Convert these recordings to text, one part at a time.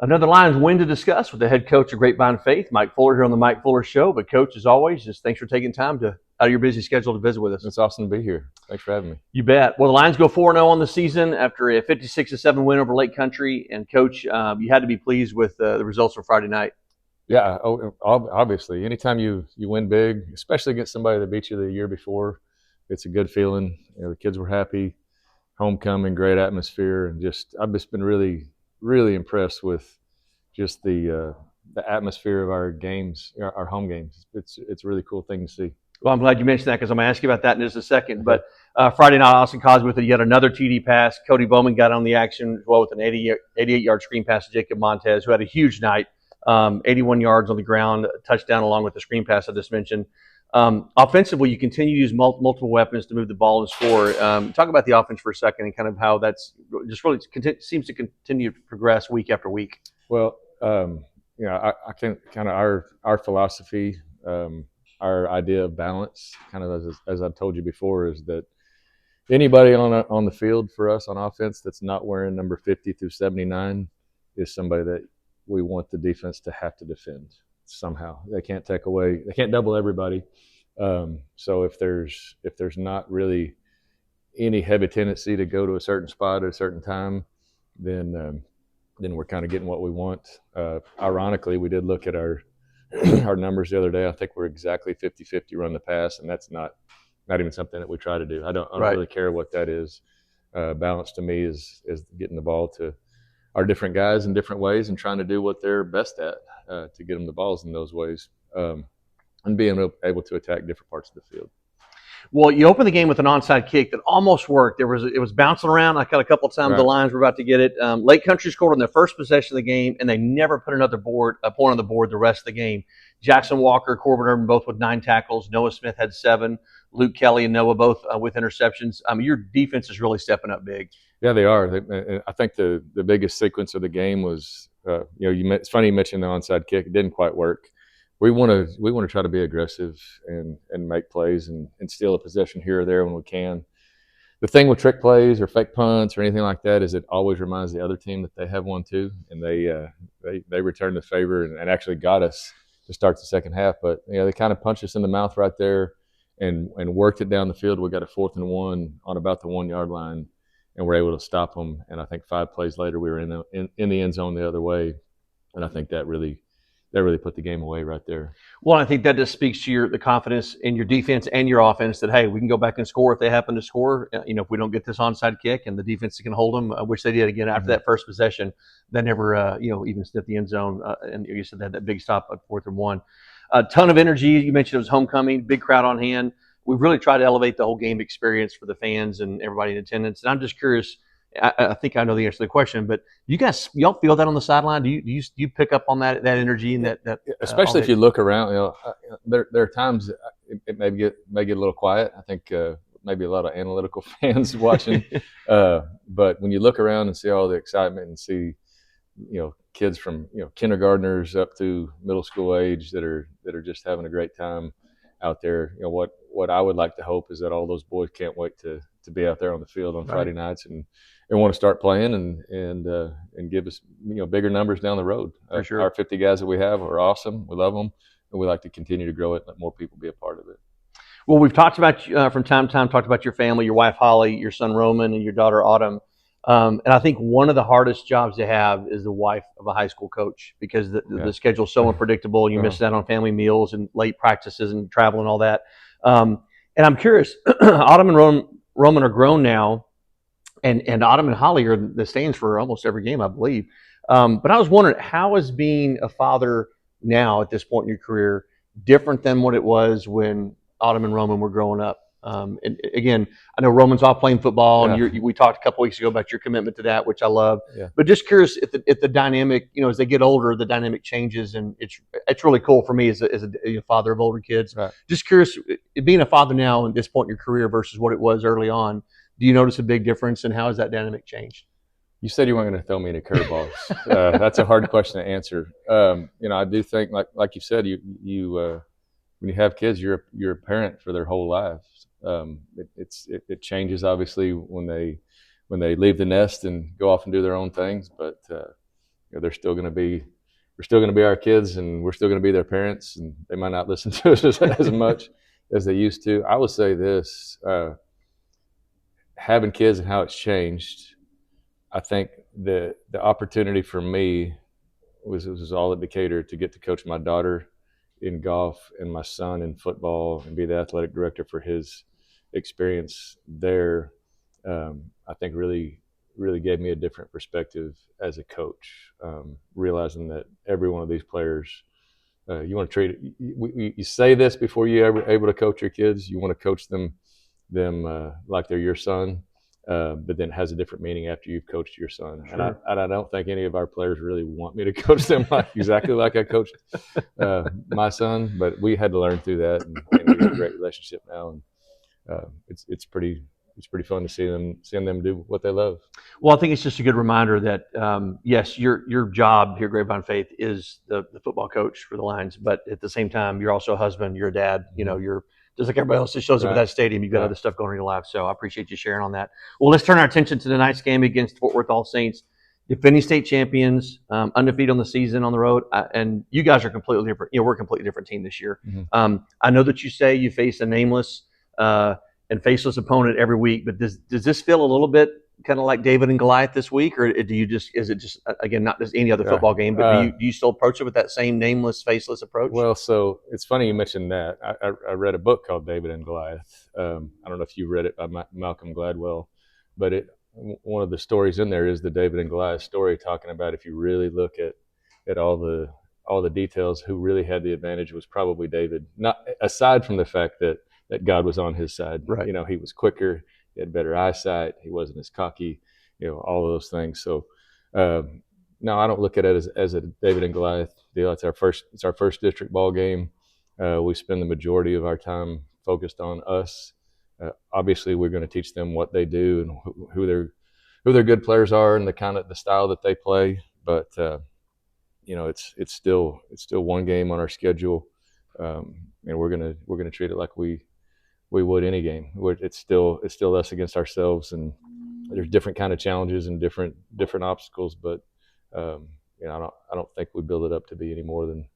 Another Lions win to discuss with the head coach of Grapevine Faith, Mike Fuller, here on the Mike Fuller Show. But, Coach, as always, just thanks for taking time out of your busy schedule to visit with us. It's awesome to be here. Thanks for having me. You bet. Well, the Lions go 4-0 on the season after a 56-7 win over Lake Country. And, Coach, you had to be pleased with the results from Friday night. Yeah, obviously. Anytime you win big, especially against somebody that beat you the year before, it's a good feeling. The kids were happy, homecoming, great atmosphere, and I've just been really, really impressed with just the atmosphere of our games, our home games. It's a really cool thing to see. Well, I'm glad you mentioned that because I'm going to ask you about that in just a second. But Friday night, Austin Cosby with yet another TD pass. Cody Bowman got on the action as well with an 88-yard screen pass to Jacob Montez, who had a huge night, 81 yards on the ground, a touchdown along with the screen pass I just mentioned. Offensively, you continue to use multiple weapons to move the ball and score. Talk about the offense for a second and kind of how that's just really seems to continue to progress week after week. Well, I can kind of our philosophy, our idea of balance, kind of as I've told you before, is that anybody on the field for us on offense that's not wearing number 50 through 79 is somebody that we want the defense to have to defend somehow. They can't double everybody. So if there's not really any heavy tendency to go to a certain spot at a certain time, then we're kind of getting what we want. Ironically, we did look at our numbers the other day. I think we're exactly 50-50 run the pass, and that's not even something that we try to do. I don't really care what that is. Balance to me is getting the ball to our different guys in different ways and trying to do what they're best at to get them the balls in those ways, and being able to attack different parts of the field. Well, you opened the game with an onside kick that almost worked. It was bouncing around. I cut a couple of times. Right. The Lions were about to get it. Lake Country scored on their first possession of the game, and they never put a point on the board the rest of the game. Jackson Walker, Corbin Urban both with 9 tackles. Noah Smith had 7. Luke Kelly and Noah both with interceptions. Your defense is really stepping up big. Yeah, they are. I think the biggest sequence of the game was, it's funny you mentioned the onside kick. It didn't quite work. We want to try to be aggressive and make plays and steal a possession here or there when we can. The thing with trick plays or fake punts or anything like that is it always reminds the other team that they have one too, and they returned the favor and actually got us to start the second half. But they kind of punched us in the mouth right there and worked it down the field. We got a 4th and 1 on about the 1-yard line, and we're able to stop them. And I think 5 plays later we were in the end zone the other way, and I think that really put the game away right there. Well, I think that just speaks to the confidence in your defense and your offense that, hey, we can go back and score if they happen to score. If we don't get this onside kick and the defense can hold them, which they did again after that first possession, they never, even sniffed the end zone. And you said that big stop at 4th and 1. A ton of energy. You mentioned it was homecoming, big crowd on hand. We've really tried to elevate the whole game experience for the fans and everybody in attendance. And I'm just curious. I think I know the answer to the question, but y'all feel that on the sideline? Do you pick up on that energy and that especially if you look around? There are times it may get a little quiet. I think maybe a lot of analytical fans watching, but when you look around and see all the excitement and see kids from kindergartners up to middle school age that are just having a great time out there. What I would like to hope is that all those boys can't wait to be out there on the field on Friday nights and want to start playing and give us bigger numbers down the road. For sure. Our 50 guys that we have are awesome. We love them, and we like to continue to grow it and let more people be a part of it. Well, we've talked about from time to time, talked about your family, your wife Holly, your son Roman, and your daughter Autumn. And I think one of the hardest jobs to have is the wife of a high school coach because the schedule's so unpredictable. You miss out on family meals and late practices and travel and all that. And I'm curious, Autumn and Roman are grown now, and Autumn and Holly are the stands for almost every game, I believe. But I was wondering, how is being a father now at this point in your career different than what it was when Autumn and Roman were growing up? And again, I know Roman's off playing football, and we talked a couple weeks ago about your commitment to that, which I love. Yeah. But just curious if the dynamic, as they get older, the dynamic changes, and it's really cool for me as a father of older kids. Right. Just curious, being a father now at this point in your career versus what it was early on, do you notice a big difference, and how has that dynamic changed? You said you weren't going to throw me any curveballs. That's a hard question to answer. I do think, like you said, you when you have kids, you're a parent for their whole lives. It changes obviously when they leave the nest and go off and do their own things. But they're still going to be we're still going to be our kids, and we're still going to be their parents, and they might not listen to us as much as they used to. I would say this: having kids and how it's changed. I think the opportunity for me was all at Decatur to get to coach my daughter in golf and my son in football and be the athletic director for his experience there. I think really gave me a different perspective as a coach, realizing that every one of these players, you want to treat it. You say this before you ever able to coach your kids. You want to coach them like they're your son, but then it has a different meaning after you've coached your son. Sure. And I don't think any of our players really want me to coach them exactly like I coached my son. But we had to learn through that, and we have a great relationship now. And it's pretty fun to seeing them do what they love. Well, I think it's just a good reminder that yes, your job here at Grapevine Faith is the football coach for the Lions, but at the same time, you're also a husband, you're a dad. You know, you're just like everybody else that shows up at that stadium. You've got other stuff going on in your life, so I appreciate you sharing on that. Well, let's turn our attention to tonight's game against Fort Worth All Saints, defending state champions, undefeated on the season on the road, and you guys are completely different. You know, we're a completely different team this year. Mm-hmm. I know that you say you face a nameless and faceless opponent every week, but does this feel a little bit kind of like David and Goliath this week, or is it just again not just any other football game, but do you still approach it with that same nameless, faceless approach? Well, so it's funny you mentioned that. I read a book called David and Goliath. I don't know if you read it by Malcolm Gladwell, but one of the stories in there is the David and Goliath story, talking about if you really look at all the details, who really had the advantage was probably David. Not aside from the fact that God was on his side. Right. You know, he was quicker, he had better eyesight, he wasn't as cocky, you know, all of those things. So no, I don't look at it as a David and Goliath deal. It's our first district ball game. We spend the majority of our time focused on us. Obviously, we're going to teach them what they do and who their good players are and the style that they play. But you know, it's still one game on our schedule, and we're gonna treat it like we would any game. It's still us against ourselves, and there's different kind of challenges and different obstacles. But you know, I don't think we build it up to be any more than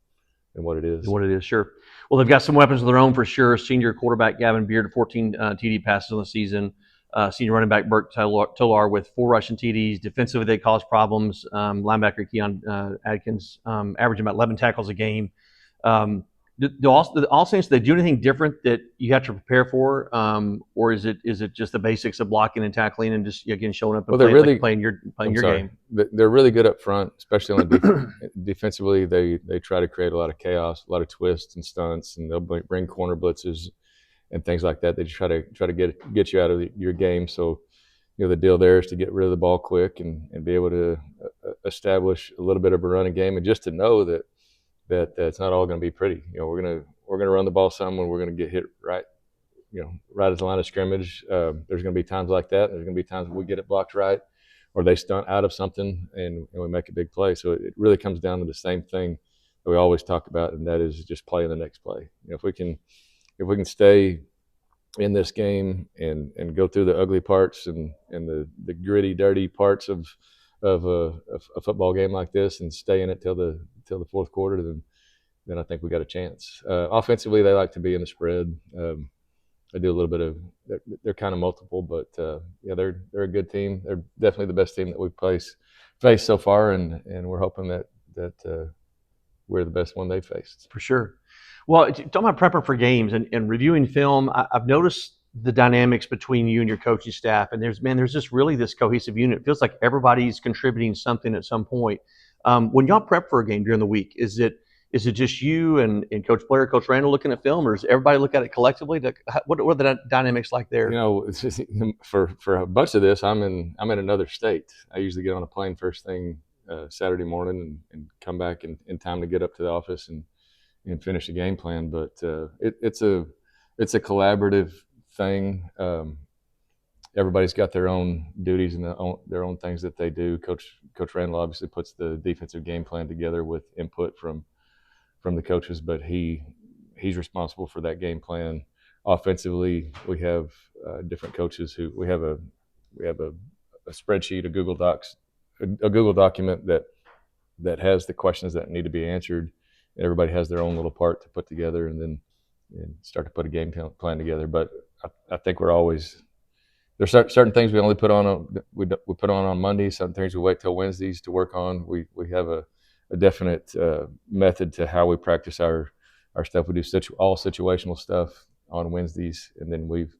what it is. Sure. Well, they've got some weapons of their own for sure. Senior quarterback Gavin Beard, 14 TD passes on the season. Senior running back Burke Tolar with 4 rushing TDs. Defensively, they cause problems. Linebacker Keon Adkins averaging about 11 tackles a game. Do All Saints, they do anything different that you have to prepare for, or is it just the basics of blocking and tackling and just again showing up and playing your game? They're really good up front, especially on defensively. They try to create a lot of chaos, a lot of twists and stunts, and they'll bring corner blitzes and things like that. They just try to get you out of your game. So, you know, the deal there is to get rid of the ball quick and be able to establish a little bit of a running game, and just to know that it's not all going to be pretty. You know, we're gonna run the ball some, and we're going to get hit right at the line of scrimmage. There's going to be times like that. There's going to be times we get it blocked right, or they stunt out of something, and we make a big play. So it really comes down to the same thing that we always talk about, and that is just playing the next play. You know, if we can stay in this game and go through the ugly parts and the gritty, dirty parts of a football game like this, and stay in it till the fourth quarter, then I think we got a chance. Offensively, they like to be in the spread. They do a little bit of. They're kind of multiple, but yeah, they're a good team. They're definitely the best team that we've faced so far, and we're hoping that we're the best one they've faced. For sure. Well, talking about prepping for games and reviewing film, I've noticed the dynamics between you and your coaching staff, and there's just really this cohesive unit. It feels like everybody's contributing something at some point. When y'all prep for a game during the week, is it just you and Coach Blair, Coach Randall looking at film, or does everybody look at it collectively? What are the dynamics like there? You know, it's just, for a bunch of this, I'm in another state. I usually get on a plane first thing Saturday morning and come back in time to get up to the office and finish the game plan. But it's a collaborative thing. Everybody's got their own duties and their own things that they do. Coach Randall obviously puts the defensive game plan together with input from the coaches, but he's responsible for that game plan. Offensively, we have different coaches who we have a spreadsheet, a Google Docs, a Google document that that has the questions that need to be answered. Everybody has their own little part to put together, and then start to put a game plan together. But I think we're always there's certain things we only put on we put on Mondays. Some things we wait till Wednesdays to work on. We have a definite method to how we practice our stuff. We do all situational stuff on Wednesdays, and then we've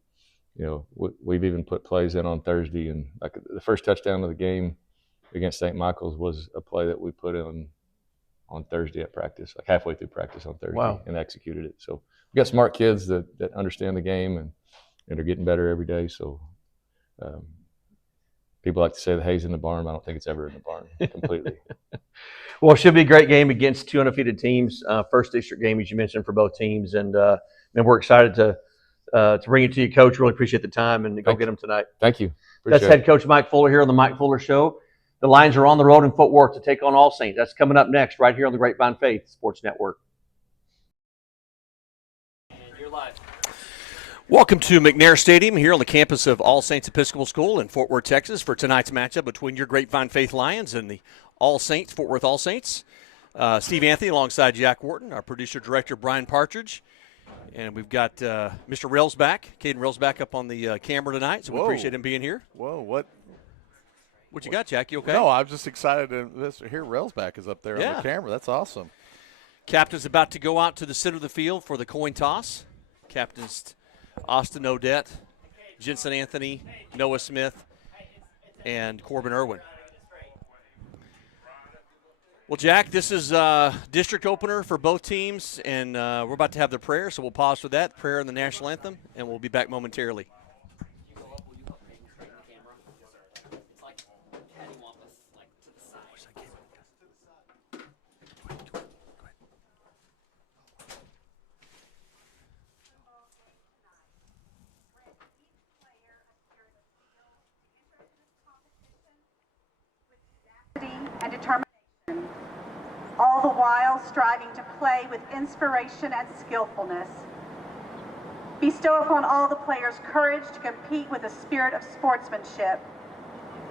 even put plays in on Thursday. And like the first touchdown of the game against St. Michael's was a play that we put in on Thursday at practice, like halfway through practice on Thursday. Wow. And executed it. So we got smart kids that understand the game and are getting better every day. So people like to say the hay's in the barn. I don't think it's ever in the barn completely. Well, it should be a great game against two undefeated teams. First district game, as you mentioned, for both teams. And we're excited to bring it to you, Coach. Really appreciate the time, and go get them tonight. Thank you. That's head coach Mike Fuller here on the Mike Fuller Show. The Lions are on the road in Fort Worth to take on All Saints. That's coming up next right here on the Grapevine Faith Sports Network. You're live. Welcome to McNair Stadium here on the campus of All Saints Episcopal School in Fort Worth, Texas, for tonight's matchup between your Grapevine Faith Lions and the All Saints, Fort Worth All Saints. Steve Anthony alongside Jack Wharton, our producer-director Brian Partridge. And we've got Mr. Railsback, Caden Railsback, up on the camera tonight, so we appreciate him being here. Whoa, What you got, Jack? You okay? No, I'm just excited to hear Railsback is up there on the camera. That's awesome. Captain's about to go out to the center of the field for the coin toss. Captains Austin Odette, Jensen Anthony, Noah Smith, and Corbin Irwin. Well, Jack, this is district opener for both teams, and we're about to have the prayer, so we'll pause for that, prayer and the national anthem, and we'll be back momentarily. And determination, all the while striving to play with inspiration and skillfulness. Bestow upon all the players courage to compete with a spirit of sportsmanship,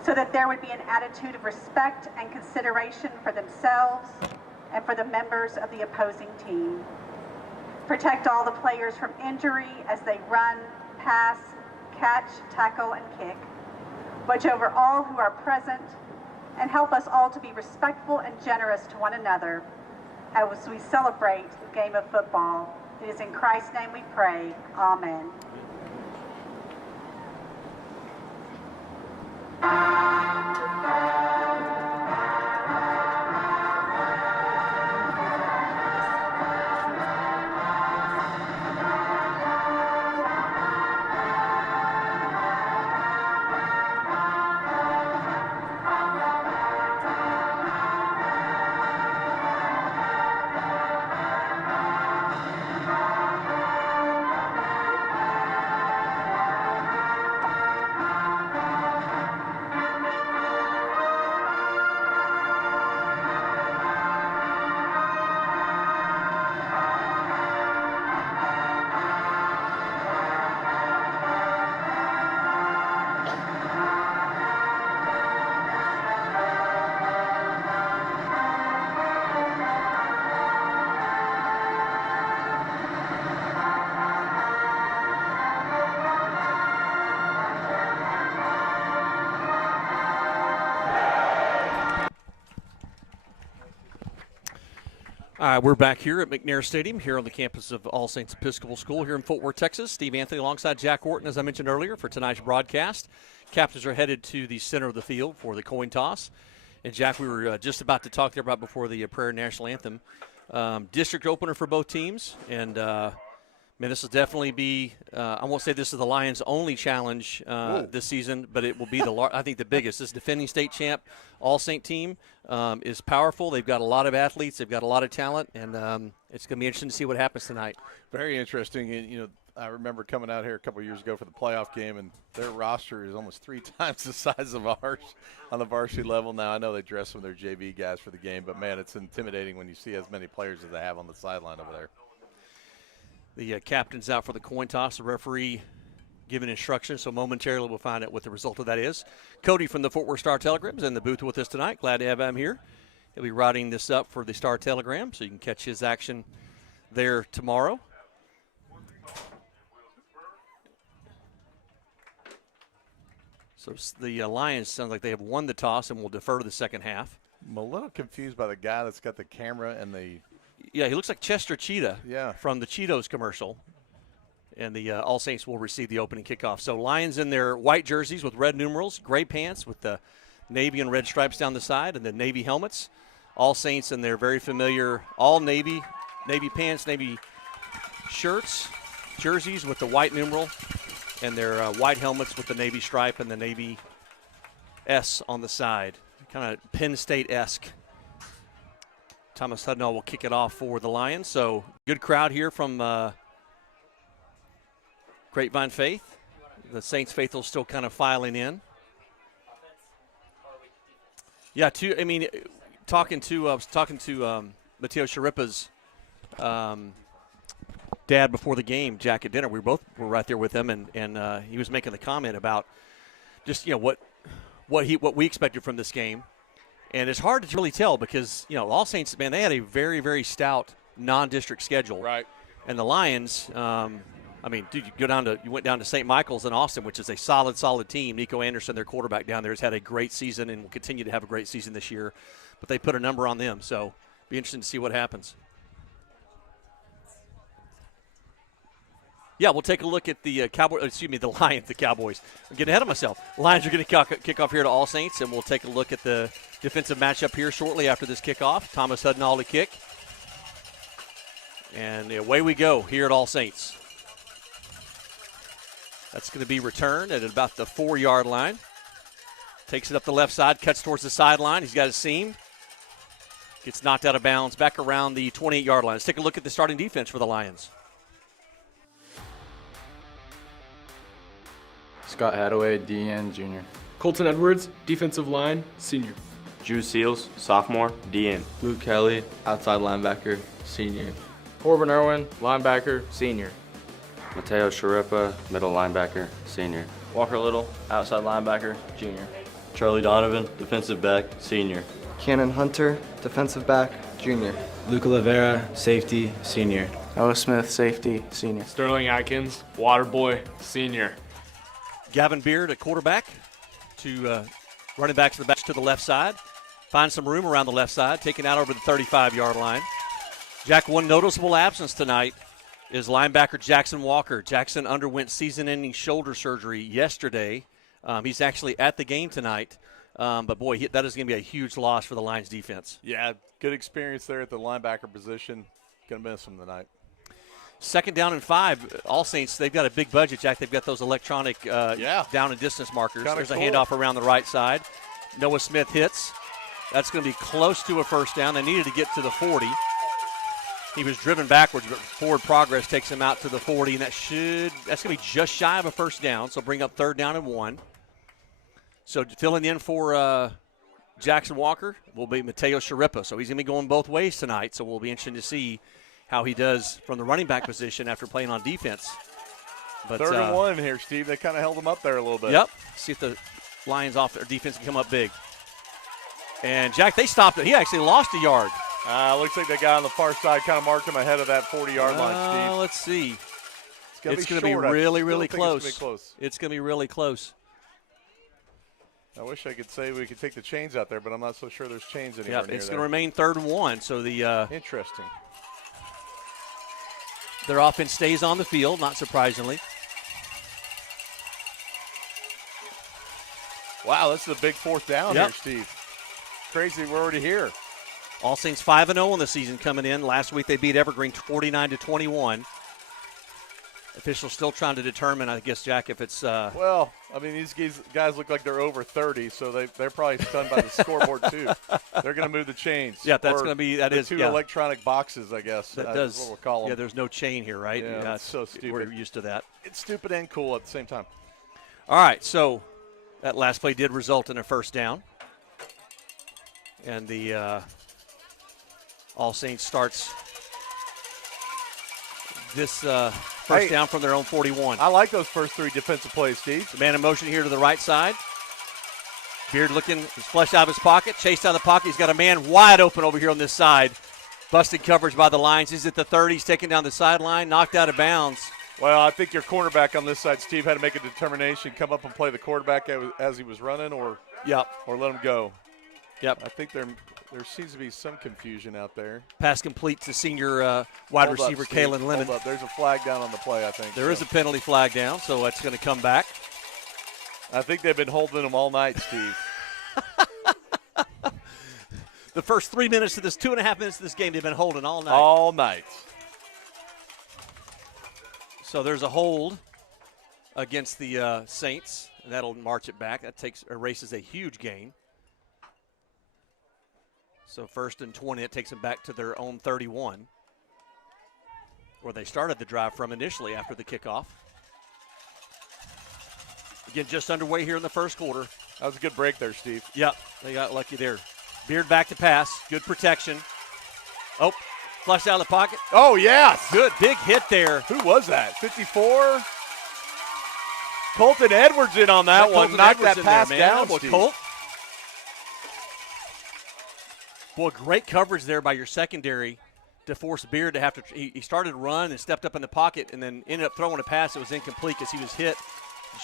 so that there would be an attitude of respect and consideration for themselves and for the members of the opposing team. Protect all the players from injury as they run, pass, catch, tackle, and kick. Watch over all who are present, and help us all to be respectful and generous to one another as we celebrate the game of football. It is in Christ's name we pray. Amen. All right, we're back here at McNair Stadium, here on the campus of All Saints Episcopal School here in Fort Worth, Texas. Steve Anthony alongside Jack Wharton, as I mentioned earlier, for tonight's broadcast. Captains are headed to the center of the field for the coin toss. And, Jack, we were just about to talk there about before the prayer national anthem. District opener for both teams. And, man, this will definitely be I won't say this is the Lions' only challenge this season, but it will be, I think, the biggest. This defending state champ All-Saint team is powerful. They've got a lot of athletes. They've got a lot of talent, and it's going to be interesting to see what happens tonight. Very interesting. And, you know, I remember coming out here a couple of years ago for the playoff game, and their roster is almost 3 times the size of ours on the varsity level. Now, I know they dress some of their JV guys for the game, but, man, it's intimidating when you see as many players as they have on the sideline over there. The captain's out for the coin toss. The referee giving instructions, so momentarily we'll find out what the result of that is. Cody from the Fort Worth Star-Telegram is in the booth with us tonight. Glad to have him here. He'll be writing this up for the Star Telegram, so you can catch his action there tomorrow. So the Lions sounds like they have won the toss and will defer to the second half. I'm a little confused by the guy that's got the camera and the. Yeah, he looks like Chester Cheetah Yeah. from the Cheetos commercial. And the All Saints will receive the opening kickoff. So Lions in their white jerseys with red numerals, gray pants with the navy and red stripes down the side, and the navy helmets. All Saints in their very familiar all navy pants, navy shirts, jerseys with the white numeral, and their white helmets with the navy stripe and the navy S on the side. Kind of Penn State-esque. Thomas Hudnall will kick it off for the Lions. So good crowd here from Grapevine Faith. The Saints faithful still kind of filing in. Yeah, I was talking to Mateo Sharippa's dad before the game, Jack, at dinner. We both were right there with him, and he was making the comment about just what we expected from this game. And it's hard to really tell because All Saints, man, they had a very, very stout non-district schedule. Right. And the Lions, dude, you went down to St. Michael's in Austin, which is a solid team. Nico Anderson, their quarterback down there, has had a great season and will continue to have a great season this year. But they put a number on them, so be interesting to see what happens. Yeah, we'll take a look at the the Cowboys. I'm getting ahead of myself. The Lions are going to kick off here to All Saints, and we'll take a look at the defensive matchup here shortly after this kickoff. Thomas Hudnall to kick. And away we go here at All Saints. That's going to be returned at about the 4-yard line. Takes it up the left side, cuts towards the sideline. He's got a seam. Gets knocked out of bounds back around the 28-yard line. Let's take a look at the starting defense for the Lions. Scott Hadaway, DN, junior. Colton Edwards, defensive line, senior. Drew Seals, sophomore, DN. Luke Kelly, outside linebacker, senior. Corbin Irwin, linebacker, senior. Mateo Sharippa, middle linebacker, senior. Walker Little, outside linebacker, junior. Charlie Donovan, defensive back, senior. Cannon Hunter, defensive back, junior. Luca Rivera, safety, senior. Noah Smith, safety, senior. Sterling Atkins, water boy, senior. Gavin Beard, a quarterback, to running back to the left side. Find some room around the left side, taken out over the 35-yard line. Jack, one noticeable absence tonight is linebacker Jackson Walker. Jackson underwent season-ending shoulder surgery yesterday. He's actually at the game tonight. But, boy, that is going to be a huge loss for the Lions defense. Yeah, good experience there at the linebacker position. Going to miss him tonight. 2nd down and 5. All Saints, they've got a big budget, Jack. They've got those electronic down and distance markers. There's a handoff around the right side. Noah Smith hits. That's going to be close to a first down. They needed to get to the 40. He was driven backwards, but forward progress takes him out to the 40, and that's going to be just shy of a first down, so bring up 3rd down and 1. So filling in for Jackson Walker will be Mateo Sharippa. So he's going to be going both ways tonight, so we'll be interested to see how he does from the running back position after playing on defense. But 3rd and 1 here, Steve. They kind of held him up there a little bit. Yep. See if the Lions off their defense can come up big. And, Jack, they stopped it. He actually lost a yard. Looks like the guy on the far side kind of marked him ahead of that 40-yard line, Steve. Let's see. It's going to be really, really close. It's going to be really close. I wish I could say we could take the chains out there, but I'm not so sure there's chains anywhere near it's going to remain 3rd and 1. So the interesting. Their offense stays on the field, not surprisingly. Wow, this is a big 4th down here, Steve. Crazy, we're already here. All Saints 5-0 in the season coming in. Last week they beat Evergreen 49-21. Officials still trying to determine, I guess, Jack, if it's well, I mean, these guys look like they're over 30, so they're probably stunned by the scoreboard too. They're going to move the chains. Yeah, that's going to be two electronic boxes, I guess. That's what we'll call them. Yeah, there's no chain here, right? Yeah, it's so stupid. We're used to that. It's stupid and cool at the same time. All right, so that last play did result in a first down, and the All Saints starts this first down from their own 41. I like those first 3 defensive plays, Steve. The man in motion here to the right side. Beard looking, he's flushed out of his pocket, chased out of the pocket. He's got a man wide open over here on this side. Busted coverage by the Lions. He's at the 30. He's taken down the sideline, knocked out of bounds. Well, I think your cornerback on this side, Steve, had to make a determination, come up and play the quarterback as he was running, or let him go. Yep. I think there seems to be some confusion out there. Pass complete to senior wide receiver Kalen Lemon. Hold up. There's a flag down on the play, I think. There is a penalty flag down, so it's going to come back. I think they've been holding him all night, Steve. The first 3 minutes of this, 2.5 minutes of this game, they've been holding all night. All night. So there's a hold against the Saints, and that'll march it back. That erases a huge gain. So 1st and 20, it takes them back to their own 31, where they started the drive from initially after the kickoff. Again, just underway here in the first quarter. That was a good break there, Steve. Yep, they got lucky there. Beard back to pass. Good protection. Oh, flushed out of the pocket. Oh, yes. Good, big hit there. Who was that? 54? Colton Edwards in on that one. Knocked that pass down, Steve. Colt. Boy, great coverage there by your secondary to force Beard to have to. He started to run and stepped up in the pocket and then ended up throwing a pass that was incomplete because he was hit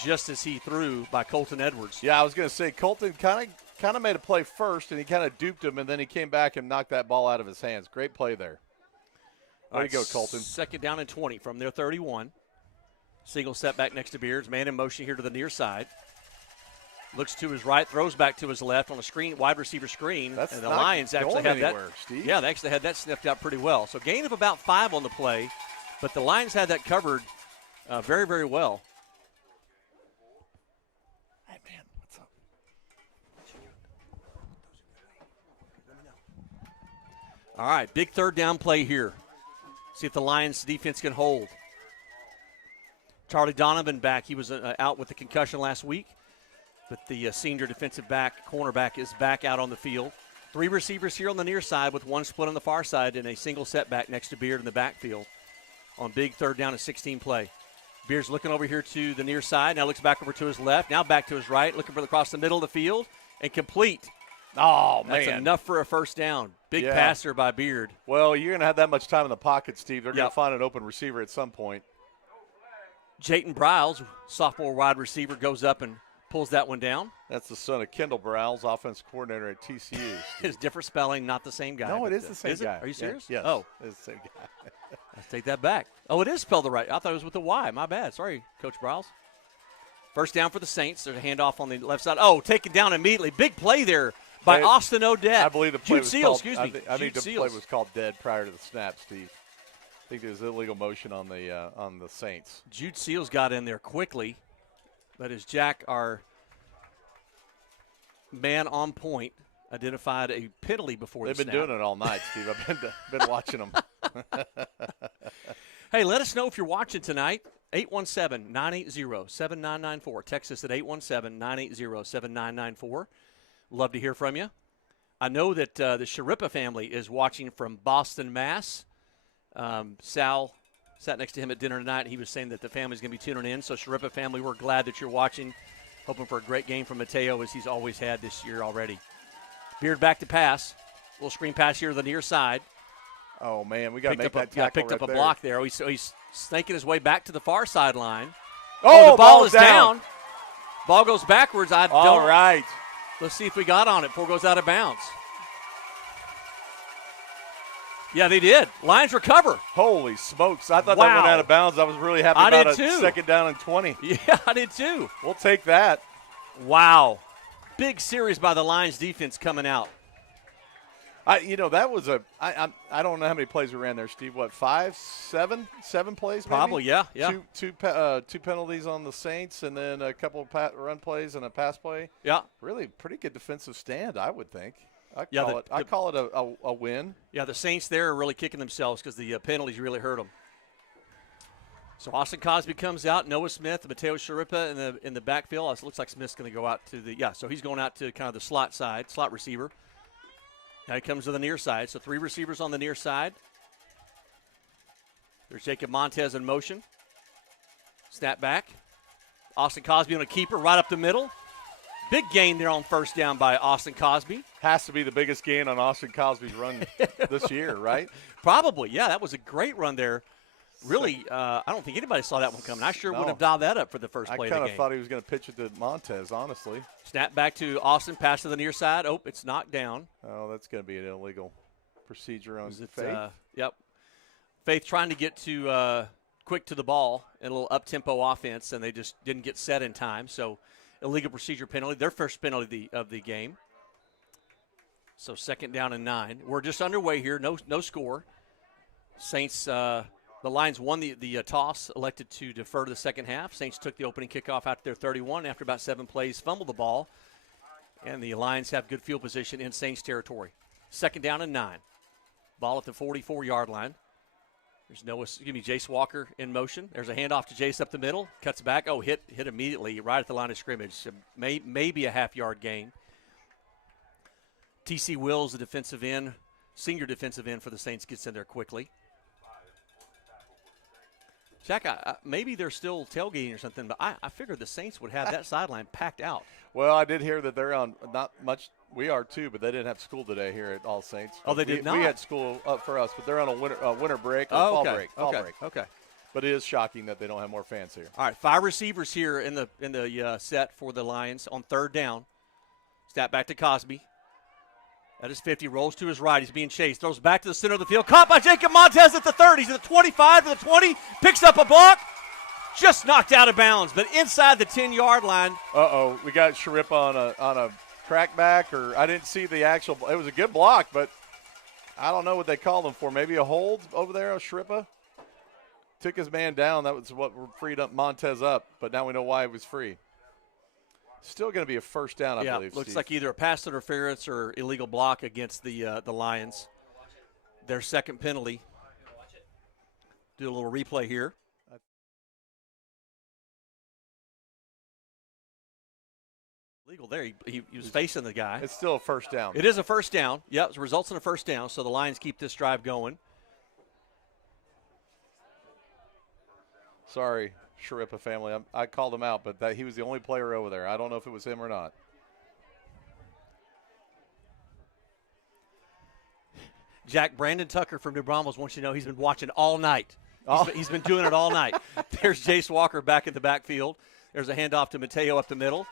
just as he threw by Colton Edwards. Yeah, I was going to say Colton kind of made a play first, and he kind of duped him, and then he came back and knocked that ball out of his hands. Great play there. Way to go, Colton. 2nd down and 20 from their 31. Single step back next to Beards. Man in motion here to the near side. Looks to his right, throws back to his left on a screen, wide receiver screen. That's and the not Lions actually going had anywhere, that. Steve. Yeah, they actually had that sniffed out pretty well. So gain of about 5 on the play, but the Lions had that covered very, very well. Hey, man, what's up? All right, big 3rd down play here. See if the Lions defense can hold. Charlie Donovan back. He was out with the concussion last week. But the senior defensive back, cornerback, is back out on the field. 3 receivers here on the near side with 1 split on the far side and a single setback next to Beard in the backfield on big 3rd down and 16 play. Beard's looking over here to the near side. Now looks back over to his left. Now back to his right. Looking for across the middle of the field and complete. Oh, man. That's enough for a 1st down. Big passer by Beard. Well, you're going to have that much time in the pocket, Steve. They're going to find an open receiver at some point. Jayton Briles, sophomore wide receiver, goes up and pulls that one down. That's the son of Kendall Briles, offense coordinator at TCU. It's different spelling, not the same guy. No, it is the same guy. Are you serious? Yes. Oh. It's the same guy. Let's take that back. Oh, it is spelled the right. I thought it was with a Y. My bad. Sorry, Coach Briles. 1st down for the Saints. There's a handoff on the left side. Oh, taken down immediately. Big play there by Austin Odette. I believe the play Jude was Seals, called, excuse me. I think the Seals. play was called dead prior to the snap, Steve. I think there was illegal motion on the Saints. Jude Seals got in there quickly, but as Jack, our man on point, identified a penalty before They've the been snap. doing it all night, Steve. I've been watching them. Hey, let us know if you're watching tonight. 817-980-7994. Text us at 817-980-7994. Love to hear from you. I know that the Sharippa family is watching from Boston, Mass. Sal sat next to him at dinner tonight, and he was saying that the family's going to be tuning in. So, Sharippa family, we're glad that you're watching. Hoping for a great game from Mateo as he's always had this year already. Beard back to pass. Little screen pass here to the near side. Oh, man, we got to make that tackle picked up a there. block there. He's snaking his way back to the far sideline. Oh, the ball is down. Ball goes backwards. All right. Let's see if we got on it before it goes out of bounds. Yeah, they did. Lions recover. Holy smokes. I thought that went out of bounds. I was really happy about it. 2nd down and 20. Yeah, I did too. We'll take that. Wow. Big series by the Lions defense coming out. That was I don't know how many plays we ran there, Steve. What, 5, 7 plays? Probably, maybe? yeah. Two penalties on the Saints, and then a couple of run plays and a pass play. Yeah. Really pretty good defensive stand, I would think. I call it a win. Yeah, the Saints there are really kicking themselves because the penalties really hurt them. So Austin Cosby comes out, Noah Smith, Mateo Sharippa in the backfield. It looks like Smith's going to go out to so he's going out to kind of the slot receiver. Now he comes to the near side. So 3 receivers on the near side. There's Jacob Montez in motion. Snap back. Austin Cosby on a keeper right up the middle. Big gain there on first down by Austin Cosby. Has to be the biggest gain on Austin Cosby's run this year, right? Probably, yeah. That was a great run there. Really, I don't think anybody saw that one coming. I sure wouldn't have dialed that up for the first play of the game. I kind of thought he was going to pitch it to Montez, honestly. Snap back to Austin, pass to the near side. Oh, it's knocked down. Oh, that's going to be an illegal procedure on Faith. Yep. Faith trying to get to quick to the ball in a little up-tempo offense, and they just didn't get set in time. So, illegal procedure penalty, their first penalty of the game. So, second down and 9. We're just underway here, no score. Saints, the Lions won the toss, elected to defer to the second half. Saints took the opening kickoff out to their 31 after about 7 plays, fumbled the ball, and the Lions have good field position in Saints territory. Second down and 9. Ball at the 44-yard line. There's Jace Walker in motion. There's a handoff to Jace up the middle. Cuts back. Oh, hit immediately right at the line of scrimmage. So maybe a half-yard gain. T.C. Wills, the defensive end, senior defensive end for the Saints, gets in there quickly. Jack, maybe they're still tailgating or something, but I figured the Saints would have that sideline packed out. Well, I did hear that they're on not much. We are too, but they didn't have school today here at All Saints. Oh, they did not? We had school up for us, but they're on a winter break or fall break. Okay. But it is shocking that they don't have more fans here. All right, 5 receivers here in the set for the Lions on third down. Snap back to Cosby. At his 50, rolls to his right. He's being chased. Throws back to the center of the field. Caught by Jacob Montez at the 30. He's at the 25 to the 20. Picks up a block. Just knocked out of bounds, but inside the 10-yard line. Uh-oh. We got Sharippa on a crackback, or I didn't see the actual – it was a good block, but I don't know what they called him for. Maybe a hold over there on Sharippa? Took his man down. That was what freed up Montez up, but now we know why he was free. Still going to be a first down, I believe. Looks like either a pass interference or illegal block against the Lions. Their second penalty. Do a little replay here. Legal there. He was facing the guy. It's still a first down. It is a first down. Yep, it results in a first down, so the Lions keep this drive going. Sorry, Sharippa family. I called him out, but he was the only player over there. I don't know if it was him or not. Jack, Brandon Tucker from New Braunfels wants you to know he's been watching all night. He's been doing it all night. There's Jace Walker back in the backfield. There's a handoff to Mateo up the middle.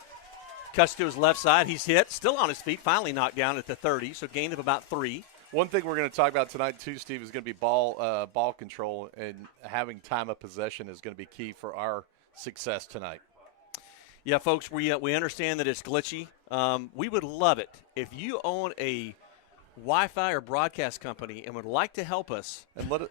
Cuts to his left side. He's hit, still on his feet, finally knocked down at the 30, so gain of about 3. One thing we're going to talk about tonight, too, Steve, is going to be ball control, and having time of possession is going to be key for our success tonight. Yeah, folks, we understand that it's glitchy. We would love it if you own a Wi-Fi or broadcast company and would like to help us. And let us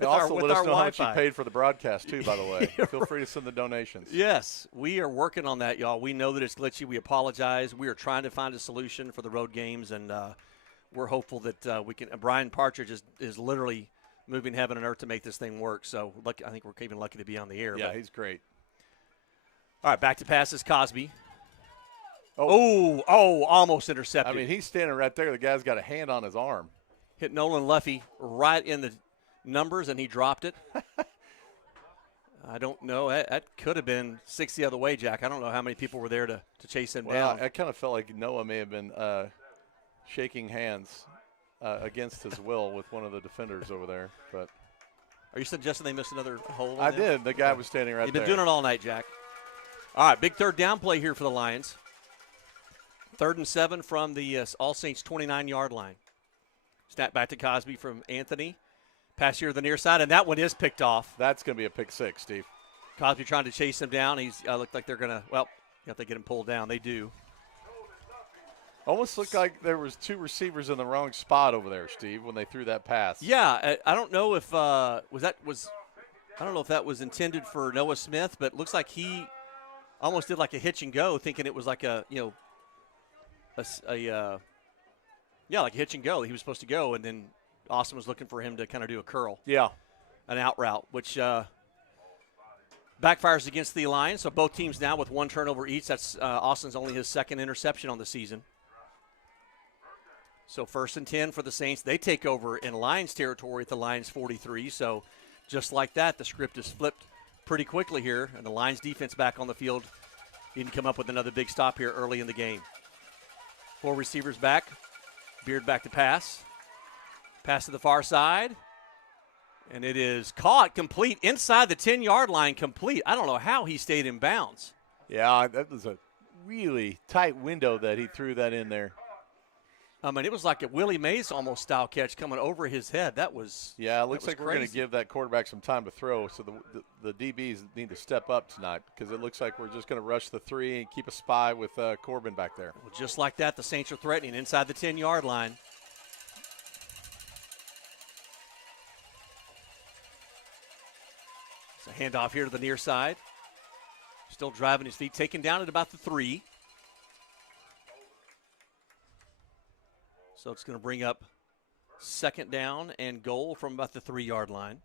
our know how much you Wi-Fi. paid for the broadcast, too, by the way. Feel free to send the donations. Yes, we are working on that, y'all. We know that it's glitchy. We apologize. We are trying to find a solution for the road games, and we're hopeful that we can. Brian Partridge is literally moving heaven and earth to make this thing work. So I think we're even lucky to be on the air. Yeah, he's great. All right, back to passes, Cosby. Oh, almost intercepted. I mean, he's standing right there. The guy's got a hand on his arm. Hit Nolan Luffy right in the numbers, and he dropped it. I don't know. That could have been 6 the other way, Jack. I don't know how many people were there to chase him down. I kind of felt like Noah may have been shaking hands against his will with one of the defenders over there. But are you suggesting they missed another hole? I did. The guy was standing right there. You've been doing it all night, Jack. All right, big third down play here for the Lions. 3rd and 7 from the All Saints 29-yard line. Snap back to Cosby from Anthony. Pass here to the near side, and that one is picked off. That's going to be a pick 6, Steve. Cosby trying to chase him down. He's looked like they're going to, if they get him pulled down, they do. Almost looked like there was 2 receivers in the wrong spot over there, Steve, when they threw that pass. Yeah, I don't know if I don't know if that was intended for Noah Smith, but it looks like he almost did like a hitch and go, thinking it was like like a hitch and go. He was supposed to go, and then Austin was looking for him to kind of do a curl. Yeah. An out route, which backfires against the Lions. So both teams now with 1 turnover each. That's Austin's only his 2nd interception on the season. So 1st and 10 for the Saints. They take over in Lions territory at the Lions 43. So just like that, the script is flipped pretty quickly here, and the Lions defense back on the field He can come up with another big stop here early in the game. 4 receivers back. Beard back to pass. Pass to the far side. And it is caught complete inside the 10-yard line, complete. I don't know how he stayed in bounds. Yeah, that was a really tight window that he threw that in there. I mean, it was like a Willie Mays almost style catch coming over his head. That was Yeah, it looks like crazy. we're going to give that quarterback some time to throw, so the DBs need to step up tonight because it looks like we're just going to rush the 3 and keep a spy with Corbin back there. Well, just like that, the Saints are threatening inside the 10-yard line. It's a handoff here to the near side. Still driving his feet, taken down at about the 3. So it's going to bring up 2nd down and goal from about the 3-yard line.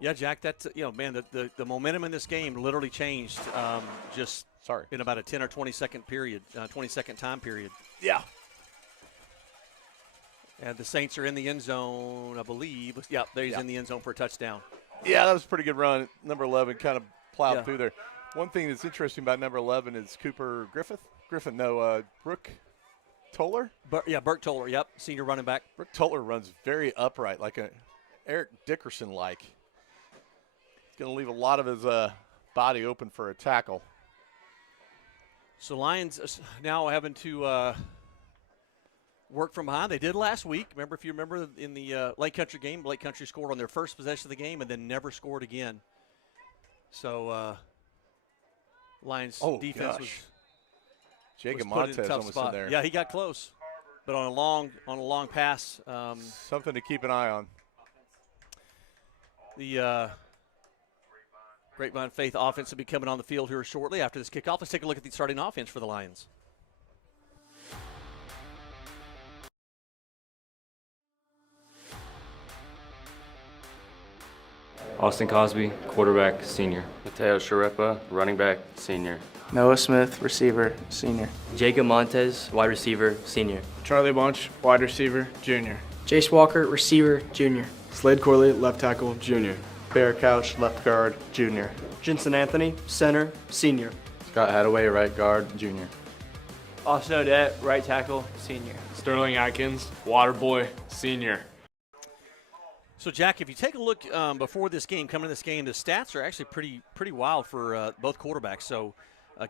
Yeah, Jack, that's, man, the momentum in this game literally changed just in about a 10 or 20-second period, 20-second time period. Yeah. And the Saints are in the end zone, I believe. Yeah, there he's in the end zone for a touchdown. Yeah, that was a pretty good run. Number 11 kind of plowed through there. One thing that's interesting about number 11 is Cooper Brooke Toller? Burke Toller, yep, senior running back. Brooke Toller runs very upright, like a Eric Dickerson-like. He's going to leave a lot of his body open for a tackle. So Lions now having to work from behind. They did last week. If you remember in the Lake Country game, Lake Country scored on their first possession of the game and then never scored again. So Lions defense was Jacob put in a Montez tough almost spot. in there. Yeah, he got close, but on a long pass. Something to keep an eye on. The Grapevine Faith offense will be coming on the field here shortly after this kickoff. Let's take a look at the starting offense for the Lions. Austin Cosby, quarterback, senior. Mateo Sharepa, running back, senior. Noah Smith, receiver, senior. Jacob Montez, wide receiver, senior. Charlie Bunch, wide receiver, junior. Jace Walker, receiver, junior. Slade Corley, left tackle, junior. Bear Couch, left guard, junior. Jensen Anthony, center, senior. Scott Hadaway, right guard, junior. Austin Odette, right tackle, senior. Sterling Atkins, water boy, senior. So, Jack, if you take a look before this game, coming to this game, the stats are actually pretty wild for both quarterbacks. So,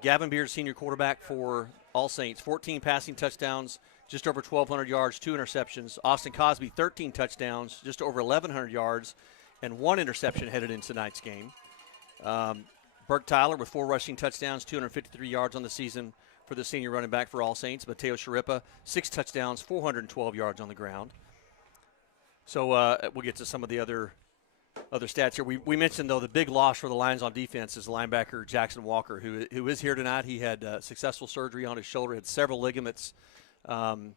Gavin Beard, senior quarterback for All Saints, 14 passing touchdowns, just over 1,200 yards, 2 interceptions. Austin Cosby, 13 touchdowns, just over 1,100 yards, and 1 interception headed into tonight's game. Burke Tyler with 4 rushing touchdowns, 253 yards on the season for the senior running back for All Saints. Mateo Sharepa, 6 touchdowns, 412 yards on the ground. So we'll get to some of the other stats here. We mentioned, though, the big loss for the Lions on defense is linebacker Jackson Walker, who is here tonight. He had successful surgery on his shoulder, had several ligaments, and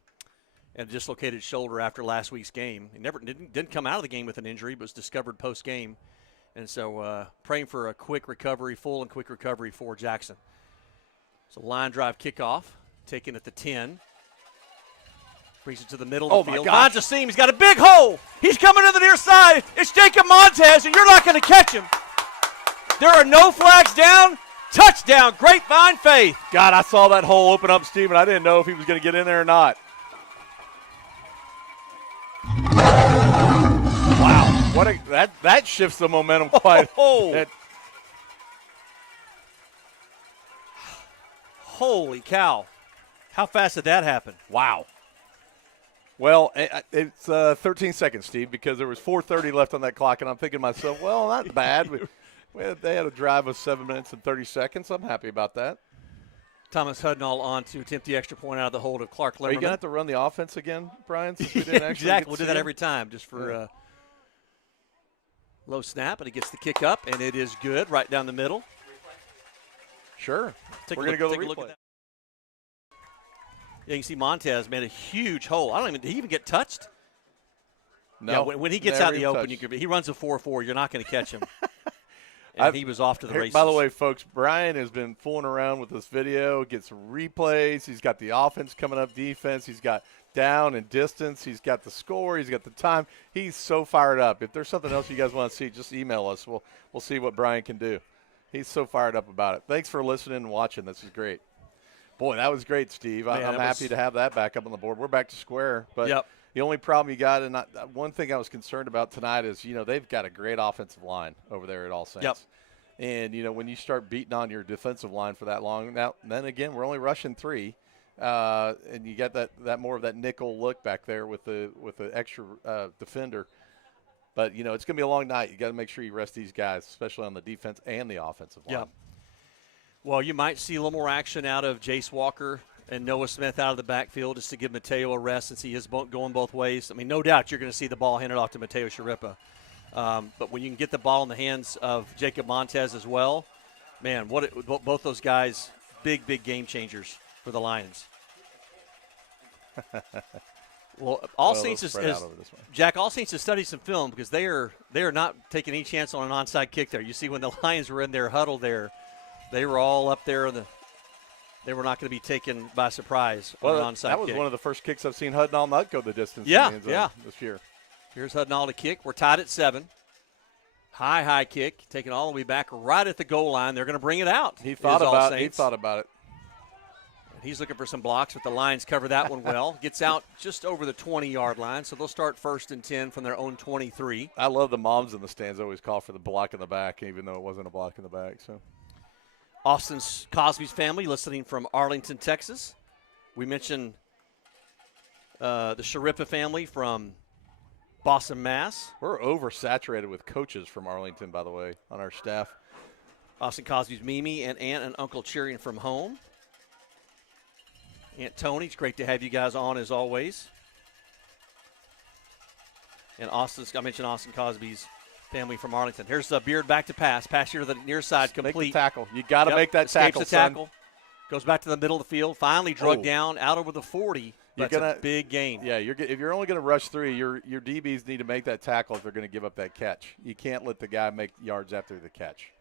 a dislocated shoulder after last week's game. He didn't come out of the game with an injury, but was discovered post-game. And so praying for a quick recovery, full and quick recovery for Jackson. So line drive kickoff, taken at the 10. Brings it to the middle of the field. Finds a seam. He's got a big hole. He's coming to the near side. It's Jacob Montez, and you're not going to catch him. There are no flags down. Touchdown, Grapevine Faith. God, I saw that hole open up, Steve, and I didn't know if he was going to get in there or not. Wow, that shifts the momentum quite. Holy cow. How fast did that happen? Wow. Well, it's 13 seconds, Steve, because there was 4:30 left on that clock, and I'm thinking to myself, well, not bad. They had a drive of 7 minutes and 30 seconds. I'm happy about that. Thomas Hudnall on to attempt the extra point out of the hold of Clark Limmerman. Are you going to have to run the offense again, Brian? Since we didn't exactly. We'll do that every time just for low snap, and he gets the kick up, and it is good right down the middle. Sure. We're going to go to the replay. Yeah, you can see Montez made a huge hole. Did he even get touched? No. Yeah, when he gets out in the open, he runs a 4.4. You're not going to catch him. And he was off to the races. By the way, folks, Brian has been fooling around with this video, gets replays. He's got the offense coming up, defense. He's got down and distance. He's got the score. He's got the time. He's so fired up. If there's something else you guys want to see, just email us. We'll see what Brian can do. He's so fired up about it. Thanks for listening and watching. This is great. Boy, that was great, Steve. I'm happy to have that back up on the board. We're back to square. But the only problem you got, and one thing I was concerned about tonight is, they've got a great offensive line over there at All Saints. Yep. And, when you start beating on your defensive line for that long, then again, we're only rushing 3. And you got that more of that nickel look back there with the extra defender. But, it's going to be a long night. You got to make sure you rest these guys, especially on the defense and the offensive line. Yep. Well, you might see a little more action out of Jace Walker and Noah Smith out of the backfield just to give Mateo a rest since he is going both ways. I mean, no doubt you're going to see the ball handed off to Mateo Sharippa. But when you can get the ball in the hands of Jacob Montez as well, man, both those guys, big game changers for the Lions. Well, All Saints Jack, All Saints has studied some film because they are not taking any chance on an onside kick there. You see when the Lions were in their huddle there, they were all up there. They were not going to be taken by surprise on an onside kick. That was one of the first kicks I've seen Hudnall not go the distance this year. Here's Hudnall to kick. We're tied at 7. High kick, taken all the way back right at the goal line. They're going to bring it out. He thought about it. He's looking for some blocks, but the Lions cover that one well. Gets out just over the 20-yard line, so they'll start 1st and 10 from their own 23. I love the moms in the stands always call for the block in the back, even though it wasn't a block in the back. So, Austin Cosby's family listening from Arlington, Texas. We mentioned the Sharippa family from Boston, Mass. We're oversaturated with coaches from Arlington, by the way, on our staff. Austin Cosby's Mimi and aunt and uncle cheering from home. Aunt Tony, it's great to have you guys on as always. And I mentioned Austin Cosby's family from Arlington. Here's the Beard back to pass. Pass here to the near side, complete. Make the tackle. You got to make that tackle, Escapes the tackle. Goes back to the middle of the field. Finally drug down out over the 40. That's a big gain. Yeah, if you're only going to rush 3, your DBs need to make that tackle if they're going to give up that catch. You can't let the guy make yards after the catch.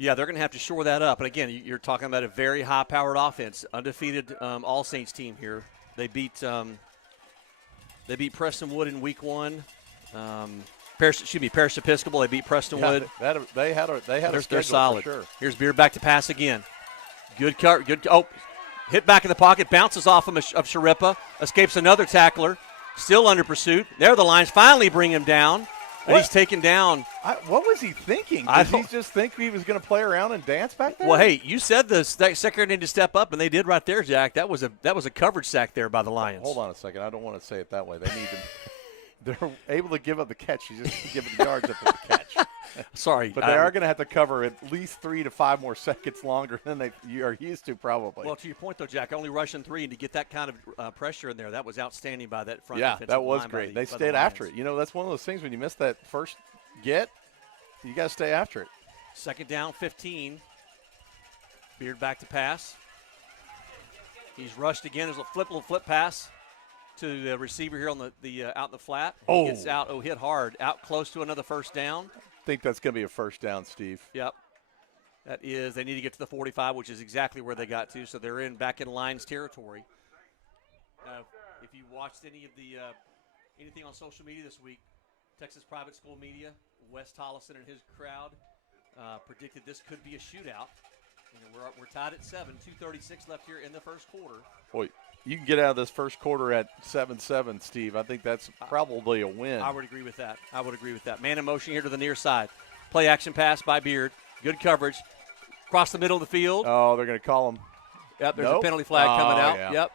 Yeah, they're going to have to shore that up. And, again, you're talking about a very high-powered offense, undefeated All Saints team here. They beat Preston Wood in week 1. Parish Episcopal. They beat Preston Wood. They had a schedule. They're solid. For sure. Here's Beard back to pass again. Good cover. Hit back in the pocket. Bounces off of Sharippa. Escapes another tackler. Still under pursuit. There the Lions finally bring him down. And he's taken down. What was he thinking? Did he just think he was going to play around and dance back there? Well, hey, you said the secondary needed to step up, and they did right there, Jack. That was a coverage sack there by the Lions. Hold on a second. I don't want to say it that way. They need to. They're able to give up the catch. You just give the yards after the catch. Sorry. But they are going to have to cover at least 3 to 5 more seconds longer than you are used to probably. Well, to your point, though, Jack, only rushing 3, and to get that kind of pressure in there, that was outstanding by that front defensive line. Yeah, that was great. They stayed after it. That's one of those things when you miss that first get, you got to stay after it. 2nd down, 15. Beard back to pass. He's rushed again. There's a little flip pass to the receiver here on the out in the flat. He gets out, hit hard, out close to another first down. I think that's going to be a first down, Steve. Yep. That is, they need to get to the 45, which is exactly where they got to, so they're back in Lions territory. If you watched anything on social media this week, Texas Private School Media, Wes Tollison and his crowd predicted this could be a shootout. We're tied at 7, 2:36 left here in the first quarter. Boy, you can get out of this first quarter at 7-7, Steve. I think that's probably a win. I would agree with that. Man in motion here to the near side. Play action pass by Beard. Good coverage. Across the middle of the field. Oh, they're going to call him. Yep, there's a penalty flag coming out. Yeah. Yep.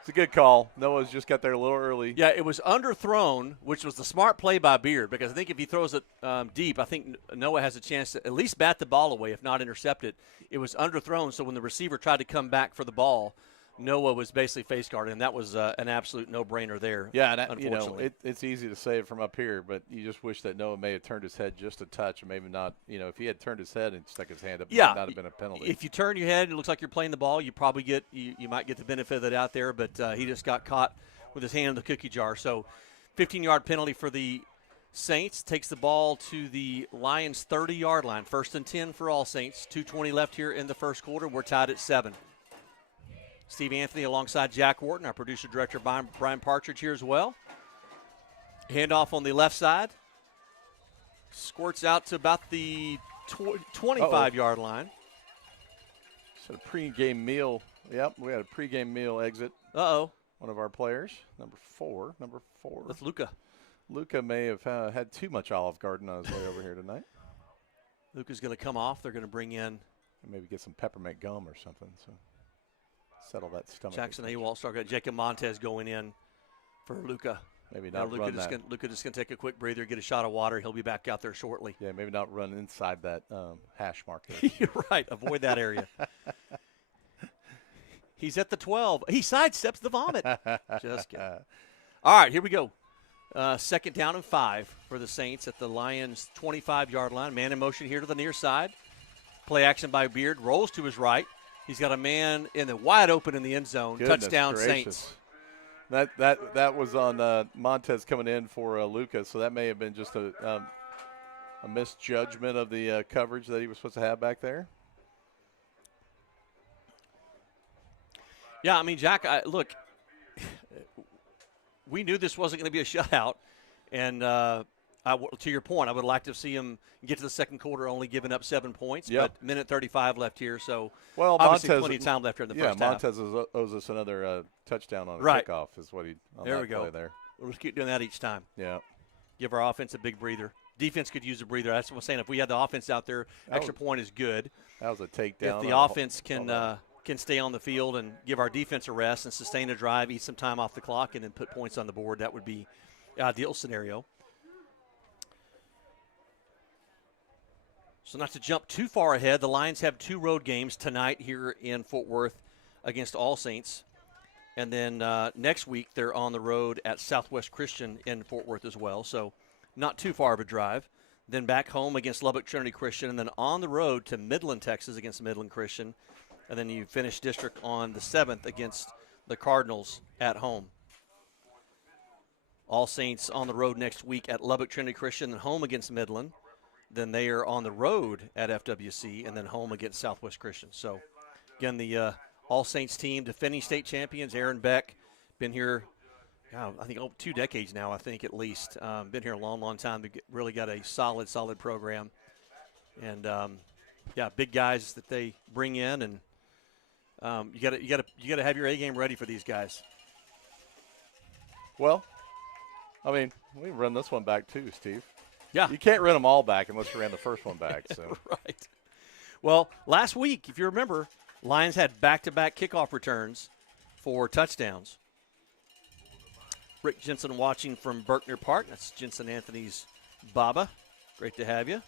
It's a good call. Noah's just got there a little early. Yeah, it was underthrown, which was the smart play by Beard, because I think if he throws it deep, I think Noah has a chance to at least bat the ball away, if not intercept it. It was underthrown, so when the receiver tried to come back for the ball, Noah was basically face guarded, and that was an absolute no-brainer there. Yeah, unfortunately. It's easy to say it from up here, but you just wish that Noah may have turned his head just a touch, or maybe not. If he had turned his head and stuck his hand up, it might not have been a penalty. If you turn your head, it looks like you're playing the ball. You probably you might get the benefit of it out there, but he just got caught with his hand in the cookie jar. So, 15-yard penalty for the Saints takes the ball to the Lions' 30-yard line. 1st and 10 for All Saints. 2:20 left here in the first quarter. We're tied at 7. Steve Anthony alongside Jack Wharton, our producer-director Brian Partridge here as well. Handoff on the left side. Squirts out to about the 25-yard line. So a pregame meal. Yep, we had a pregame meal exit. Uh-oh. One of our players, number four. That's Luca. Luca may have had too much Olive Garden on his way over here tonight. Luca's going to come off. They're going to bring in. Maybe get some peppermint gum or something. So settle that stomach. Jackson Awalt got Jacob Montez going in for Luca. Maybe not Luca run just that. Luca just going to take a quick breather, get a shot of water. He'll be back out there shortly. Yeah, maybe not run inside that hash mark there. You're right. Avoid that area. He's at the 12. He sidesteps the vomit. Just kidding. All right, here we go. 2nd down and 5 for the Saints at the Lions' 25-yard line. Man in motion here to the near side. Play action by Beard. Rolls to his right. He's got a man in the wide open in the end zone. Goodness Touchdown gracious. Saints. That was on Montez coming in for Lucas, so that may have been just a misjudgment of the coverage that he was supposed to have back there. Yeah, I mean, Jack, look, we knew this wasn't going to be a shutout, and to your point, I would like to see him get to the second quarter only giving up 7 points, but minute 35 left here, so obviously Montez, plenty of time left here in the first half. Montez owes us another touchdown on a kickoff is what he on there that we go. play there. We'll just keep doing that each time. Yeah. Give our offense a big breather. Defense could use a breather. That's what I'm saying. If we had the offense out there, extra point is good. That was a takedown. If the offense can stay on the field and give our defense a rest and sustain a drive, eat some time off the clock, and then put points on the board, that would be the ideal scenario. So not to jump too far ahead, the Lions have 2 road games tonight here in Fort Worth against All Saints. And then next week they're on the road at Southwest Christian in Fort Worth as well. So not too far of a drive. Then back home against Lubbock Trinity Christian, and then on the road to Midland, Texas against Midland Christian. And then you finish district on the 7th against the Cardinals at home. All Saints on the road next week at Lubbock Trinity Christian and home against Midland. Then they are on the road at FWC and then home against Southwest Christian. So, again, the All Saints team, defending state champions, Aaron Beck, been here, I think 2 decades now, I think at least. Been here a long, long time. They really got a solid program. And, big guys that they bring in, and you got to have your A game ready for these guys. Well, I mean, we run this one back too, Steve. Yeah. You can't run them all back unless you ran the first one back. So Right. Well, last week, if you remember, Lions had back-to-back kickoff returns for touchdowns. Rick Jensen watching from Berkner Park. That's Jensen Anthony's Baba. Great to have you.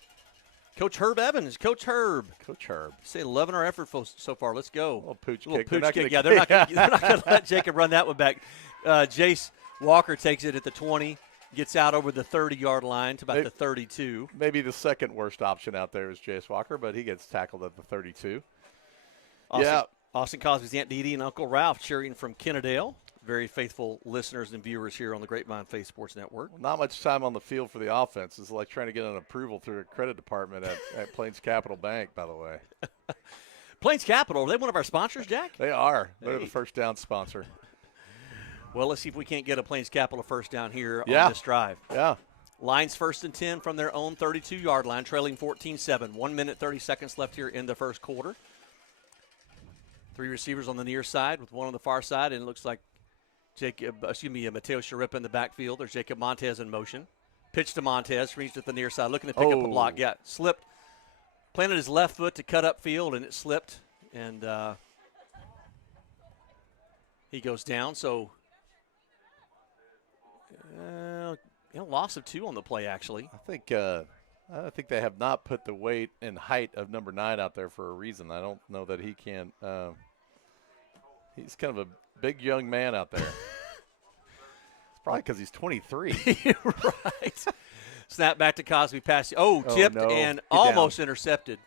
Coach Herb Evans. Coach Herb. Say loving our effort so far. Let's go. Little pooch kick. Kick. Yeah, they're not going to let Jacob run that one back. Jace Walker takes it at the 20. Gets out over the 30-yard line to about the 32. Maybe the second worst option out there is Jace Walker, but he gets tackled at the 32. Austin Cosby's Aunt Dee Dee and Uncle Ralph cheering from Kennedale. Very faithful listeners and viewers here on the Grapevine Faith Sports Network. Not much time on the field for the offense. It's like trying to get an approval through a credit department at Plains Capital Bank, by the way. Plains Capital, are they one of our sponsors, Jack? They are. They're the first down sponsor. Well, let's see if we can't get a Plains Capital first down here on this drive. Yeah. Lions 1st and 10 from their own 32-yard line, trailing 14-7. 1 minute, 30 seconds left here in the first quarter. 3 receivers on the near side with one on the far side, and it looks like Mateo Sharippa in the backfield. There's Jacob Montez in motion. Pitch to Montez, reached at the near side, looking to pick up a block. Yeah, slipped. Planted his left foot to cut up field, and it slipped, and he goes down. So, loss of 2 on the play, actually. I think they have not put the weight and height of number 9 out there for a reason. I don't know that he can. He's kind of a big young man out there. It's probably because he's 23. Right. Snap back to Cosby. Pass. Tipped and almost intercepted.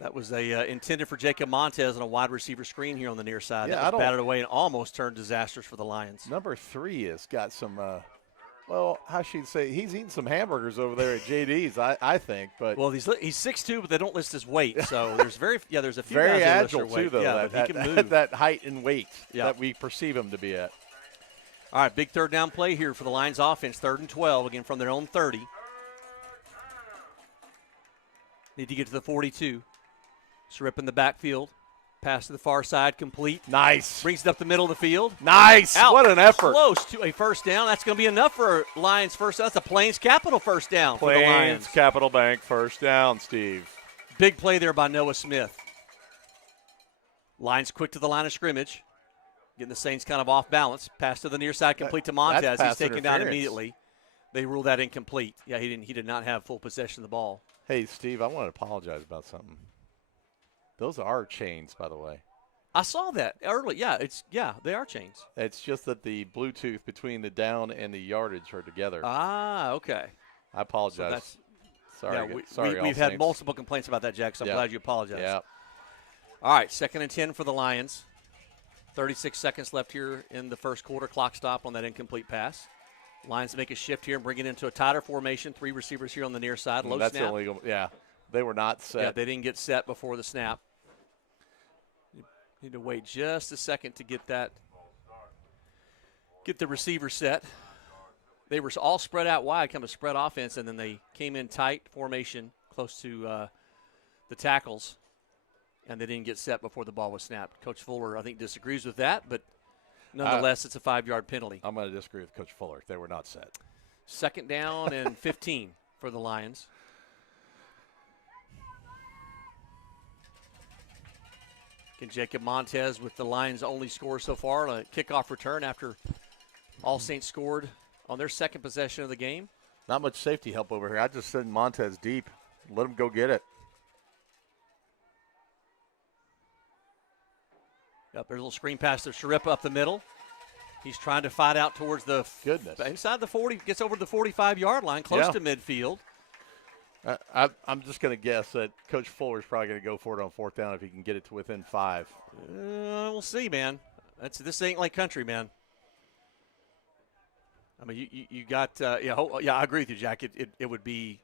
That was intended for Jacob Montez on a wide receiver screen here on the near side. Yeah, that was batted away and almost turned disastrous for the Lions. Number 3 has got some Well, how should you say? He's eating some hamburgers over there at JD's, I think. But well, he's 6'2", but they don't list his weight. So there's there's a few very guys agile too, though. Yeah, that, he can move. That height and weight that we perceive him to be at. All right, big third down play here for the Lions offense. 3rd and 12, again from their own 30. Need to get to the 42. Shrip in the backfield. Pass to the far side, complete. Nice. Brings it up the middle of the field. Nice. Out. What an effort. Close to a first down. That's going to be enough for Lions first down. That's a Plains Capital first down for the Lions. Plains Capital Bank first down, Steve. Big play there by Noah Smith. Lions quick to the line of scrimmage. Getting the Saints kind of off balance. Pass to the near side, complete to Montez. He's taken down immediately. They ruled that incomplete. Yeah, he did not have full possession of the ball. Hey, Steve, I want to apologize about something. Those are chains, by the way. I saw that early. Yeah, they are chains. It's just that the Bluetooth between the down and the yardage are together. Ah, okay. I apologize. Sorry. We've had multiple complaints about that, Jack, so I'm glad you apologized. Yeah. All right, 2nd and 10 for the Lions. 36 seconds left here in the first quarter. Clock stop on that incomplete pass. Lions make a shift here and bring it into a tighter formation. 3 receivers here on the near side. Low That's snap. illegal. Yeah, they were not set. Yeah, they didn't get set before the snap. You need to wait just a second to get the receiver set. They were all spread out wide, kind of a spread offense, and then they came in tight formation close to the tackles, and they didn't get set before the ball was snapped. Coach Fuller, I think, disagrees with that, but nonetheless, it's a 5-yard penalty. I'm going to disagree with Coach Fuller. They were not set. 2nd down and 15 for the Lions. Again, Jacob Montez with the Lions' only score so far on a kickoff return after All Saints scored on their 2nd possession of the game. Not much safety help over here. I just sent Montez deep. Let him go get it. Yep, there's a little screen pass to Sharip up the middle. He's trying to fight out towards the inside the 40, gets over to the 45-yard line, close to midfield. I'm just going to guess that Coach Fuller's probably going to go for it on 4th down if he can get it to within 5. We'll see, man. This ain't like country, man. I mean, you got I agree with you, Jack. It would be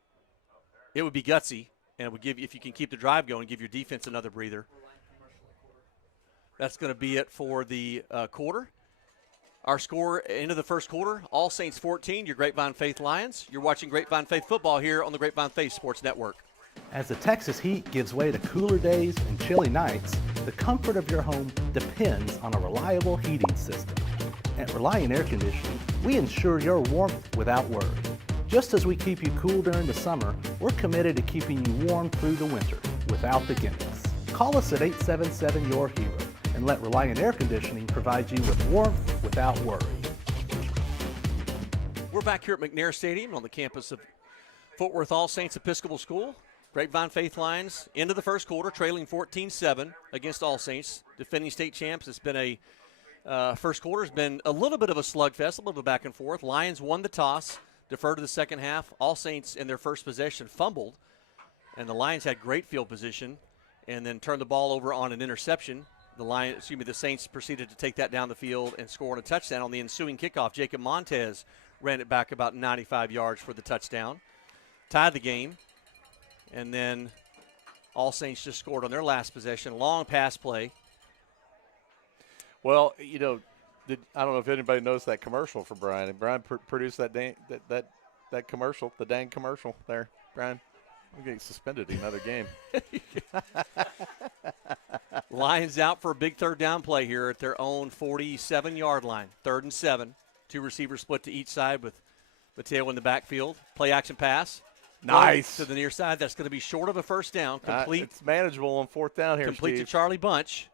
gutsy, and it would give you, if you can keep the drive going, give your defense another breather. That's going to be it for the quarter. Our score into the first quarter, All Saints 14, your Grapevine Faith Lions. You're watching Grapevine Faith football here on the Grapevine Faith Sports Network. As the Texas heat gives way to cooler days and chilly nights, the comfort of your home depends on a reliable heating system. At Reliant Air Conditioning, we ensure your warmth without worry. Just as we keep you cool during the summer, we're committed to keeping you warm through the winter without the gimmicks. Call us at 877-YOUR-HERO and let Reliant Air Conditioning provide you with warmth without worry. We're back here at McNair Stadium on the campus of Fort Worth All Saints Episcopal School. Grapevine Faith Lions into the first quarter, trailing 14-7 against All Saints. Defending state champs. It's been a first quarter has been a little bit of a slugfest, a little bit back and forth. Lions won the toss, deferred to the second half. All Saints in their first possession fumbled, and the Lions had great field position and then turned the ball over on an interception. The Saints proceeded to take that down the field and score on a touchdown on the ensuing kickoff. Jacob Montez ran it back about 95 yards for the touchdown, tied the game, and then All Saints just scored on their last possession. Long pass play. Well, I don't know if anybody knows that commercial for Brian. And Brian produced that commercial, the dang commercial there, Brian. I'm getting suspended in another game. Lions out for a big third down play here at their own 47-yard line. 3rd and 7. 2 receivers split to each side with Mateo in the backfield. Play action pass. Nice. To the near side. That's going to be short of a first down. Complete. It's manageable on 4th down here, Complete Steve. to Charlie Bunch.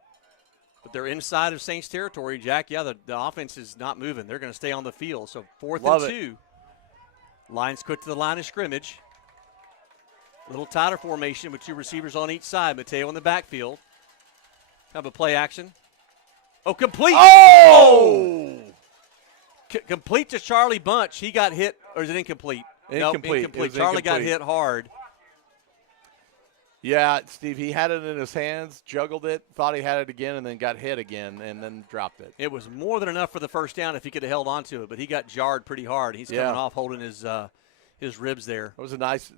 But they're inside of Saints territory, Jack. Yeah, the offense is not moving. They're going to stay on the field. So 4th and 2. Lions quick to the line of scrimmage. Little tighter formation with 2 receivers on each side. Mateo in the backfield. Have a play action. Oh, complete. Oh! Complete to Charlie Bunch. He got hit, or is it incomplete? Incomplete. Nope, incomplete. Charlie got hit hard. Yeah, Steve, he had it in his hands, juggled it, thought he had it again, and then got hit again, and then dropped it. It was more than enough for the first down if he could have held on to it, but he got jarred pretty hard. He's coming off holding his ribs there. It was a nice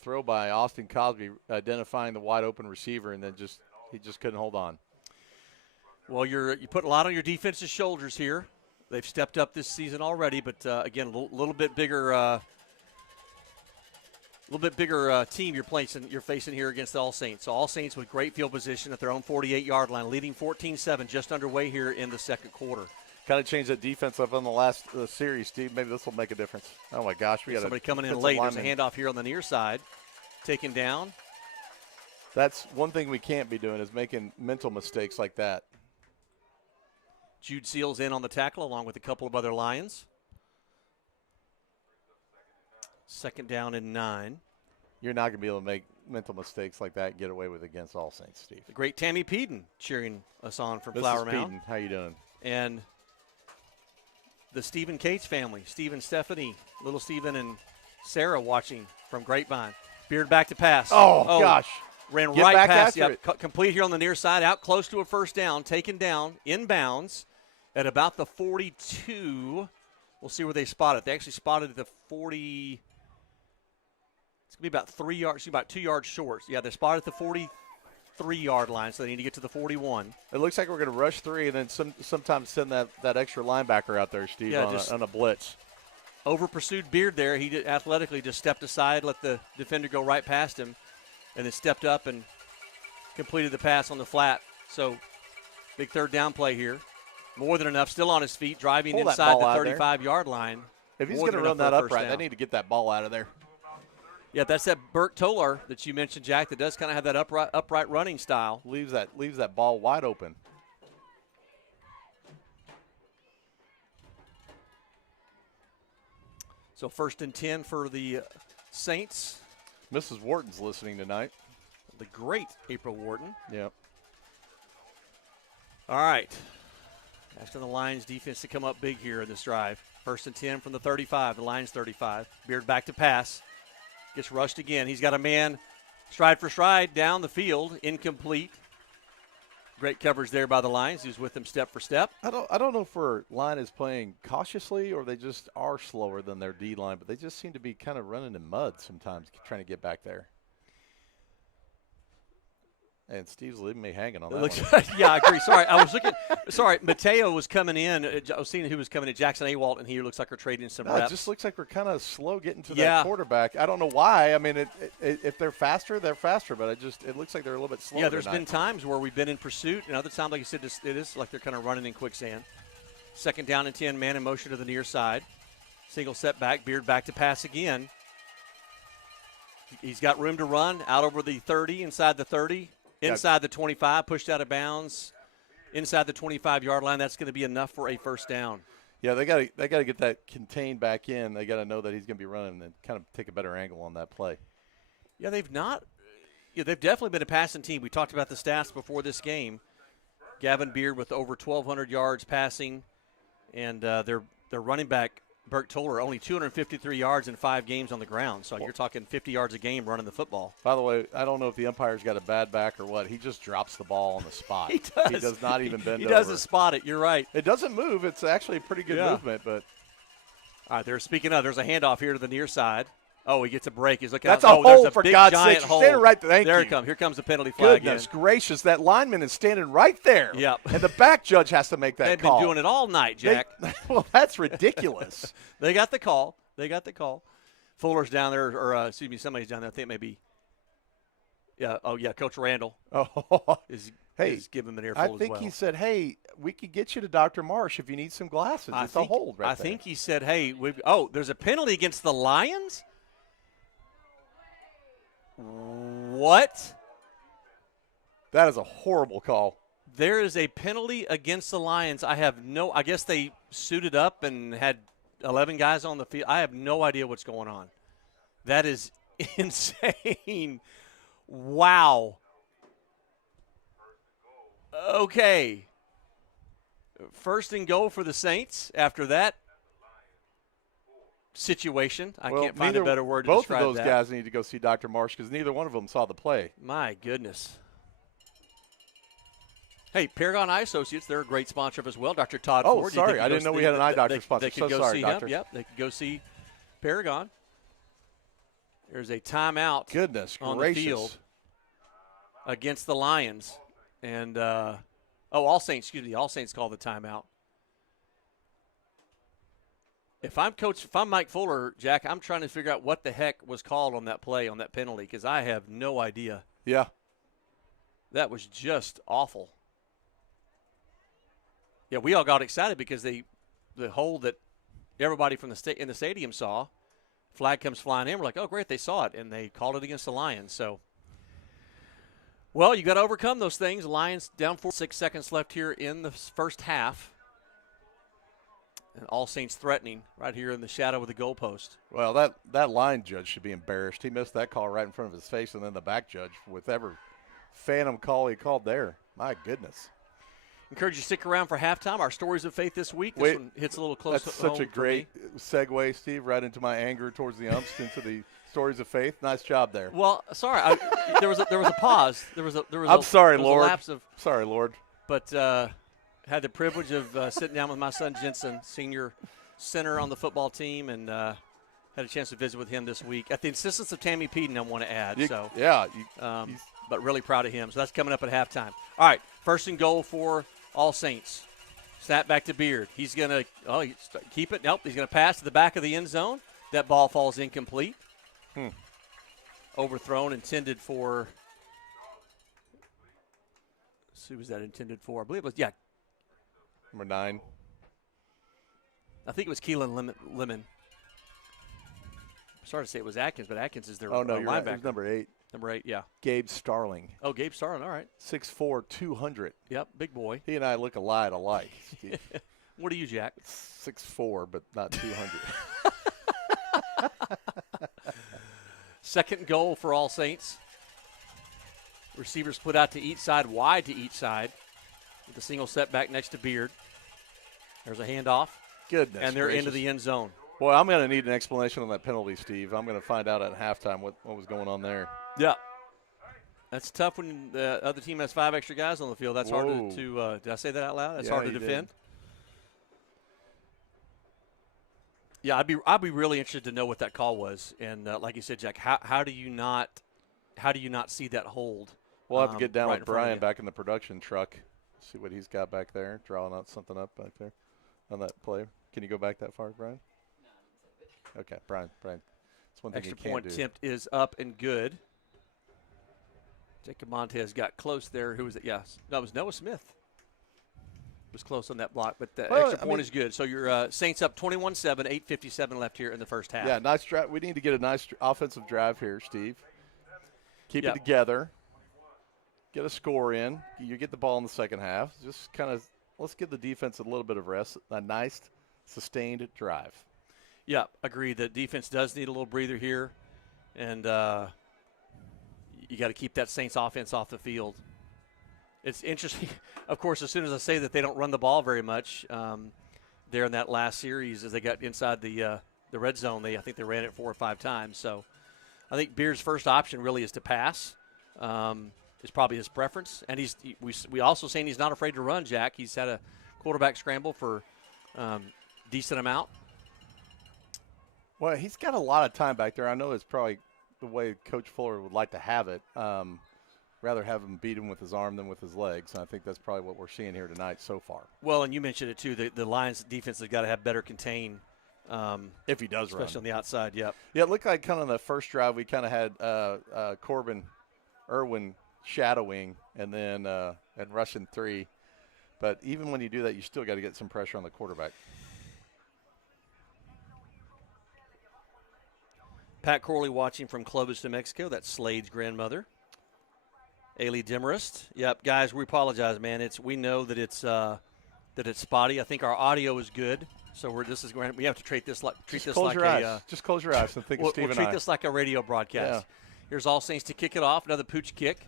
throw by Austin Cosby, identifying the wide open receiver, and then he just couldn't hold on. Well, you put a lot on your defense's shoulders here. They've stepped up this season already, but again, a little bit bigger team you're facing here against the All Saints. So All Saints with great field position at their own 48-yard line, leading 14-7, just underway here in the second quarter. Kind of changed that defense up on the last series, Steve. Maybe this will make a difference. Oh, my gosh. We got somebody coming in late. There's a handoff here on the near side. Taken down. That's one thing we can't be doing is making mental mistakes like that. Jude Seals in on the tackle along with a couple of other Lions. Second down and 9. You're not going to be able to make mental mistakes like that and get away with against All Saints, Steve. The great Tammy Peden cheering us on from Flower Mound. Peden, how you doing? And the Stephen Cates family, Stephen, Stephanie, little Stephen, and Sarah watching from Grapevine. Beard back to pass. Oh gosh. Ran Get right back past. after it. Complete here on the near side, out close to a first down, taken down, inbounds at about the 42. We'll see where they spot it. They actually spotted at the 40. It's going to be about 3 yards, about 2 yards short. Yeah, they spotted at the 43-yard line, so they need to get to the 41. It looks like we're going to rush 3 and then sometimes send that extra linebacker out there, Steve, on a blitz. Over-pursued Beard there. He athletically just stepped aside, let the defender go right past him, and then stepped up and completed the pass on the flat. So big third down play here. More than enough. Still on his feet, driving inside the 35-yard line. If he's going to run that upright, they need to get that ball out of there. Yeah, that's that Burt Tolar that you mentioned, Jack, that does kind of have that upright running style. Leaves that ball wide open. So 1st and 10 for the Saints. Mrs. Wharton's listening tonight. The great April Wharton. Yep. All right. Asking the Lions defense to come up big here in this drive. 1st and 10 from the 35, the Lions 35. Beard back to pass. Gets rushed again. He's got a man stride for stride down the field, incomplete. Great coverage there by the Lions. He's with them step for step. I don't know if our line is playing cautiously or they just are slower than their D line, but they just seem to be kind of running in mud sometimes, trying to get back there. And Steve's leaving me hanging on that one. Yeah, I agree. Sorry, I was looking. Sorry, Mateo was coming in. I was seeing who was coming in. Jackson Awalt, and he looks like we're trading some reps. It just looks like we're kind of slow getting to that quarterback. I don't know why. I mean, if they're faster, they're faster. But it looks like they're a little bit slower. Yeah, there's been times where we've been in pursuit, and other times, like you said, it is like they're kind of running in quicksand. 2nd down and 10, man in motion to the near side. Single setback, Beard back to pass again. He's got room to run out over the 30, inside the 30. Inside the 25, pushed out of bounds. Inside the 25-yard line, that's going to be enough for a first down. Yeah, they got to get that contained back in. They got to know that he's going to be running and kind of take a better angle on that play. Yeah, they've definitely been a passing team. We talked about the stats before this game. Gavin Beard with over 1,200 yards passing, and their running back Burt Tolar only 253 yards in 5 games on the ground. So you're talking 50 yards a game running the football. By the way, I don't know if the umpire's got a bad back or what. He just drops the ball on the spot. He does. He does not even bend over. He doesn't spot it. You're right. It doesn't move. It's actually a pretty good movement. But all right, there's a handoff here to the near side. Oh, he gets a break. He's looking. That's out. a hole, there's a for big, God's giant sake. Hole. Standing right there. There it comes. Here comes the penalty flag. Goodness gracious, that lineman is standing right there. Yep. And the back judge has to make that They've call. They've been doing it all night, Jack. Well, that's ridiculous. They got the call. Fuller's down there, or somebody's down there. I think maybe. Yeah. Oh, yeah. Coach Randall. Is giving him an earful as well. I think he said, "Hey, we could get you to Dr. Marsh if you need some glasses." It's a hold right there. I think he said, "Hey, there's a penalty against the Lions." What? That is a horrible call. There is a penalty against the Lions. I guess they suited up and had 11 guys on the field. I have no idea what's going on. That is insane. Wow. Okay. 1st and goal for the Saints after that. situation. I can't find a better word to describe that. Both of those guys need to go see Dr. Marsh because neither one of them saw the play. My goodness. Hey, Paragon Eye Associates, they're a great sponsor as well. Dr. Todd Ford. Oh, sorry. I didn't know we had an eye doctor sponsor. They could go see him. Yep, they could go see Paragon. There's a timeout on the field against the Lions. And, All Saints called the timeout. If I'm Mike Fuller, Jack, I'm trying to figure out what the heck was called on that play, on that penalty, because I have no idea. Yeah. That was just awful. Yeah, we all got excited because the hole that everybody from in the stadium saw, flag comes flying in. We're like, oh, great, they saw it, and they called it against the Lions. So, well, you got to overcome those things. Lions down 6 seconds left here in the first half. And All Saints threatening right here in the shadow of the goalpost. Well, that line judge should be embarrassed. He missed that call right in front of his face, and then the back judge with every phantom call he called there. My goodness. Encourage you to stick around for halftime. Our Stories of Faith this week. This one hits a little close That's to home. such a great segue, Steve, right into my anger towards the umps, into the Stories of Faith. Nice job there. Well, sorry, there was a pause. I'm sorry, Lord. A lapse of, sorry, Lord. But had the privilege of sitting down with my son Jensen, senior center on the football team, and had a chance to visit with him this week at the insistence of Tammy Peden, I want to add. But really proud of him. So that's coming up at halftime. All right, first and goal for All Saints. Snap back to Beard. He's going to keep it. Nope, he's going to pass to the back of the end zone. That ball falls incomplete. Overthrown, intended for – who was that intended for? I believe it was, Number 9. I think it was Keelan Lemon. Sorry to say it was Atkins, but Atkins is their linebacker. Right. It was number 8. Number 8, yeah. Gabe Starling. Oh, Gabe Starling, all right. 6'4", 200. Yep, big boy. He and I look alike. Steve. What are you, Jack? 6'4", but not 200. Second goal for All Saints. Receivers split out to each side, wide to each side, with a single setback next to Beard. There's a handoff. Goodness And they're gracious. into the end zone. Boy, I'm going to need an explanation on that penalty, Steve. I'm going to find out at halftime what was going on there. Yeah. That's tough when the other team has 5 extra guys on the field. That's hard to did I say that out loud? That's hard to defend. Did. Yeah, I'd be really interested to know what that call was. And like you said, Jack, how do you not see that hold? We'll have to get down with Brian back in the production truck, see what he's got back there, drawing out something up back there on that play. Can you go back that far, Brian? Okay, Brian. That's one thing Extra you can't point do. attempt is up and good. Jacob Montez got close there. Who was it? Yes, that was Noah Smith. Was close on that block, but the extra point is good. So your Saints up 21-7, 8:57 left here in the first half. Yeah, nice drive. We need to get a nice offensive drive here, Steve. Keep it together. Get a score in. You get the ball in the second half. Just kind of let's give the defense a little bit of rest. A nice, sustained drive. Yeah, agree. The defense does need a little breather here, and you got to keep that Saints offense off the field. It's interesting, of course, as soon as I say that they don't run the ball very much there in that last series as they got inside the red zone, I think they ran it 4 or 5 times. So I think Beard's first option really is to pass. Is probably his preference. And we also saying he's not afraid to run, Jack. He's had a quarterback scramble for decent amount. Well, he's got a lot of time back there. I know it's probably the way Coach Fuller would like to have it. Rather have him beat him with his arm than with his legs. And I think that's probably what we're seeing here tonight so far. Well, and you mentioned it too. The Lions defense has got to have better contain. If he does run. Especially on the outside, yep. Yeah, it looked like kind of the first drive we kind of had Corbin Irwin shadowing and then and rushing 3. But even when you do that, you still got to get some pressure on the quarterback. Pat Corley watching from Clovis, New Mexico. That's Slade's grandmother. Ailey Demarest. Yep, guys, we apologize, man. We know that it's spotty. I think our audio is good, so we have to treat this like just close your eyes and think of Steve and I. We'll treat this like a radio broadcast. Yeah. Here's All Saints to kick it off. Another pooch kick.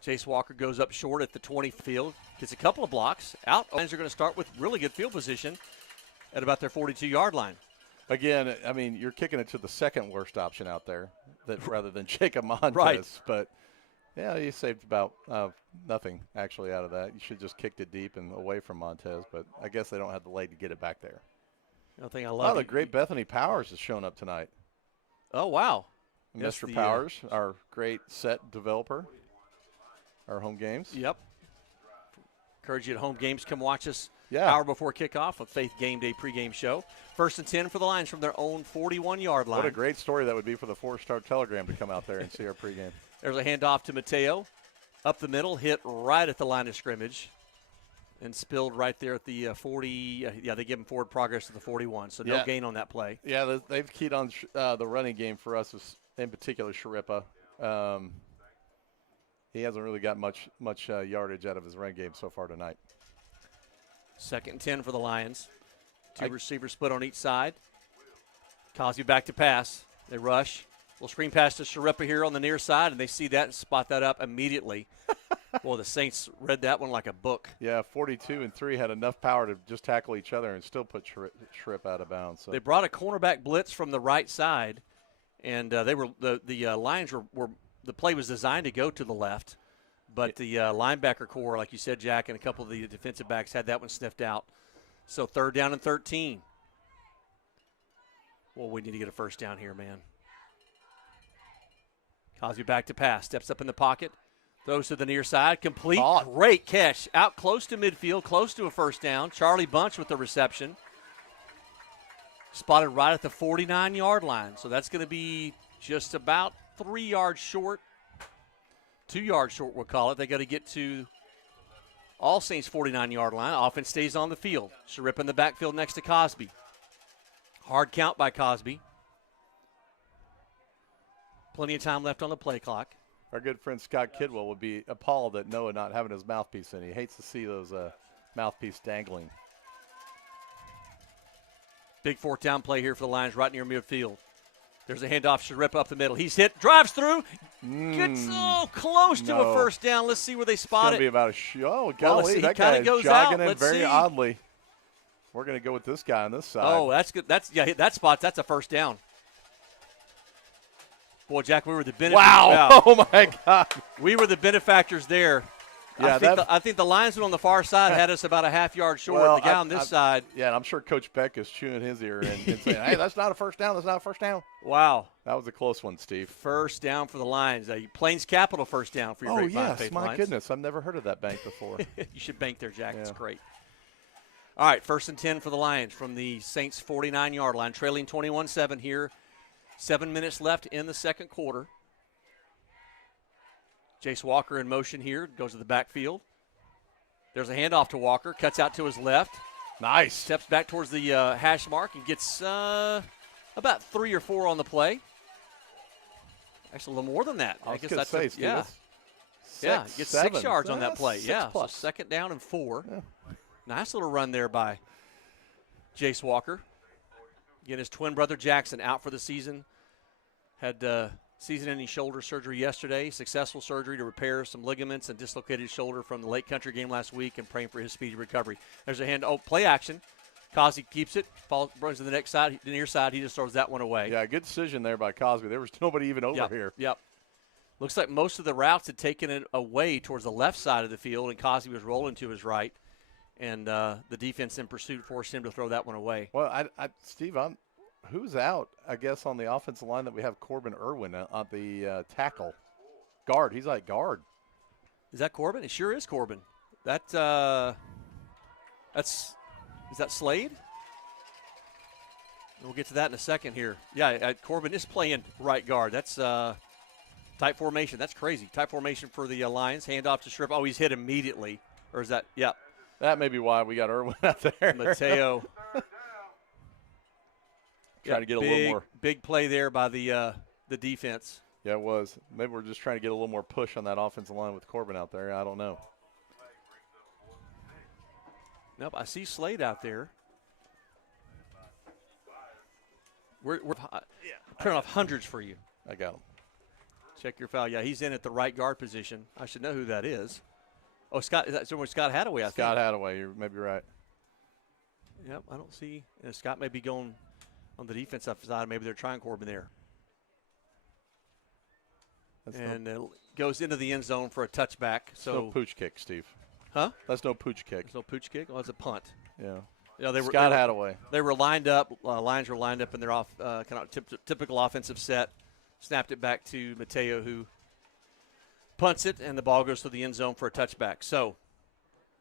Chase Walker goes up short at the 20 field. Gets a couple of blocks. Out. Lions are going to start with really good field position at about their 42-yard line. Again, I mean, you're kicking it to the second worst option out there rather than Jacob Montez. Right. But, yeah, you saved about nothing actually out of that. You should just kicked it deep and away from Montez. But I guess they don't have the leg to get it back there. The thing I love. The great Bethany Powers has shown up tonight. Oh, wow. Mr. Powers, our great set developer, our home games. Yep. Encourage you at home games. Come watch us hour before kickoff of Faith Game Day pregame show. 1st and 10 for the Lions from their own 41-yard line. What a great story that would be for the 4-Star Telegram to come out there and see our pregame. There's a handoff to Mateo. Up the middle, hit right at the line of scrimmage. And spilled right there at the 40. They give him forward progress to the 41, so no gain on that play. Yeah, they've keyed on the running game for us, in particular Sharippa. He hasn't really got much yardage out of his run game so far tonight. 2nd and 10 for the Lions. Two receivers split on each side. Cosby back to pass. They rush. Little screen pass to Sharippa here on the near side, and they see that and spot that up immediately. Well, the Saints read that one like a book. Yeah, 42 and 3 had enough power to just tackle each other and still put Sharippa out of bounds. So. They brought a cornerback blitz from the right side, and they were the Lions were the play was designed to go to the left, but the linebacker core, like you said, Jack, and a couple of the defensive backs had that one sniffed out. So 3rd down and 13. Well, we need to get a first down here, man. Cosby back to pass, steps up in the pocket. Throws to the near side, complete, great catch. Out close to midfield, close to a first down. Charlie Bunch with the reception. Spotted right at the 49-yard line. So that's going to be just about 3 yards short. 2 yards short, we'll call it. They got to get to All Saints 49-yard line. Offense stays on the field. Sharippa in the backfield next to Cosby. Hard count by Cosby. Plenty of time left on the play clock. Our good friend Scott Kidwell would be appalled at Noah not having his mouthpiece in. He hates to see those mouthpiece dangling. Big 4th down play here for the Lions right near midfield. There's a handoff, Sharippa up the middle. He's hit, drives through, gets so close to a first down. Let's see where they spot it. It's going to be about golly, that guy is jogging in very oddly. We're going to go with this guy on this side. Oh, that's good. That spot, that's a first down. Boy, Jack, we were the benefactors. Wow. Oh, my God. We were the benefactors there. Yeah, I think the linesman on the far side had us about a half yard short. The guy on this side. Yeah, and I'm sure Coach Beck is chewing his ear and saying, hey, that's not a first down. That's not a first down. Wow. That was a close one, Steve. First down for the Lions. Plains Capital first down for your Grapevine Faith my Lions. Goodness. I've never heard of that bank before. You should bank there, Jack. It's great. All right, 1st and 10 for the Lions from the Saints 49-yard line, trailing 21-7 here. 7 minutes left in the second quarter. Jace Walker in motion here, goes to the backfield. There's a handoff to Walker, cuts out to his left. Nice. Steps back towards the hash mark and gets about 3 or 4 on the play. Actually, a little more than that. I guess that's Steve, gets 6 yards on that play. So 2nd down and 4. Yeah. Nice little run there by Jace Walker. Again, his twin brother Jackson out for the season. Had season-ending shoulder surgery yesterday. Successful surgery to repair some ligaments and dislocated shoulder from the Lake Country game last week, and praying for his speedy recovery. There's a hand. Oh, play action. Cosby keeps it. Runs to the next side, the near side. He just throws that one away. Yeah, good decision there by Cosby. There was nobody even over here. Yep. Looks like most of the routes had taken it away towards the left side of the field, and Cosby was rolling to his right. And the defense in pursuit forced him to throw that one away. Well, Steve, who's out, I guess, on the offensive line that we have Corbin Irwin on the tackle? Guard. He's like guard. Is that Corbin? It sure is Corbin. Is that Slade? We'll get to that in a second here. Yeah, Corbin is playing right guard. That's tight formation. That's crazy. Tight formation for the Lions. Handoff to Sharippa. Oh, he's hit immediately. Or is that, yeah. That may be why we got Irwin out there. Mateo. Trying to get a little more. Big play there by the defense. Yeah, it was. Maybe we're just trying to get a little more push on that offensive line with Corbin out there. I don't know. Nope, I see Slade out there. We're turning off hundreds for you. I got him. Check your foul. Yeah, he's in at the right guard position. I should know who that is. Oh, Scott. Is that someone? Scott Hadaway, I think. Scott Hadaway. You're maybe right. Yep, I don't see. Scott may be going on the defensive side. Maybe they're trying Corbin there. And it goes into the end zone for a touchback. So no pooch kick, Steve. Huh? That's no pooch kick. There's no pooch kick? Oh, it's a punt. Yeah. Scott Hadaway. They were lined up. Lines were lined up in their kind of typical offensive set. Snapped it back to Mateo, who punts it, and the ball goes to the end zone for a touchback. So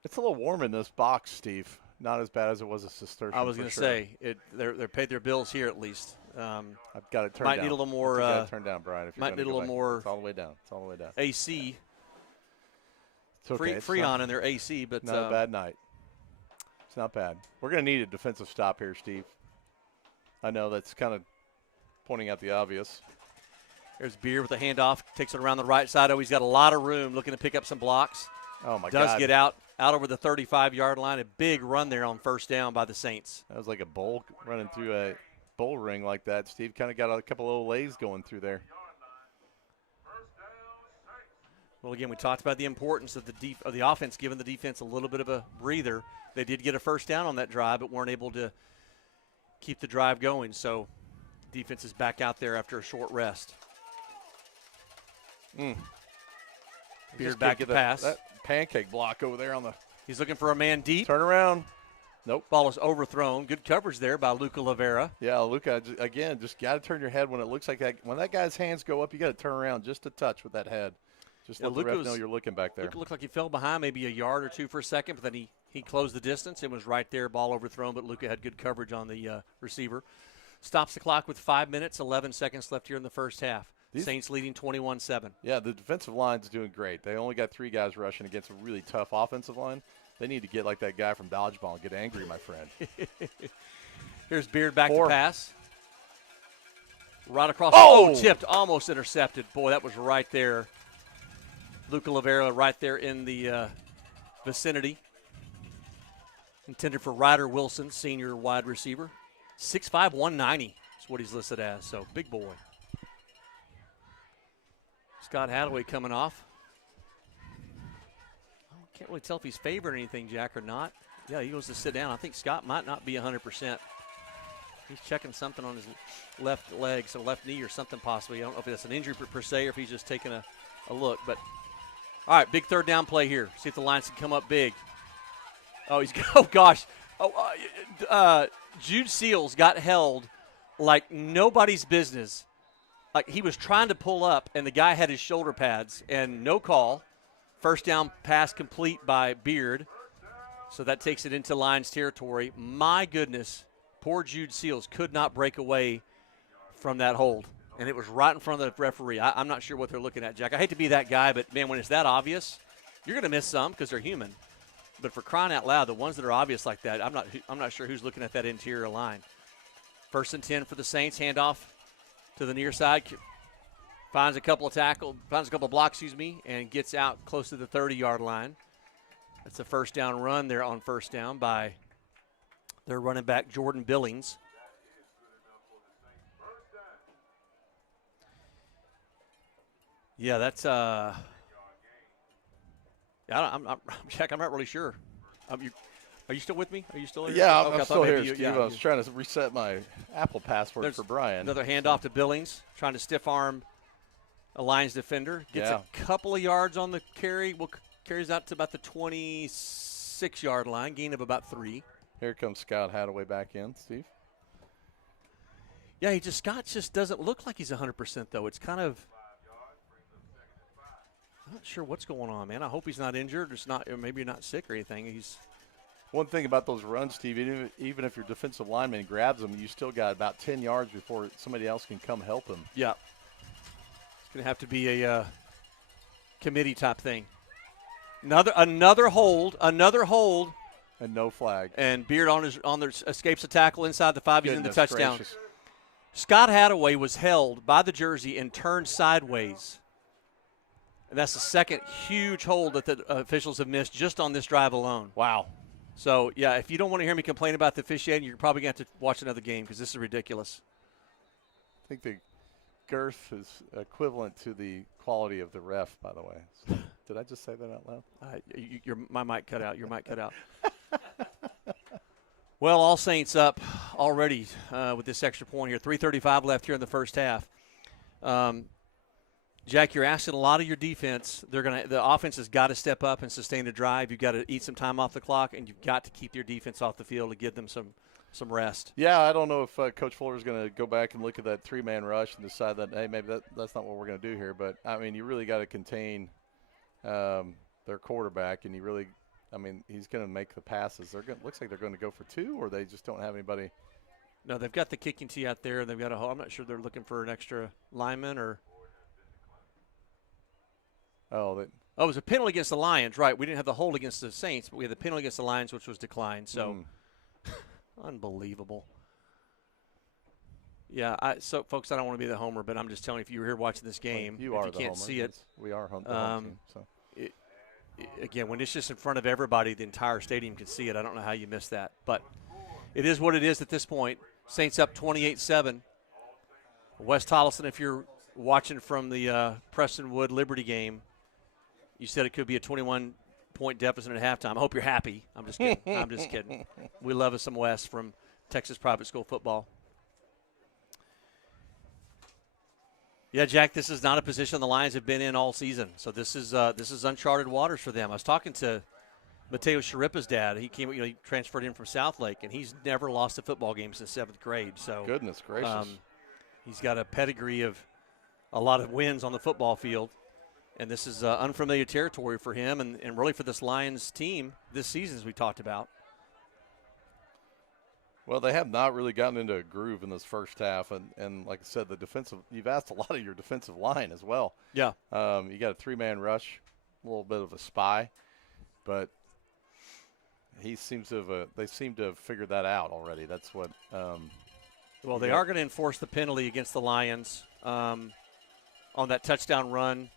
it's a little warm in this box, Steve. Not as bad as it was at Cistercian. I was going to say they're paid their bills here at least. I've got it turned might down. Need a little more. Turn down, Brian. If might need a little more. It's all the way down. It's all the way down. AC. It's okay. Freon in their AC, but not a bad night. It's not bad. We're going to need a defensive stop here, Steve. I know that's kind of pointing out the obvious. There's Beard with a handoff, takes it around the right side. Oh, he's got a lot of room, looking to pick up some blocks. Oh, my God. Does get out over the 35-yard line. A big run there on first down by the Saints. That was like a bull running through a bull ring like that. Steve kind of got a couple of lays going through there. Well, again, we talked about the importance of the offense giving the defense a little bit of a breather. They did get a first down on that drive, but weren't able to keep the drive going. So defense is back out there after a short rest. Beard back to pass. That pancake block over there on the. He's looking for a man deep. Turn around. Nope. Ball is overthrown. Good coverage there by Luca Lavera. Yeah, Luca, again, just got to turn your head when it looks like that. When that guy's hands go up, you got to turn around just a touch with that head. Just let the ref know you're looking back there. Luca looked like he fell behind maybe a yard or two for a second, but then he closed the distance and was right there, ball overthrown, but Luca had good coverage on the receiver. Stops the clock with 5 minutes, 11 seconds left here in the first half. Saints leading 21-7. Yeah, the defensive line's doing great. They only got 3 guys rushing against a really tough offensive line. They need to get like that guy from Dodgeball and get angry, my friend. Here's Beard back to pass. Right across. Oh, tipped, almost intercepted. Boy, that was right there. Luca Lavera right there in the vicinity. Intended for Ryder Wilson, senior wide receiver. 6'5", 190 is what he's listed as, so big boy. Scott Hadaway coming off. I can't really tell if he's favoring anything, Jack, or not. Yeah, he goes to sit down. I think Scott might not be 100%. He's checking something on his left leg, so left knee or something possibly. I don't know if that's an injury per se or if he's just taking a look. But, all right, big third down play here. See if the Lions can come up big. Oh, gosh. Jude Seals got held like nobody's business. Like he was trying to pull up, and the guy had his shoulder pads, and no call. First down pass complete by Beard. So that takes it into Lions territory. My goodness, poor Jude Seals could not break away from that hold. And it was right in front of the referee. I'm not sure what they're looking at, Jack. I hate to be that guy, but, man, when it's that obvious, you're going to miss some because they're human. But for crying out loud, the ones that are obvious like that, I'm not sure who's looking at that interior line. 1st and 10 for the Saints. Handoff to the near side. Finds a couple of blocks, and gets out close to the 30-yard line. That's a first down run there on first down by their running back, Jordan Billings. Yeah, that's Jack, I'm not really sure. Are you still with me? Are you still here? Yeah, okay, I'm still here, Steve. I was trying to reset my Apple password for Brian. Another handoff to Billings, trying to stiff arm a Lions defender. Gets a couple of yards on the carry. Carries out to about the 26-yard line, gain of about 3. Here comes Scott Hadaway back in, Steve. Yeah, Scott just doesn't look like he's 100%, though. It's kind of – I'm not sure what's going on, man. I hope he's not injured or maybe you're not sick or anything. One thing about those runs, Steve, even if your defensive lineman grabs them, you still got about 10 yards before somebody else can come help him. Yeah. It's going to have to be a committee type thing. Another hold. And no flag. And Beard escapes a tackle inside the 5. He's in the touchdown. Gracious. Scott Hadaway was held by the jersey and turned sideways. And that's the second huge hold that the officials have missed just on this drive alone. Wow. So, yeah, if you don't want to hear me complain about the officiating, you're probably going to have to watch another game because this is ridiculous. I think the girth is equivalent to the quality of the ref, by the way. So, did I just say that out loud? My mic cut out. Your mic cut out. Well, All Saints up already with this extra point here. 3:35 left here in the first half. Jack, you're asking a lot of your defense. The offense has got to step up and sustain a drive. You've got to eat some time off the clock, and you've got to keep your defense off the field to give them some rest. Yeah, I don't know if Coach Fuller is going to go back and look at that three-man rush and decide that, hey, maybe that's not what we're going to do here. But, I mean, you really got to contain their quarterback, and he's going to make the passes. Looks like they're going to go for two, or they just don't have anybody. No, they've got the kicking tee out there, and they've got I'm not sure they're looking for an extra lineman or – it was a penalty against the Lions, right? We didn't have the hold against the Saints, but we had the penalty against the Lions, which was declined. So, unbelievable. Yeah, so folks, I don't want to be the homer, but I'm just telling you, if you were here watching this game, you can't homer, see it. We are home team. So. Again, when it's just in front of everybody, the entire stadium can see it. I don't know how you missed that, but it is what it is at this point. Saints up 28-7. Wes Tollison, if you're watching from the Prestonwood Liberty game, you said it could be a 21-point deficit at halftime. I hope you're happy. I'm just kidding. I'm just kidding. We love us some Wes from Texas Private School Football. Yeah, Jack, this is not a position the Lions have been in all season. So this is uncharted waters for them. I was talking to Mateo Sharippa's dad. He came, he transferred in from Southlake, and he's never lost a football game since 7th grade. So goodness gracious, he's got a pedigree of a lot of wins on the football field. And this is unfamiliar territory for him and really for this Lions team this season, as we talked about. Well, they have not really gotten into a groove in this first half. And like I said, you've asked a lot of your defensive line as well. Yeah. You got a three-man rush, a little bit of a spy. But they seem to have figured that out already. That's what well, they are going to enforce the penalty against the Lions on that touchdown run.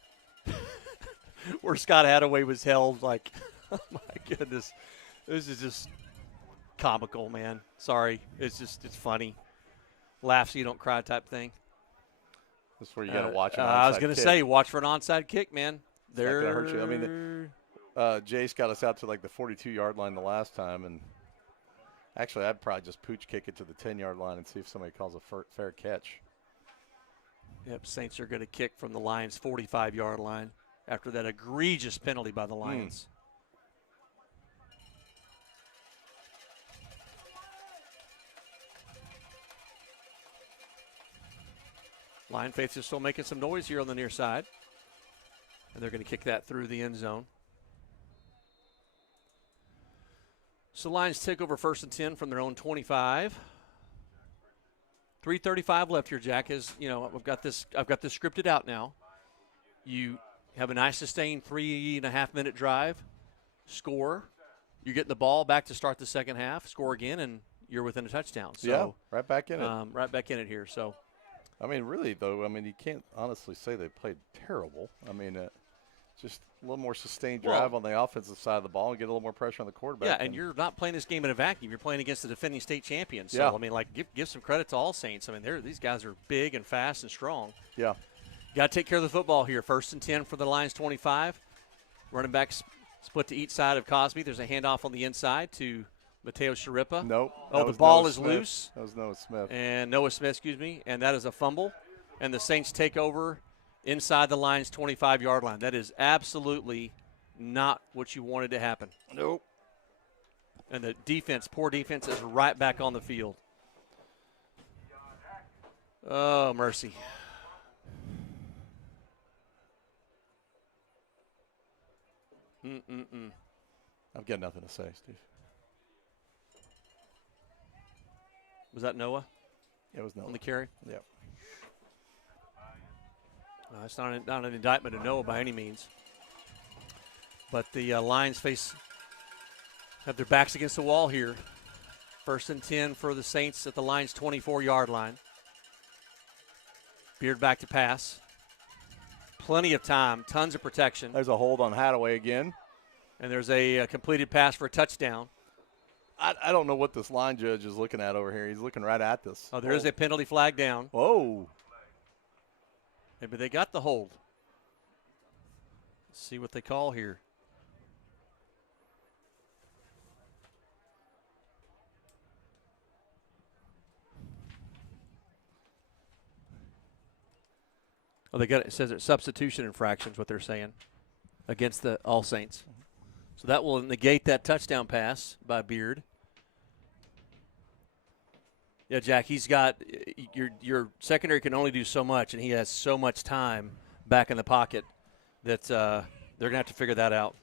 Where Scott Hadaway was held, like, oh my goodness, this is just comical, man. Sorry, it's funny. Laugh so you don't cry type thing. That's where you got to watch it. I was going to say, watch for an onside kick, man. They're going to hurt you. I mean, Jace got us out to like the 42-yard line the last time, and actually, I'd probably just pooch kick it to the 10-yard line and see if somebody calls a fair catch. Yep, Saints are going to kick from the Lions' 45-yard line after that egregious penalty by the Lions. Lion Faith is still making some noise here on the near side. And they're going to kick that through the end zone. So Lions take over 1st and 10 from their own 25. 3:35 left here, Jack. I've got this scripted out now. You have a nice sustained 3.5-minute drive, score. You're getting the ball back to start the second half, score again, and you're within a touchdown. So, yeah, right back in it. Right back in it here. So, I mean, really though, you can't honestly say they played terrible. Just a little more sustained drive on the offensive side of the ball and get a little more pressure on the quarterback. Yeah, and you're not playing this game in a vacuum. You're playing against the defending state champions. So, yeah. Give some credit to All Saints. These guys are big and fast and strong. Yeah. Got to take care of the football here. 1st and 10 for the Lions 25. Running back split to each side of Cosby. There's a handoff on the inside to Mateo Sharippa. Nope. The ball is loose. That was Noah Smith. And Noah Smith, and that is a fumble. And the Saints take over inside the Lions' 25-yard line. That is absolutely not what you wanted to happen. Nope. And the poor defense, is right back on the field. Oh, mercy. I've got nothing to say, Steve. Was that Noah? Yeah, it was Noah. On the carry? Yep. It's not an indictment of Noah by any means. But the Lions have their backs against the wall here. 1st and 10 for the Saints at the Lions' 24-yard line. Beard back to pass. Plenty of time, tons of protection. There's a hold on Hadaway again. And there's a completed pass for a touchdown. I don't know what this line judge is looking at over here. He's looking right at this. Oh, there is a penalty flag down. Whoa. Maybe they got the hold. Let's see what they call here. Oh, it says it's substitution infractions, what they're saying, against the All Saints. So that will negate that touchdown pass by Beard. Yeah, Jack, he's got your secondary can only do so much, and he has so much time back in the pocket that they're going to have to figure that out.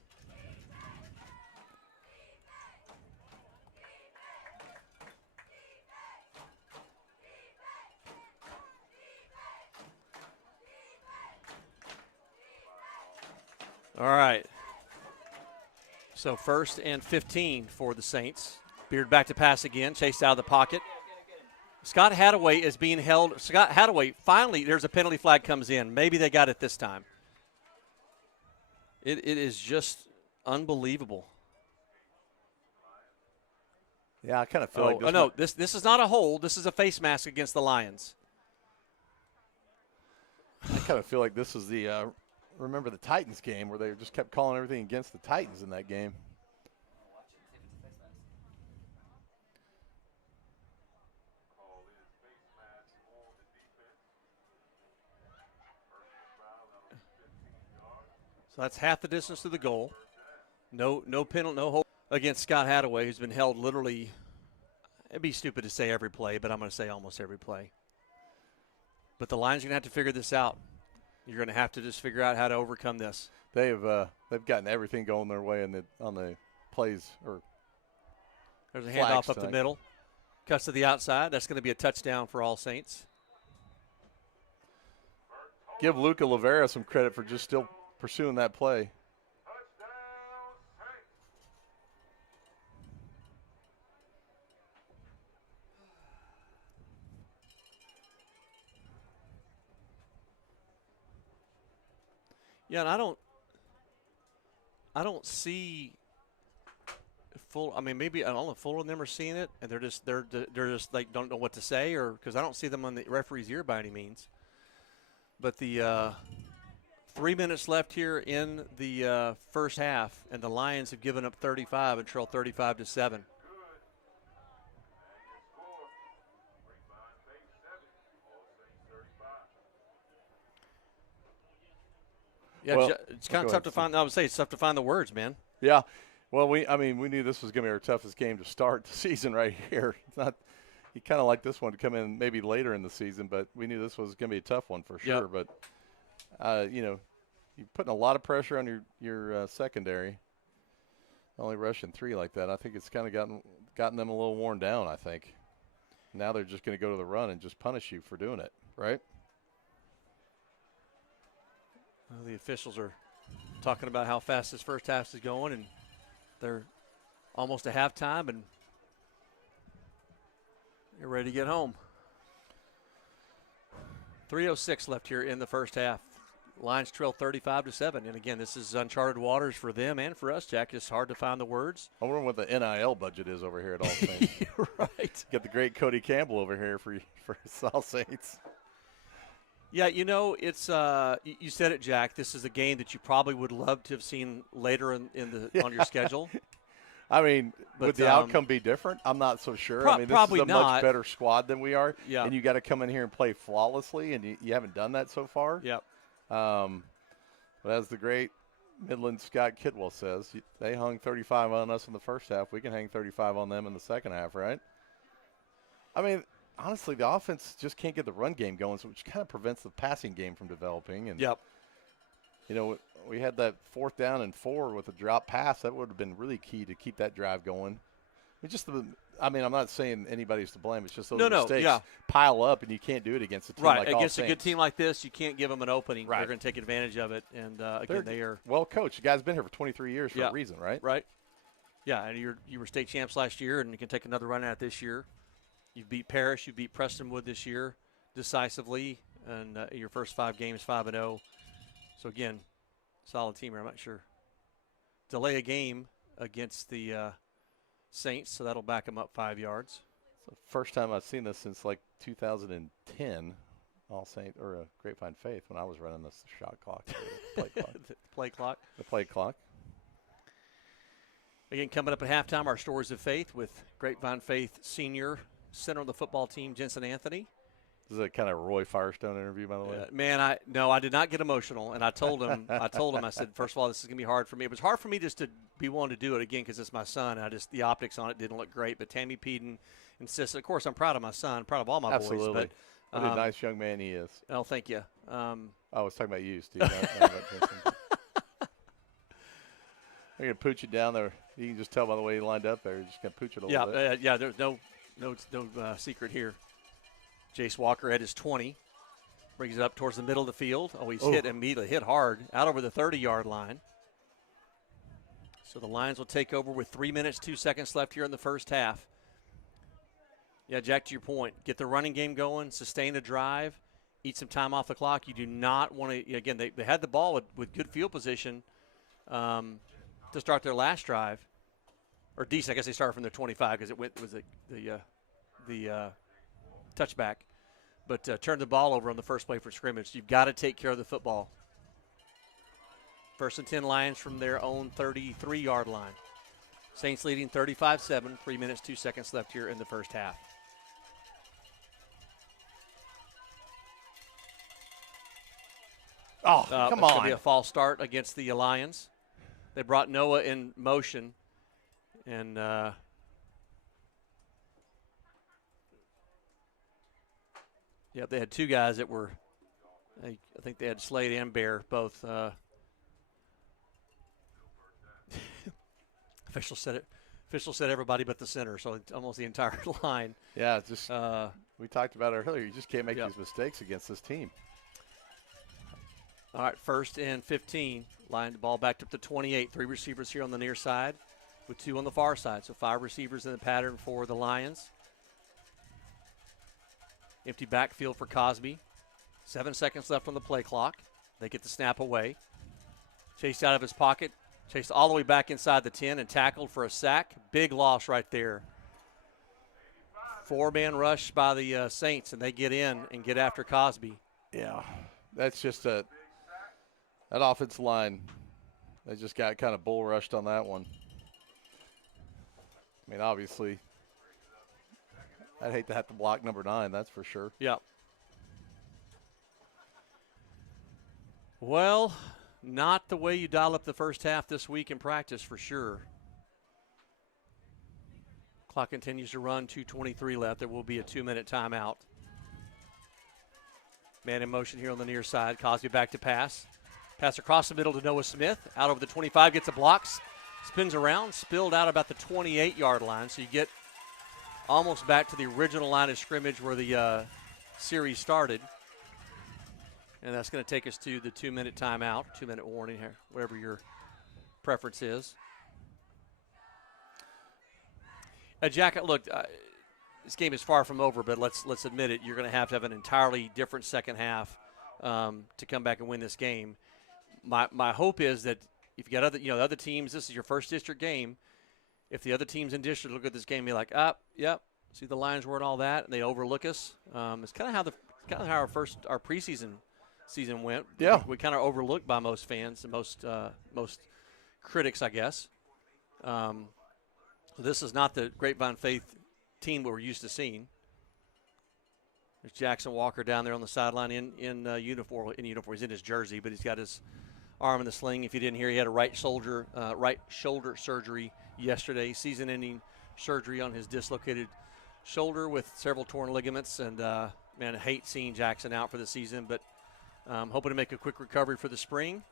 All right. So 1st and 15 for the Saints. Beard back to pass again, chased out of the pocket. Scott Hadaway is being held. Scott Hadaway, finally, there's a penalty flag comes in. Maybe they got it this time. It is just unbelievable. Yeah, I kind of feel like this. Oh, no, this is not a hold. This is a face mask against the Lions. I kind of feel like this is the remember the Titans game where they just kept calling everything against the Titans in that game. So that's half the distance to the goal. No penalty, no hold against Scott Hadaway, who's been held literally, it'd be stupid to say every play, but I'm going to say almost every play. But the Lions are going to have to figure this out. You're going to have to just figure out how to overcome this. They've gotten everything going their way on the plays. Or there's a handoff up the middle. Cuts to the outside. That's going to be a touchdown for All Saints. Give Luca Lavera some credit for just still pursuing that play. Yeah, and I don't see full. I mean, maybe I don't know if full of them are seeing it, and they're just like don't know what to say, or because I don't see them on the referee's ear by any means. But the 3 minutes left here in the first half, and the Lions have given up 35 and trail 35-7. Yeah, well, it's kind of tough to find. I would say it's tough to find the words, man. Yeah, well, we knew this was going to be our toughest game to start the season right here. It's not. You kind of like this one to come in maybe later in the season, but we knew this was going to be a tough one for sure. Yep. But you're putting a lot of pressure on your secondary. Only rushing 3 like that, I think it's kind of gotten them a little worn down. I think now they're just going to go to the run and just punish you for doing it, right? Well, the officials are talking about how fast this first half is going, and they're almost at halftime, and you're ready to get home. 3:06 left here in the first half. Lions trail 35-7, and again, this is uncharted waters for them and for us, Jack. It's hard to find the words. I wonder what the NIL budget is over here at All Saints. Right. Got the great Cody Campbell over here for All Saints. Yeah, it's you said it, Jack. This is a game that you probably would love to have seen later on your schedule. I mean, would the outcome be different? I'm not so sure. I mean, this is a much better squad than we are. Yeah. And you got to come in here and play flawlessly, and you haven't done that so far. Yep. But as the great Midland Scott Kidwell says, they hung 35 on us in the first half. We can hang 35 on them in the second half, right? I mean, honestly, the offense just can't get the run game going, which kind of prevents the passing game from developing. And yep. We had that 4th down and 4 with a drop pass. That would have been really key to keep that drive going. I'm not saying anybody's to blame. It's just those mistakes pile up, and you can't do it against a team like All Saints. Against a good team like this, you can't give them an opening. Right. They're going to take advantage of it. And, again, they are well coached. The guy's been here for 23 years for a reason, right? Right. Yeah, and you were state champs last year, and you can take another run at it this year. You beat Parrish. You beat Prestonwood this year decisively, and your first 5 games 5-0. So, again, solid team here. I'm not sure. Delay a game against the Saints, so that'll back them up 5 yards. It's the first time I've seen this since like 2010, All Saint or Grapevine Faith when I was running the shot clock, the play clock. The play clock. Again, coming up at halftime, our Stories of Faith with Grapevine Faith senior center of the football team, Jensen Anthony, This is a kind of Roy Firestone interview, by the way. Man, I did not get emotional, and I told him, I said, first of all, this is gonna be hard for me. It was hard for me just to be willing to do it again because it's my son. The optics on it didn't look great, but Tammy Peden insisted. Of course, I'm proud of my son, proud of all my boys. But what a nice young man he is. Oh, thank you. I was talking about you, Steve. I'm gonna pooch it down there. You can just tell by the way he lined up there. He's just gonna pooch it a little bit. Yeah. There's no secret here. Jace Walker at his 20, brings it up towards the middle of the field. Oh, he's immediately hit hard out over the 30-yard line. So the Lions will take over with 3 minutes, 2 seconds left here in the first half. Yeah, Jack, to your point, get the running game going, sustain a drive, eat some time off the clock. You do not want to, again, they had the ball with good field position to start their last drive. Or decent, I guess they started from their 25 because it was the touchback. But turned the ball over on the first play for scrimmage. You've got to take care of the football. 1st and 10 Lions from their own 33-yard line. Saints leading 35-7, 3 minutes, 2 seconds left here in the first half. Oh, come on. It's going to be a false start against the Lions. They brought Noah in motion. And they had two guys that were, I think they had Slade and Bear both. Official said everybody but the center, so almost the entire line. Yeah, just we talked about it earlier. You just can't make these mistakes against this team. All right, 1st and 15. Line the ball back up to 28. 3 receivers here on the near side with 2 on the far side. So 5 receivers in the pattern for the Lions. Empty backfield for Cosby. 7 seconds left on the play clock. They get the snap away. Chased out of his pocket. Chased all the way back inside the 10 and tackled for a sack. Big loss right there. 4-man rush by the Saints, and they get in and get after Cosby. Yeah, that's just that offensive line. They just got kind of bull rushed on that one. I mean, obviously, I'd hate to have to block number 9, that's for sure. Yeah. Well, not the way you dial up the first half this week in practice for sure. Clock continues to run, 2:23 left. There will be a 2-minute timeout. Man in motion here on the near side. Cosby back to pass. Pass across the middle to Noah Smith. Out over the 25, gets a block. Spins around, spilled out about the 28-yard line. So you get almost back to the original line of scrimmage where the series started. And that's going to take us to the 2-minute timeout, 2-minute warning here, whatever your preference is. Jack, look, this game is far from over, but let's admit it. You're going to have an entirely different second half to come back and win this game. My hope is that if you got other teams, this is your first district game. If the other teams in district look at this game and be like, yep, see the Lions weren't all that, and they overlook us. It's kind of how our preseason season went. Yeah, we kind of overlooked by most fans and most critics, I guess. So this is not the Grapevine Faith team we're used to seeing. There's Jackson Walker down there on the sideline in uniform. He's in his jersey, but he's got his arm in the sling. If you didn't hear, he had a right shoulder surgery yesterday, season-ending surgery on his dislocated shoulder with several torn ligaments. And I hate seeing Jackson out for the season, but hoping to make a quick recovery for the spring.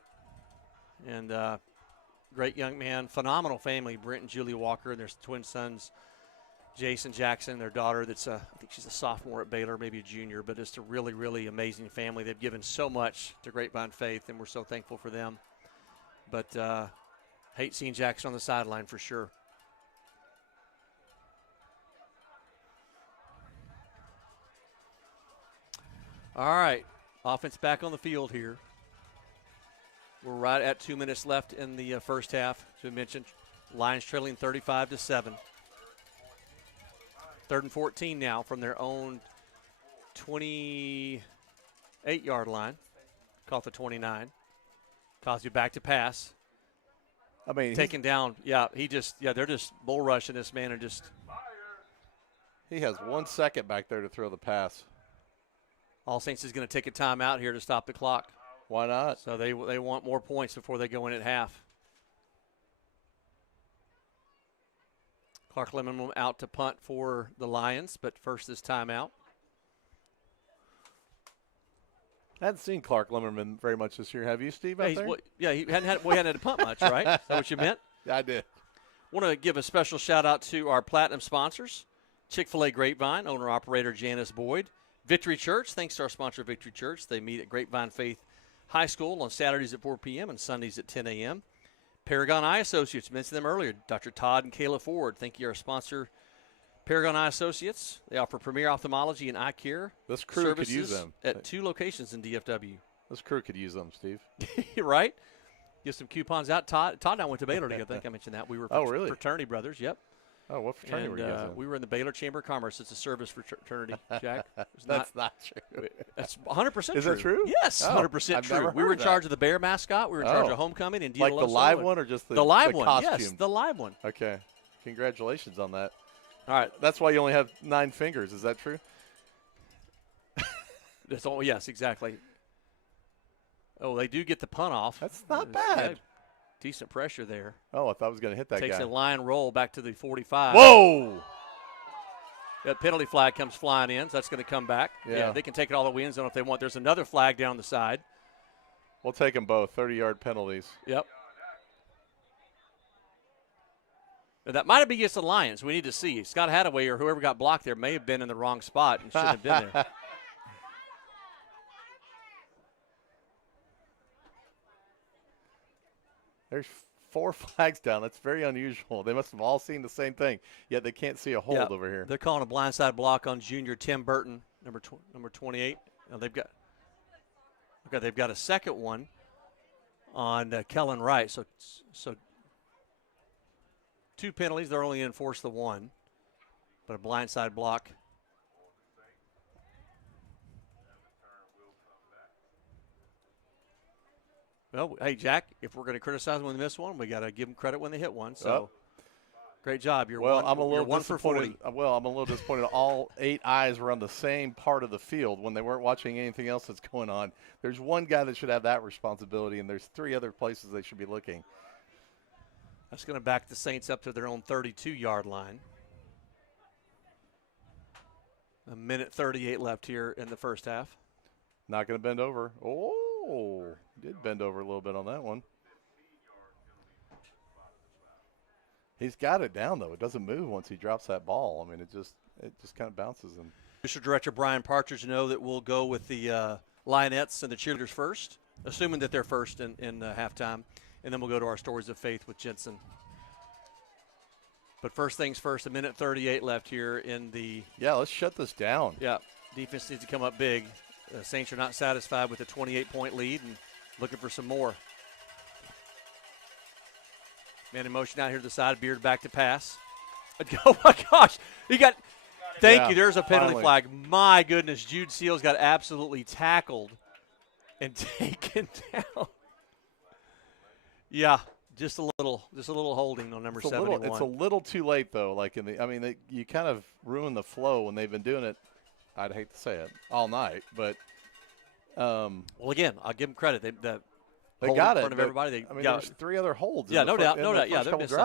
And great young man, phenomenal family, Brent and Julie Walker, and their twin sons, Jason Jackson, their daughter that's I think she's a sophomore at Baylor, maybe a junior, but just a really, really amazing family. They've given so much to Grapevine Faith, and we're so thankful for them. But hate seeing Jackson on the sideline for sure. All right, offense back on the field here. We're right at 2 minutes left in the first half. As we mentioned, Lions trailing 35-7. 3rd and 14 now from their own 28-yard line. Caught the 29. Cosby back to pass. I mean, taken down. Yeah, they're just bull rushing this man and just. He has 1 second back there to throw the pass. All Saints is going to take a timeout here to stop the clock. Why not? So they want more points before they go in at half. Clark Lemon out to punt for the Lions, but first this timeout. I hadn't seen Clark Lemmerman very much this year. Have you, Steve, out there? He hadn't had to punt much, right? Is that what you meant? Yeah, I did. Want to give a special shout-out to our platinum sponsors, Chick-fil-A Grapevine, owner-operator Janice Boyd. Victory Church, thanks to our sponsor, Victory Church. They meet at Grapevine Faith High School on Saturdays at 4 p.m. and Sundays at 10 a.m. Paragon Eye Associates, mentioned them earlier, Dr. Todd and Kayla Ford. Thank you, our sponsor, Paragon Eye Associates. They offer premier ophthalmology and eye care this crew services could use them at 2 locations in DFW. This crew could use them, Steve. Right? Give some coupons out. Todd and I went to Baylor together. I think I mentioned that. We were really? fraternity brothers. Yep. Oh, what fraternity were you guys in? We were in the Baylor Chamber of Commerce. It's a service fraternity, Jack. That's not true. That's 100% true. Is that true? Yes, 100% true. We were in charge of the Bear mascot. We were in charge of homecoming and like the live one or just the live the one? costume? Yes, the live one. Okay. Congratulations on that. All right. That's why you only have 9 fingers. Is that true? That's all. Yes, exactly. Oh, they do get the punt off. That's not bad. Decent pressure there. Oh, I thought I was going to hit that Takes guy. a line roll back to the 45. Whoa! That penalty flag comes flying in, so that's going to come back. Yeah, they can take it all the way in zone if they want. There's another flag down the side. We'll take them both, 30-yard penalties. Yep. That might have been against the Lions. We need to see. Scott Hadaway or whoever got blocked there may have been in the wrong spot and shouldn't have been there. There's 4 flags down. That's very unusual. They must have all seen the same thing, yet they can't see a hold over here. They're calling a blindside block on junior Tim Burton, number 28. Now they've got a second one on Kellen Wright. So 2 penalties. They're only enforced the 1, but a blindside block. Well, hey, Jack, if we're going to criticize them when they miss one, we got to give them credit when they hit one. So, great job. You're I'm a little one for 40. Well, I'm a little disappointed. All 8 eyes were on the same part of the field when they weren't watching anything else that's going on. There's one guy that should have that responsibility, and there's 3 other places they should be looking. That's going to back the Saints up to their own 32-yard line. 1:38 left here in the first half. Not going to bend over. Oh, did bend over a little bit on that one. He's got it down, though. It doesn't move once he drops that ball. I mean, it just kind of bounces him. Mr. Director Brian Partridge know that we'll go with the Lionettes and the cheerleaders first, assuming that they're first in halftime, and then we'll go to our stories of faith with Jensen. But first things first, 1:38 left here in the – Yeah, let's shut this down. Yeah, defense needs to come up big. The Saints are not satisfied with a 28-point lead and looking for some more. Man in motion out here to the side. Beard back to pass. Oh, my gosh. Thank you. There's a penalty flag. My goodness. Jude Seals got absolutely tackled and taken down. Yeah, just a little holding on number 71. It's a little too late, though. You kind of ruin the flow when they've been doing it. I'd hate to say it all night, but well, again, I'll give them credit. They got it. In front of everybody. There's 3 other holds. Yeah, no doubt. Yeah, they're missing.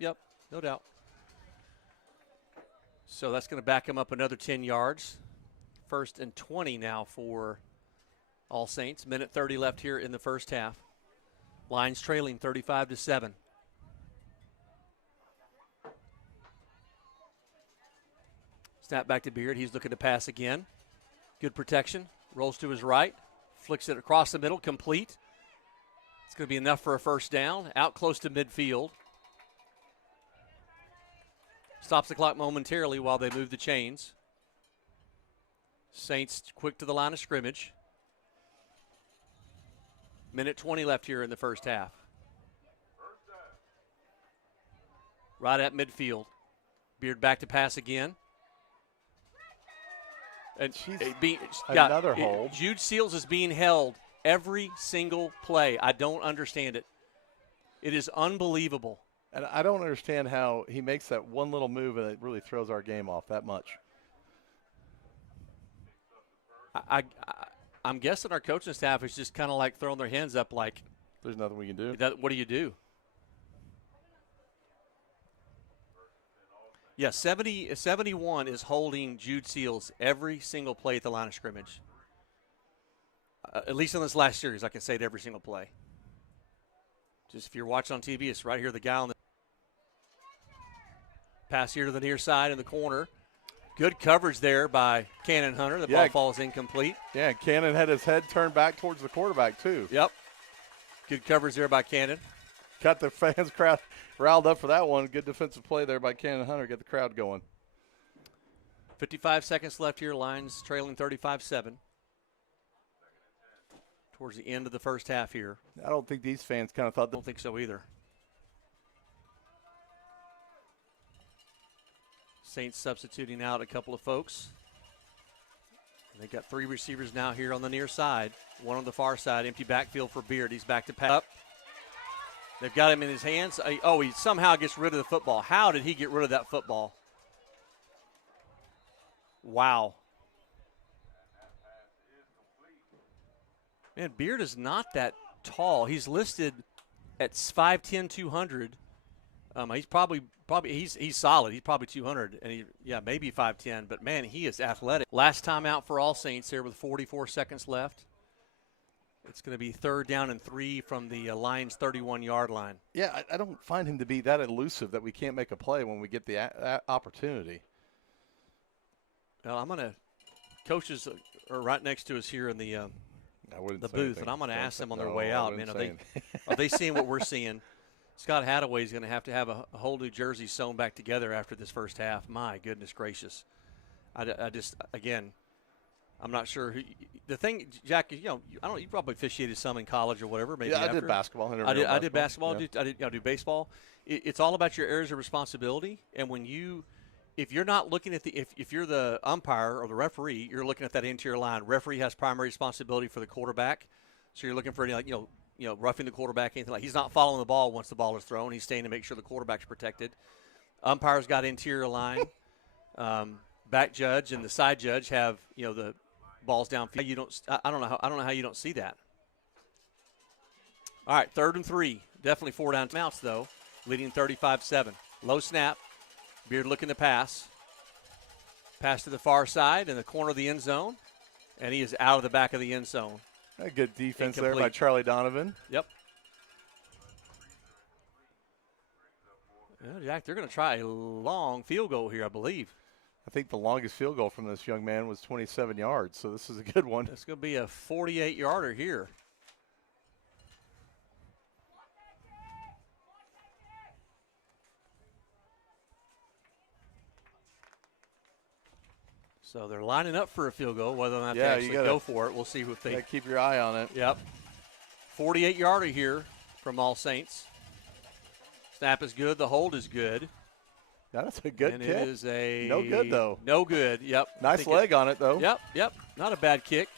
Yep, no doubt. So that's going to back them up another 10 yards. 1st and 20 now for All Saints. 1:30 left here in the first half. Lions trailing 35-7. Snap back to Beard. He's looking to pass again. Good protection. Rolls to his right. Flicks it across the middle. Complete. It's going to be enough for a first down. Out close to midfield. Stops the clock momentarily while they move the chains. Saints quick to the line of scrimmage. 1:20 left here in the first half. Right at midfield. Beard back to pass again. And another hold. Jude Seals is being held every single play. I don't understand it. It is unbelievable. And I don't understand how he makes that one little move and it really throws our game off that much. I'm guessing our coaching staff is just kind of like throwing their hands up like, there's nothing we can do. What do you do? Yeah, 71 is holding Jude Seals every single play at the line of scrimmage. At least in this last series, I can say it every single play. Just if you're watching on TV, it's right here, the guy on the pass here to the near side in the corner. Good coverage there by Cannon Hunter. The ball falls incomplete. Yeah, Cannon had his head turned back towards the quarterback, too. Yep. Good coverage there by Cannon. Got the fans crowd riled up for that one. Good defensive play there by Cannon Hunter. Get the crowd going. 55 seconds left here. Lions trailing 35-7. Towards the end of the first half here. I don't think these fans kind of thought that. I don't think so either. Saints substituting out a couple of folks. They've got 3 receivers now here on the near side. One on the far side. Empty backfield for Beard. He's back to pass up. They've got him in his hands. He somehow gets rid of the football. How did he get rid of that football? Wow. Man, Beard is not that tall. He's listed at 5'10", 200. He's probably he's solid. He's probably 200, and maybe 5'10". But man, he is athletic. Last time out for All Saints here with 44 seconds left. It's going to be 3rd down and 3 from the Lions' 31-yard line. Yeah, I don't find him to be that elusive that we can't make a play when we get the opportunity. Well, coaches are right next to us here in the booth, and I'm going to ask them on their way out, man, are they seeing what we're seeing? Scott Hadaway's going to have a whole new jersey sewn back together after this first half. My goodness gracious. I just, again, I'm not sure. The thing, Jack, you probably officiated some in college or whatever. Maybe I did basketball. I did basketball. Yeah. I do baseball. It's all about your areas of responsibility. And if you're not looking at if you're the umpire or the referee, you're looking at that interior line. Referee has primary responsibility for the quarterback. So you're looking for any, roughing the quarterback, anything like. He's not following the ball once the ball is thrown. He's staying to make sure the quarterback's protected. Umpires got interior line. Back judge and the side judge have the balls downfield. I don't know how you don't see that. All right, 3rd and 3. Definitely 4 down timeouts though, leading 35-7. Low snap. Beard looking to pass. Pass to the far side in the corner of the end zone, and he is out of the back of the end zone. A good defense there by Charlie Donovan. Yep. Well, Jack, they're going to try a long field goal here, I believe. I think the longest field goal from this young man was 27 yards, so this is a good one. It's going to be a 48-yarder here. So they're lining up for a field goal. Whether or not they actually go for it, we'll see what they keep your eye on it. Yep. 48-yarder here from All Saints. Snap is good. The hold is good. That's a good kick. It is a no good though. No good. Yep. Nice leg on it though. Yep. Not a bad kick.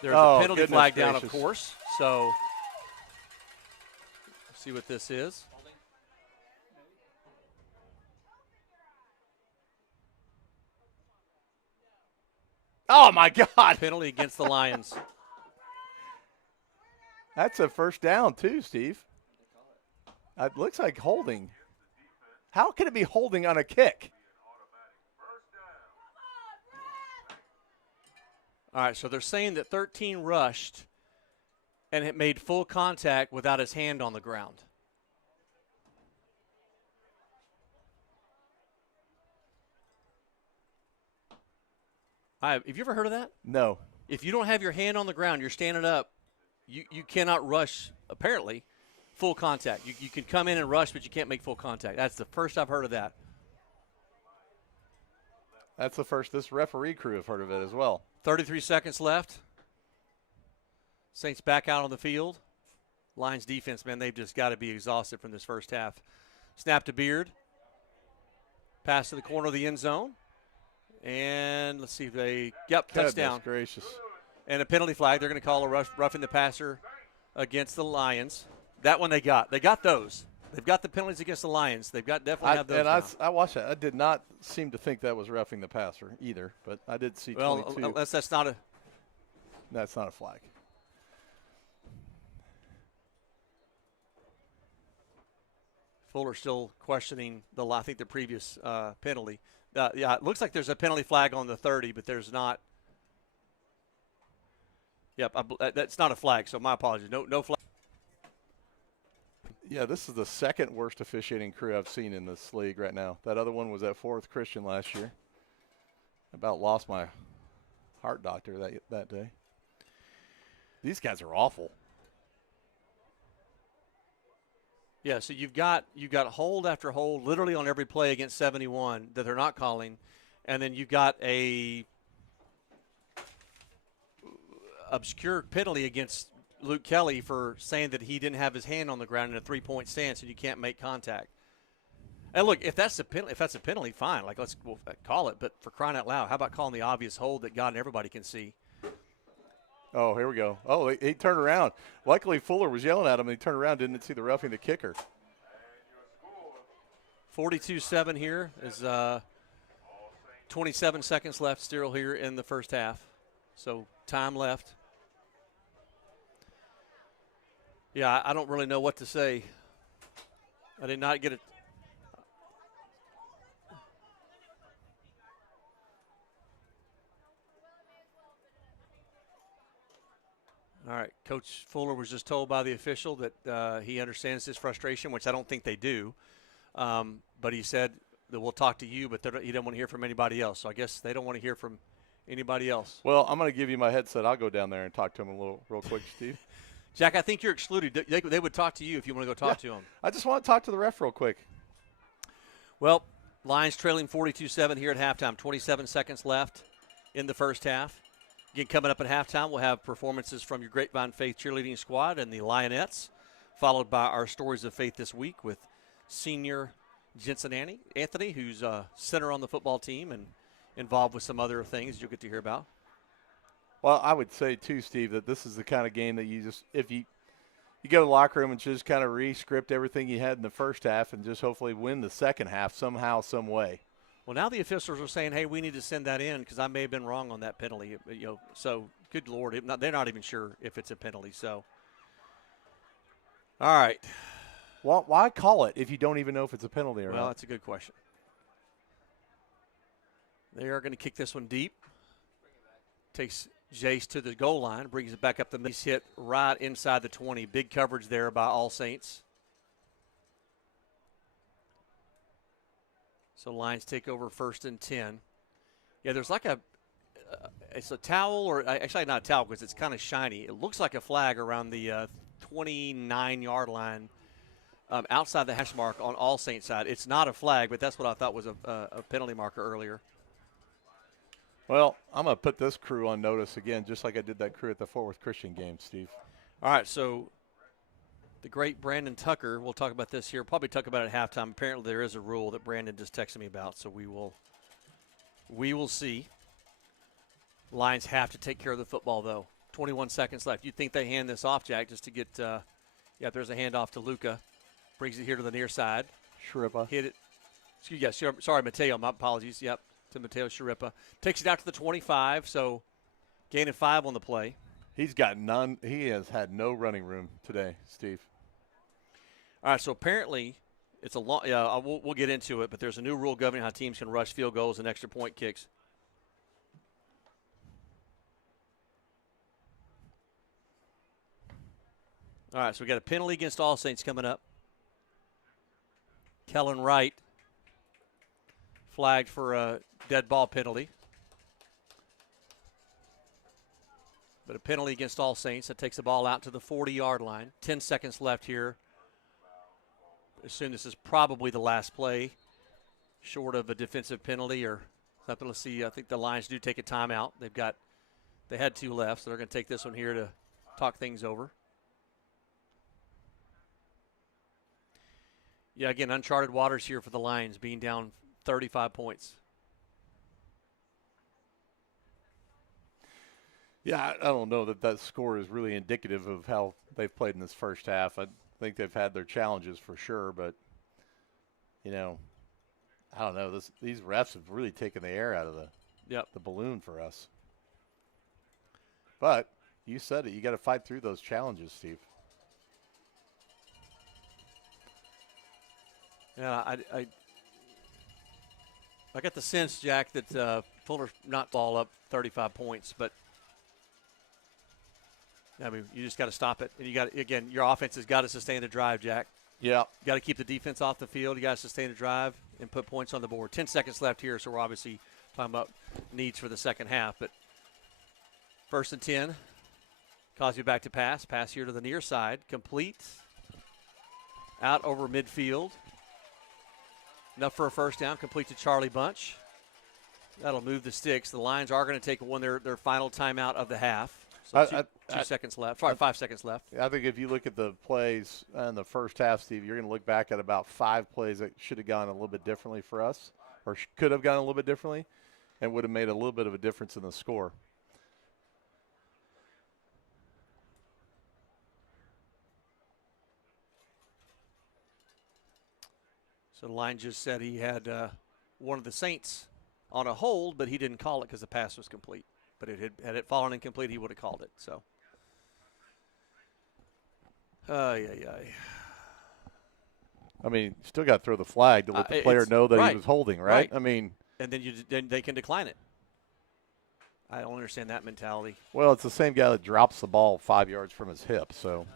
There's a penalty flag down, of course. So let's see what this is. Oh, my God. Penalty against the Lions. That's a first down, too, Steve. It looks like holding. How can it be holding on a kick? All right, so they're saying that 13 rushed and it made full contact without his hand on the ground. Have you ever heard of that? No. If you don't have your hand on the ground, you're standing up, you cannot rush, apparently, full contact. You can come in and rush, but you can't make full contact. That's the first I've heard of that. That's the first this referee crew have heard of it as well. 33 seconds left. Saints back out on the field. Lions defense, man, they've just got to be exhausted from this first half. Snap to Beard. Pass to the corner of the end zone. And let's see if they – touchdown. Goodness gracious. And a penalty flag. They're going to call a roughing the passer against the Lions. That one they got. They got those. They've got the penalties against the Lions. They've got definitely have those. And now. I watched that. I did not seem to think that was roughing the passer either, but I did see 22. Well, unless that's not a flag. Fuller still questioning I think the previous penalty. Yeah, it looks like there's a penalty flag on the 30, but there's not. Yep, that's not a flag, so my apologies. No flag. Yeah, this is the second worst officiating crew I've seen in this league right now. That other one was at Fourth Christian last year. About lost my heart doctor that day. These guys are awful. Yeah, so you've got hold after hold literally on every play against 71 that they're not calling, and then you've got a obscure penalty against Luke Kelly for saying that he didn't have his hand on the ground in a 3-point stance and you can't make contact. And look, if that's a penalty, fine. Like we'll call it. But for crying out loud, how about calling the obvious hold that God and everybody can see? Oh, here we go. Oh, he turned around. Luckily, Fuller was yelling at him, and he turned around, didn't see the roughing the kicker. 42-7 here is 27 seconds left still here in the first half. So time left. Yeah, I don't really know what to say. I did not get it. All right, Coach Fuller was just told by the official that he understands his frustration, which I don't think they do. But he said that we'll talk to you, but he didn't want to hear from anybody else. So I guess they don't want to hear from anybody else. Well, I'm going to give you my headset. I'll go down there and talk to him real quick, Steve. Jack, I think you're excluded. They would talk to you if you want to go talk to him. I just want to talk to the ref real quick. Well, Lions trailing 42-7 here at halftime. 27 seconds left in the first half. Again, coming up at halftime, we'll have performances from your Grapevine Faith cheerleading squad and the Lionettes, followed by our stories of faith this week with senior Jensen Anthony, who's a center on the football team and involved with some other things you'll get to hear about. Well, I would say, too, Steve, that this is the kind of game that you just – if you go to the locker room and just kind of re-script everything you had in the first half and just hopefully win the second half somehow, some way. Well, now the officials are saying, hey, we need to send that in because I may have been wrong on that penalty. So, good Lord, they're not even sure if it's a penalty. So, all right. Well, why call it if you don't even know if it's a penalty or not? Well, that's a good question. They are going to kick this one deep. Takes Jace to the goal line, brings it back up the middle. He's hit right inside the 20. Big coverage there by All Saints. So Lions take over 1st and 10. Yeah, there's like it's a towel, or actually not a towel because it's kind of shiny. It looks like a flag around the 29-yard line outside the hash mark on All Saints side. It's not a flag, but that's what I thought was a penalty marker earlier. Well, I'm going to put this crew on notice again, just like I did that crew at the Fort Worth Christian game, Steve. All right, so the great Brandon Tucker, we'll talk about this here, probably talk about it at halftime. Apparently there is a rule that Brandon just texted me about, so we will see. Lions have to take care of the football, though. 21 seconds left. You'd think they hand this off, Jack, just to get there's a handoff to Luca. Brings it here to the near side. Sharippa. Hit it. Sorry, Mateo. My apologies. Yep, to Mateo Sharippa. Takes it out to the 25, so gain of 5 on the play. He's got none. He has had no running room today, Steve. All right, so apparently it's a long. We'll get into it, but there's a new rule governing how teams can rush field goals and extra point kicks. All right, so we got a penalty against All Saints coming up. Kellen Wright flagged for a dead ball penalty. But a penalty against All Saints that takes the ball out to the 40-yard line. 10 seconds left here. I assume this is probably the last play, short of a defensive penalty or something. Let's see. I think the Lions do take a timeout. They had 2 left, so they're going to take this one here to talk things over. Yeah, again, uncharted waters here for the Lions, being down 35 points. Yeah, I don't know that score is really indicative of how they've played in this first half. think they've had their challenges for sure, but, you know, I don't know. These refs have really taken the air out of the balloon for us. But you said it. You got to fight through those challenges, Steve. Yeah, I got the sense, Jack, that Fuller not ball up 35 points, but I mean, you just got to stop it. And you got, again, your offense has got to sustain the drive, Jack. Yeah. You got to keep the defense off the field. You got to sustain the drive and put points on the board. 10 seconds left here, so we're obviously talking about needs for the second half. But 1st and 10, Cosby back to pass. Pass here to the near side. Complete. Out over midfield. Enough for a first down. Complete to Charlie Bunch. That'll move the sticks. The Lions are going to take their final timeout of the half. So 2 seconds left. Sorry, 5 seconds left. I think if you look at the plays in the first half, Steve, you're going to look back at about 5 plays that should have gone a little bit differently for us, or could have gone a little bit differently, and would have made a little bit of a difference in the score. So the line just said he had one of the Saints on a hold, but he didn't call it because the pass was complete. But had it fallen incomplete, he would have called it. So, I mean, still got to throw the flag to let the player know that he was holding, right? I mean, and then they can decline it. I don't understand that mentality. Well, it's the same guy that drops the ball 5 yards from his hip. So,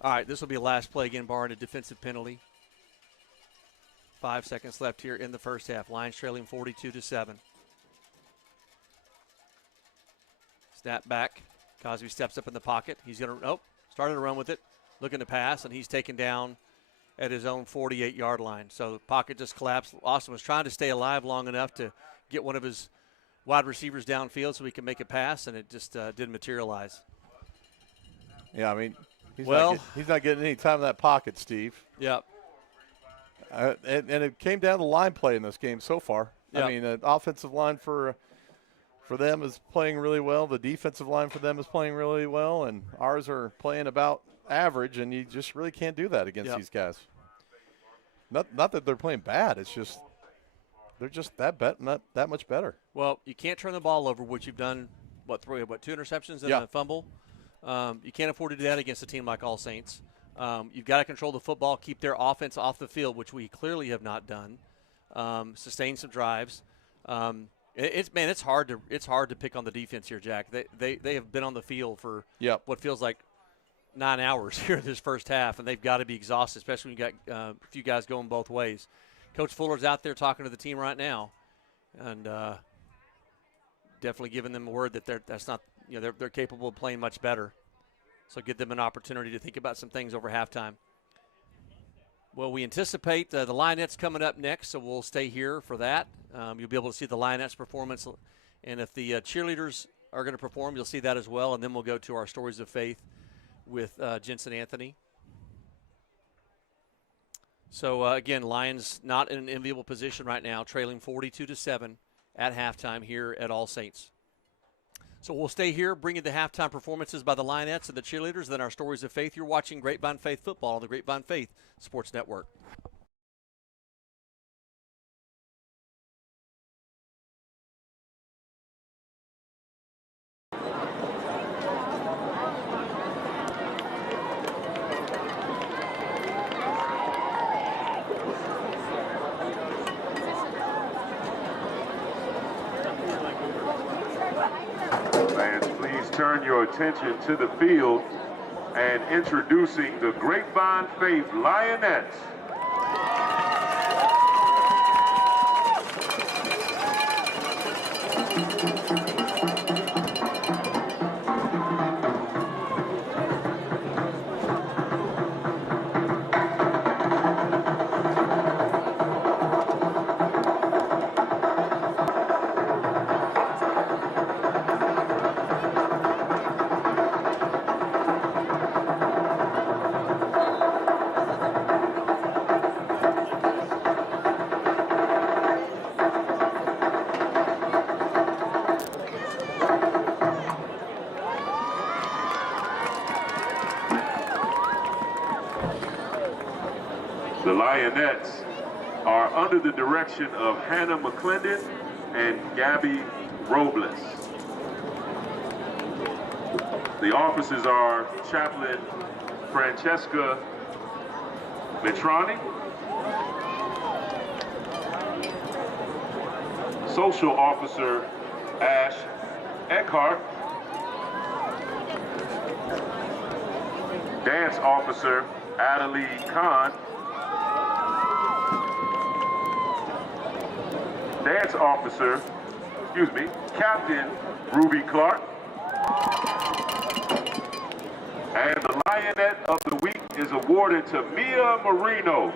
all right, this will be a last play again, barring a defensive penalty. 5 seconds left here in the first half. Lions trailing 42-7. Snap back. Cosby steps up in the pocket. He's going to, starting to run with it. Looking to pass, and he's taken down at his own 48-yard line. So the pocket just collapsed. Austin was trying to stay alive long enough to get one of his wide receivers downfield so he can make a pass, and it just didn't materialize. Yeah, I mean, he's not getting any time in that pocket, Steve. Yep. And it came down to line play in this game so far. Yep. I mean, the offensive line for them is playing really well. The defensive line for them is playing really well, and ours are playing about average, and you just really can't do that against these guys. Not that they're playing bad. It's just they're just not that much better. Well, you can't turn the ball over, which you've done, 2 interceptions and a fumble. You can't afford to do that against a team like All Saints. You've got to control the football, keep their offense off the field, which we clearly have not done. Sustain some drives. It's hard to pick on the defense here, Jack. They have been on the field for what feels like 9 hours here this first half, and they've got to be exhausted, especially when you got a few guys going both ways. Coach Fuller's out there talking to the team right now, and definitely giving them a word that they're capable of playing much better. So give them an opportunity to think about some things over halftime. Well, we anticipate the Lionettes coming up next, so we'll stay here for that. You'll be able to see the Lionettes performance, and if the cheerleaders are going to perform, you'll see that as well, and then we'll go to our Stories of Faith with Jensen Anthony. So, again, Lions not in an enviable position right now, trailing 42-7 at halftime here at All Saints. So we'll stay here, bring you the halftime performances by the Lionettes and the cheerleaders, then our Stories of Faith. You're watching Grapevine Faith football on the Grapevine Faith Sports Network. Turn your attention to the field and introducing the Grapevine Faith Lionettes. The Lionettes are under the direction of Hannah McClendon and Gabby Robles. The officers are Chaplain Francesca Mitrani, Social Officer Ash Eckhart, Dance Officer Adelie Khan, Dance Officer, Captain Ruby Clark, and the Lionette of the Week is awarded to Mia Marino.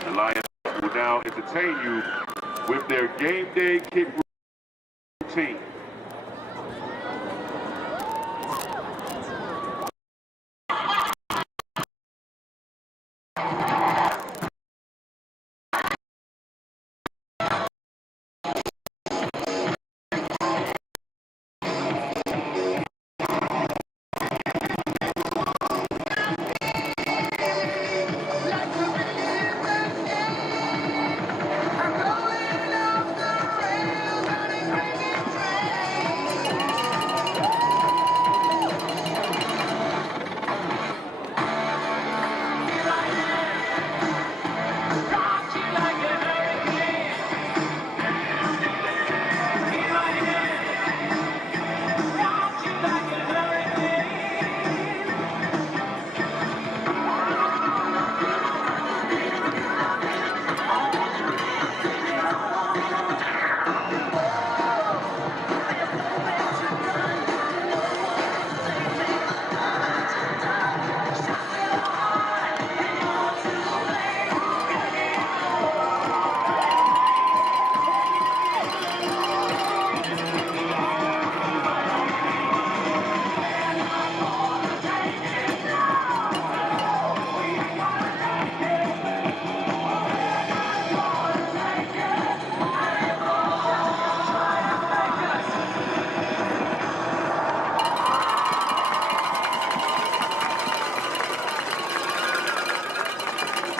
The Lionettes will now entertain you with their game day kick routine.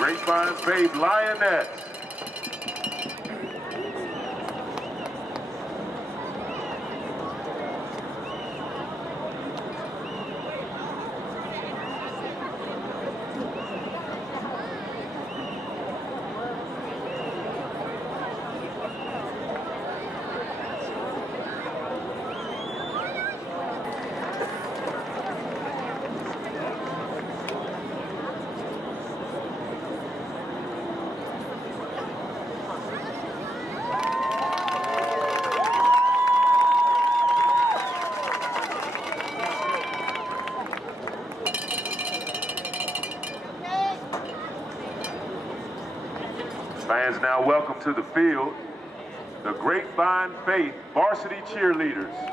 Grapevine Faith Lionettes. Fans now welcome to the field the Grapevine Faith Varsity Cheerleaders.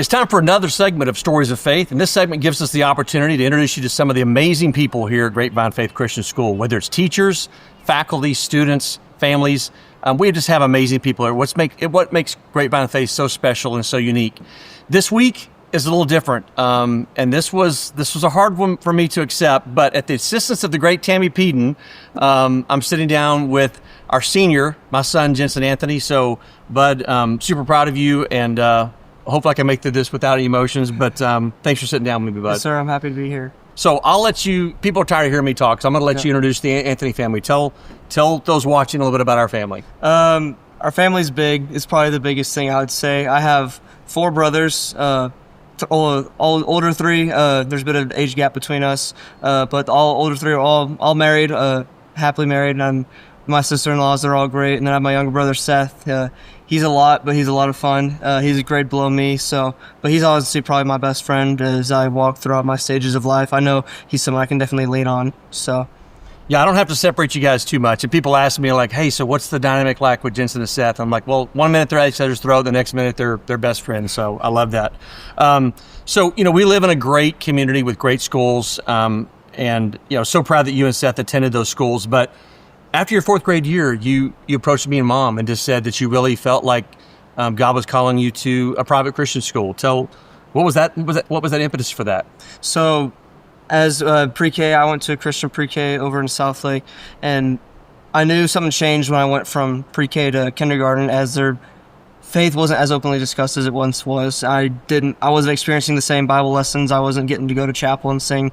It's time for another segment of Stories of Faith, and this segment gives us the opportunity to introduce you to some of the amazing people here at Grapevine Faith Christian School, whether it's teachers, faculty, students, families. We just have amazing people here. What makes Grapevine Faith so special and so unique? This week is a little different, and this was a hard one for me to accept, but at the assistance of the great Tammy Peden, I'm sitting down with our senior, my son, Jensen Anthony. So, Bud, super proud of you, and hopefully I can make through this without any emotions, but thanks for sitting down with me, Bud. Yes, sir. I'm happy to be here. So I'll let you, people are tired of hearing me talk, so I'm going to let you introduce the Anthony family. Tell those watching a little bit about our family. Our family's big. It's probably the biggest thing I would say. I have 4 brothers, all older 3. There's a bit of age gap between us, but all older 3 are all married, happily married, and my sister-in-laws, they're all great. And then I have my younger brother, Seth. He's a lot, but he's a lot of fun. He's a grade below me, but he's honestly probably my best friend as I walk throughout my stages of life. I know he's someone I can definitely lean on, so. Yeah, I don't have to separate you guys too much. And people ask me like, hey, so what's the dynamic like with Jensen and Seth? I'm like, well, 1 minute they're at each other's throat, the next minute they're best friends. So I love that. So, we live in a great community with great schools, and, so proud that you and Seth attended those schools. But after your 4th grade year, you approached me and Mom and just said that you really felt like God was calling you to a private Christian school. What was that impetus for that? So, as pre-K, I went to a Christian pre-K over in Southlake, and I knew something changed when I went from pre-K to kindergarten, as their faith wasn't as openly discussed as it once was. I wasn't experiencing the same Bible lessons. I wasn't getting to go to chapel and sing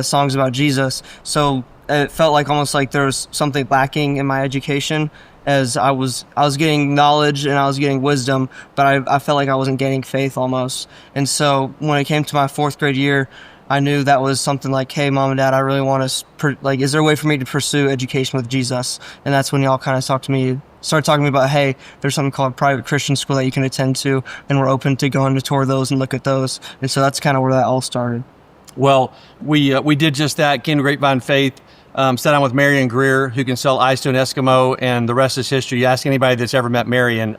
songs about Jesus. So it felt like almost like there was something lacking in my education, as I was getting knowledge and I was getting wisdom, but I felt like I wasn't gaining faith almost. And so when it came to my 4th grade year, I knew that was something like, hey, Mom and Dad, I really want to, is there a way for me to pursue education with Jesus? And that's when y'all kind of started talking to me about, hey, there's something called private Christian school that you can attend to, and we're open to going to tour those and look at those. And so that's kind of where that all started. Well, we did just that. Came to Grapevine Faith, sat down with Marion Greer, who can sell ice to an Eskimo, and the rest is history. You ask anybody that's ever met Marion,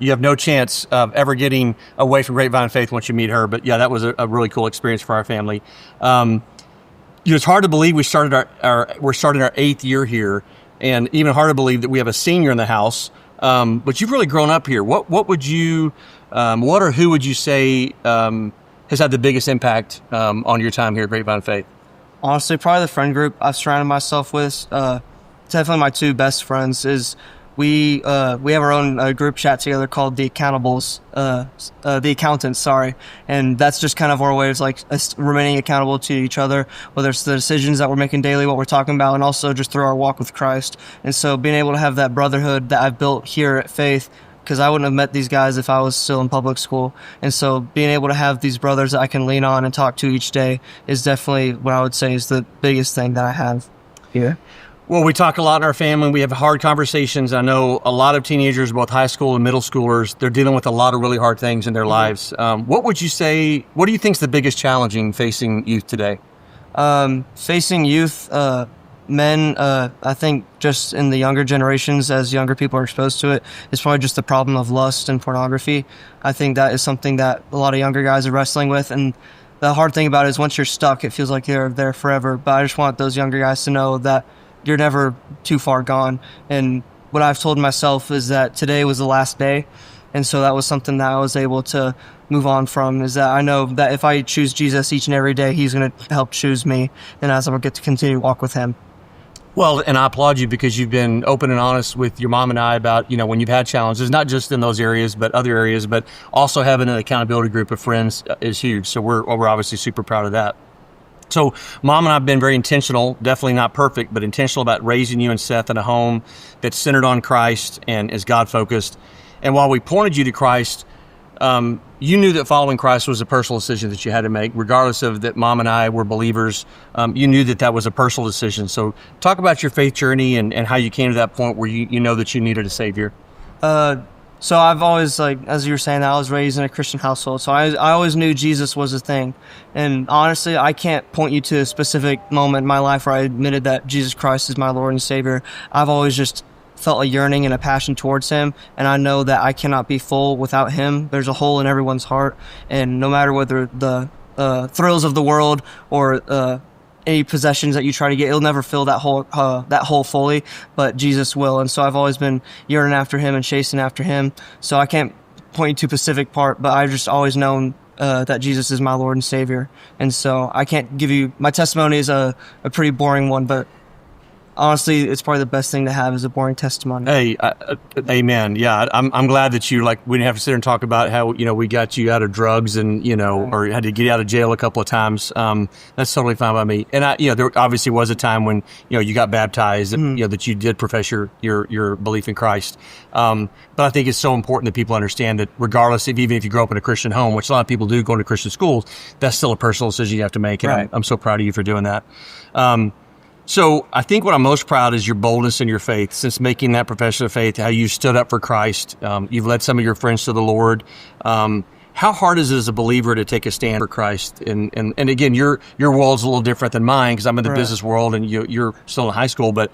you have no chance of ever getting away from Grapevine Faith once you meet her. But yeah, that was a really cool experience for our family. It's hard to believe we're starting our 8th year here, and even harder to believe that we have a senior in the house. But you've really grown up here. What would you, or who would you say has had the biggest impact on your time here at Grapevine Faith? Honestly, probably the friend group I've surrounded myself with. Definitely my 2 best friends is we have our own group chat together called the Accountables, the Accountants, sorry. And that's just kind of our way of us remaining accountable to each other, whether it's the decisions that we're making daily, what we're talking about, and also just through our walk with Christ. And so being able to have that brotherhood that I've built here at Faith, because I wouldn't have met these guys if I was still in public school. And so being able to have these brothers that I can lean on and talk to each day is definitely what I would say is the biggest thing that I have here. Well, we talk a lot in our family. We have hard conversations. I know a lot of teenagers, both high school and middle schoolers, they're dealing with a lot of really hard things in their lives. What do you think is the biggest challenging facing youth today? Facing youth, men, I think just in the younger generations, as younger people are exposed to it, it's probably just the problem of lust and pornography. I think that is something that a lot of younger guys are wrestling with, and the hard thing about it is once you're stuck, it feels like you're there forever. But I just want those younger guys to know that you're never too far gone. And what I've told myself is that today was the last day, and so that was something that I was able to move on from, is that I know that if I choose Jesus each and every day, he's going to help choose me, and as I get to continue to walk with him. Well, and I applaud you because you've been open and honest with your mom and I about, when you've had challenges, not just in those areas, but other areas, but also having an accountability group of friends is huge. So we're obviously super proud of that. So Mom and I have been very intentional, definitely not perfect, but intentional about raising you and Seth in a home that's centered on Christ and is God-focused. And while we pointed you to Christ, you knew that following Christ was a personal decision that you had to make, regardless of that Mom and I were believers. You knew that was a personal decision. So talk about your faith journey and how you came to that point where you know that you needed a Savior. So I've always, as you were saying, I was raised in a Christian household. So I always knew Jesus was a thing. And honestly, I can't point you to a specific moment in my life where I admitted that Jesus Christ is my Lord and Savior. I've always just felt a yearning and a passion towards him, and I know that I cannot be full without him. There's a hole in everyone's heart, and no matter whether the thrills of the world or any possessions that you try to get, it'll never fill that hole fully, but Jesus will. And so I've always been yearning after him and chasing after him. So I can't point you to a specific part, but I've just always known that Jesus is my Lord and Savior. And so I can't give you, my testimony is a pretty boring one, but honestly, it's probably the best thing to have is a boring testimony. Hey, amen. Yeah, I'm glad that we didn't have to sit there and talk about how, we got you out of drugs and, or had to get out of jail a couple of times. That's totally fine by me. And there obviously was a time when, you got baptized, and, that you did profess your belief in Christ. But I think it's so important that people understand that regardless of, even if you grow up in a Christian home, which a lot of people do going to Christian schools, that's still a personal decision you have to make. And right. I'm so proud of you for doing that. So I think what I'm most proud is your boldness in your faith. Since making that profession of faith, how you stood up for Christ. You've led some of your friends to the Lord. How hard is it as a believer to take a stand for Christ? And again, your world's a little different than mine because I'm in the business world and you're still in high school. But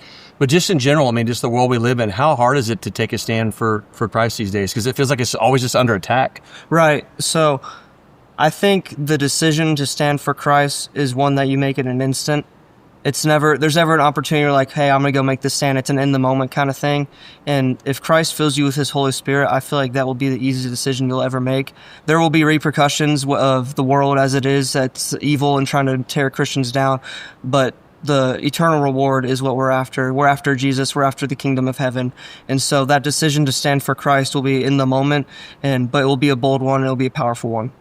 just in general, just the world we live in, how hard is it to take a stand for Christ these days? Because it feels like it's always just under attack. Right. So I think the decision to stand for Christ is one that you make in an instant. There's never an opportunity you're like, hey, I'm going to go make this stand. It's an in the moment kind of thing. And if Christ fills you with his Holy Spirit, I feel like that will be the easiest decision you'll ever make. There will be repercussions of the world as it is, that's evil and trying to tear Christians down. But the eternal reward is what we're after. We're after Jesus. We're after the kingdom of heaven. And so that decision to stand for Christ will be in the moment, but it will be a bold one and it will be a powerful one.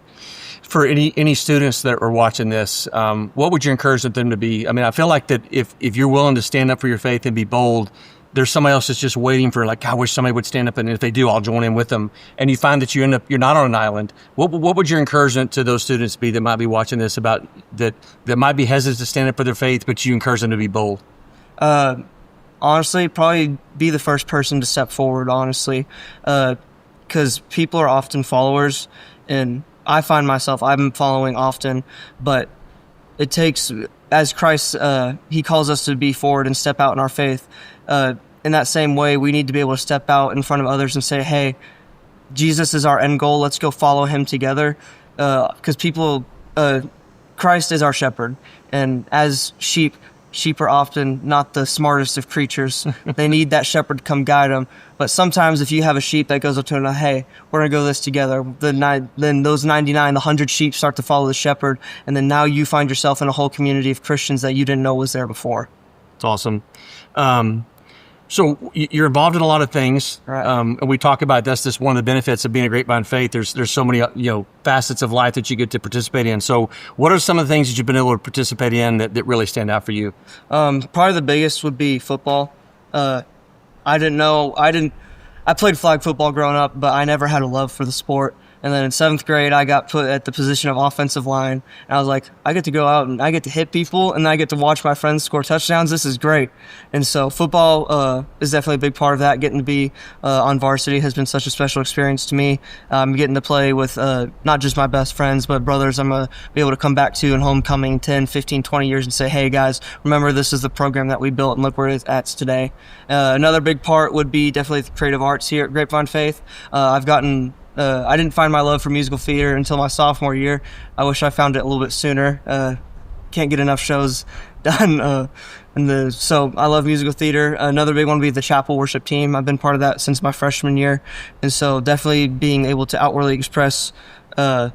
For any students that are watching this, what would you encourage them to be? I feel like that if you're willing to stand up for your faith and be bold, there's somebody else that's just waiting for, like, I wish somebody would stand up, and if they do, I'll join in with them. And you find that you're not on an island. What would your encouragement to those students be that might be watching this about that might be hesitant to stand up for their faith, but you encourage them to be bold? Honestly, probably be the first person to step forward, honestly, because people are often followers, and I find myself, I'm following often, but it takes, as Christ, he calls us to be forward and step out in our faith. In that same way, we need to be able to step out in front of others and say, hey, Jesus is our end goal. Let's go follow him together. Because Christ is our shepherd. And as sheep are often not the smartest of creatures. They need that shepherd to come guide them. But sometimes if you have a sheep that goes up to another, hey, we're going to go this together, then those 99, the 100 sheep start to follow the shepherd, and then now you find yourself in a whole community of Christians that you didn't know was there before. It's awesome. So you're involved in a lot of things, right. And we talk about that's just one of the benefits of being a Grapevine Faith. There's so many facets of life that you get to participate in. So what are some of the things that you've been able to participate in that really stand out for you? Probably the biggest would be football. I played flag football growing up, but I never had a love for the sport. And then in 7th grade, I got put at the position of offensive line. And I was like, I get to go out and I get to hit people, and I get to watch my friends score touchdowns. This is great. And so football is definitely a big part of that. Getting to be on varsity has been such a special experience to me. Getting to play with not just my best friends, but brothers I'm going to be able to come back to in homecoming 10, 15, 20 years and say, hey, guys, remember this is the program that we built and look where it's at today. Another big part would be definitely the creative arts here at Grapevine Faith. I didn't find my love for musical theater until my sophomore year. I wish I found it a little bit sooner. Can't get enough shows done. So I love musical theater. Another big one would be the chapel worship team. I've been part of that since my freshman year. And so definitely being able to outwardly express not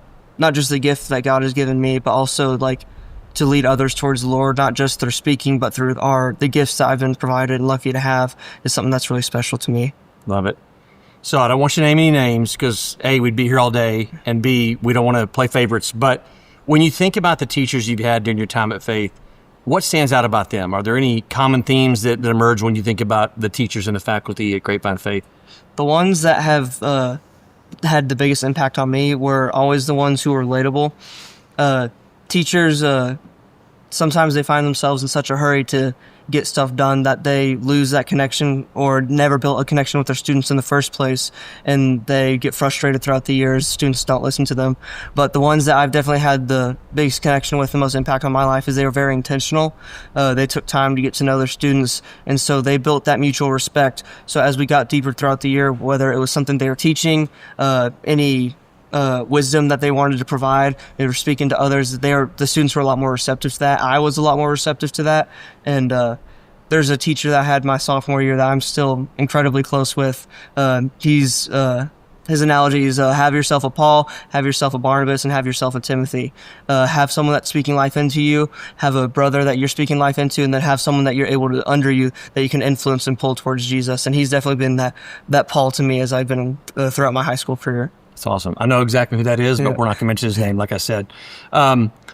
just the gift that God has given me, but also to lead others towards the Lord, not just through speaking, but through the gifts that I've been provided and lucky to have, is something that's really special to me. Love it. So I don't want you to name any names because A, we'd be here all day, and B, we don't want to play favorites. But when you think about the teachers you've had during your time at Faith, what stands out about them? Are there any common themes that emerge when you think about the teachers and the faculty at Grapevine Faith? The ones that have had the biggest impact on me were always the ones who were relatable. Teachers, sometimes they find themselves in such a hurry to get stuff done, that they lose that connection or never built a connection with their students in the first place, and they get frustrated throughout the years. Students don't listen to them. But the ones that I've definitely had the biggest connection with, the most impact on my life, is they were very intentional. They took time to get to know their students, and so they built that mutual respect. So as we got deeper throughout the year, whether it was something they were teaching, any wisdom that they wanted to provide, they were speaking to others, the students were a lot more receptive to that. I was a lot more receptive to that. And there's a teacher that I had my sophomore year that I'm still incredibly close with. His analogy is have yourself a Paul, have yourself a Barnabas, and have yourself a Timothy. Have someone that's speaking life into you, have a brother that you're speaking life into, and then have someone that you're able to, under you, that you can influence and pull towards Jesus. And he's definitely been that Paul to me as I've been throughout my high school career. That's awesome. I know exactly who that is, but we're not going to mention his name, like I said.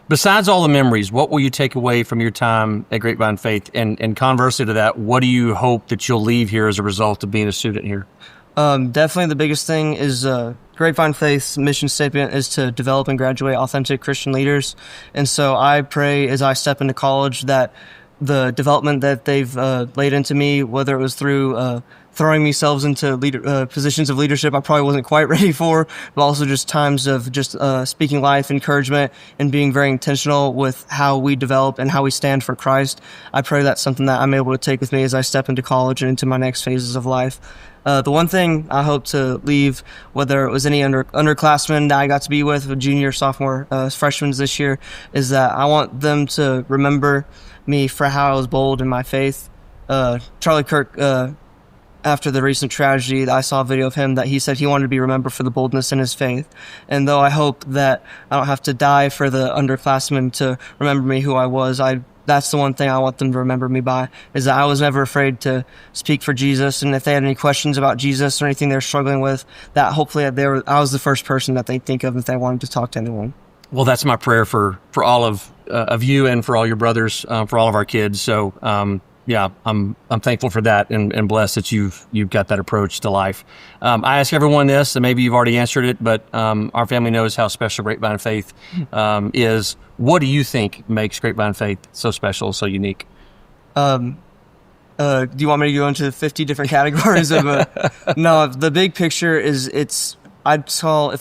Besides all the memories, what will you take away from your time at Grapevine Faith? And conversely to that, what do you hope that you'll leave here as a result of being a student here? Definitely the biggest thing is Grapevine Faith's mission statement is to develop and graduate authentic Christian leaders. And so I pray as I step into college that the development that they've laid into me, whether it was through throwing themselves into positions of leadership I probably wasn't quite ready for, but also just times of just speaking life, encouragement, and being very intentional with how we develop and how we stand for Christ. I pray that's something that I'm able to take with me as I step into college and into my next phases of life. The one thing I hope to leave, whether it was any underclassmen that I got to be with, junior, sophomore, freshmen this year, is that I want them to remember me for how I was bold in my faith. Charlie Kirk, after the recent tragedy, I saw a video of him that he said he wanted to be remembered for the boldness in his faith. And though I hope that I don't have to die for the underclassmen to remember me who I was, that's the one thing I want them to remember me by, is that I was never afraid to speak for Jesus. And if they had any questions about Jesus or anything they're struggling with, that hopefully I was the first person that they think of if they wanted to talk to anyone. Well, that's my prayer for all of you and for all your brothers, for all of our kids. So, yeah, I'm thankful for that and blessed that you've got that approach to life. I ask everyone this, and maybe you've already answered it, but our family knows how special Grapevine Faith is. What do you think makes Grapevine Faith so special, so unique? Do you want me to go into 50 different categories of no, the big picture is if I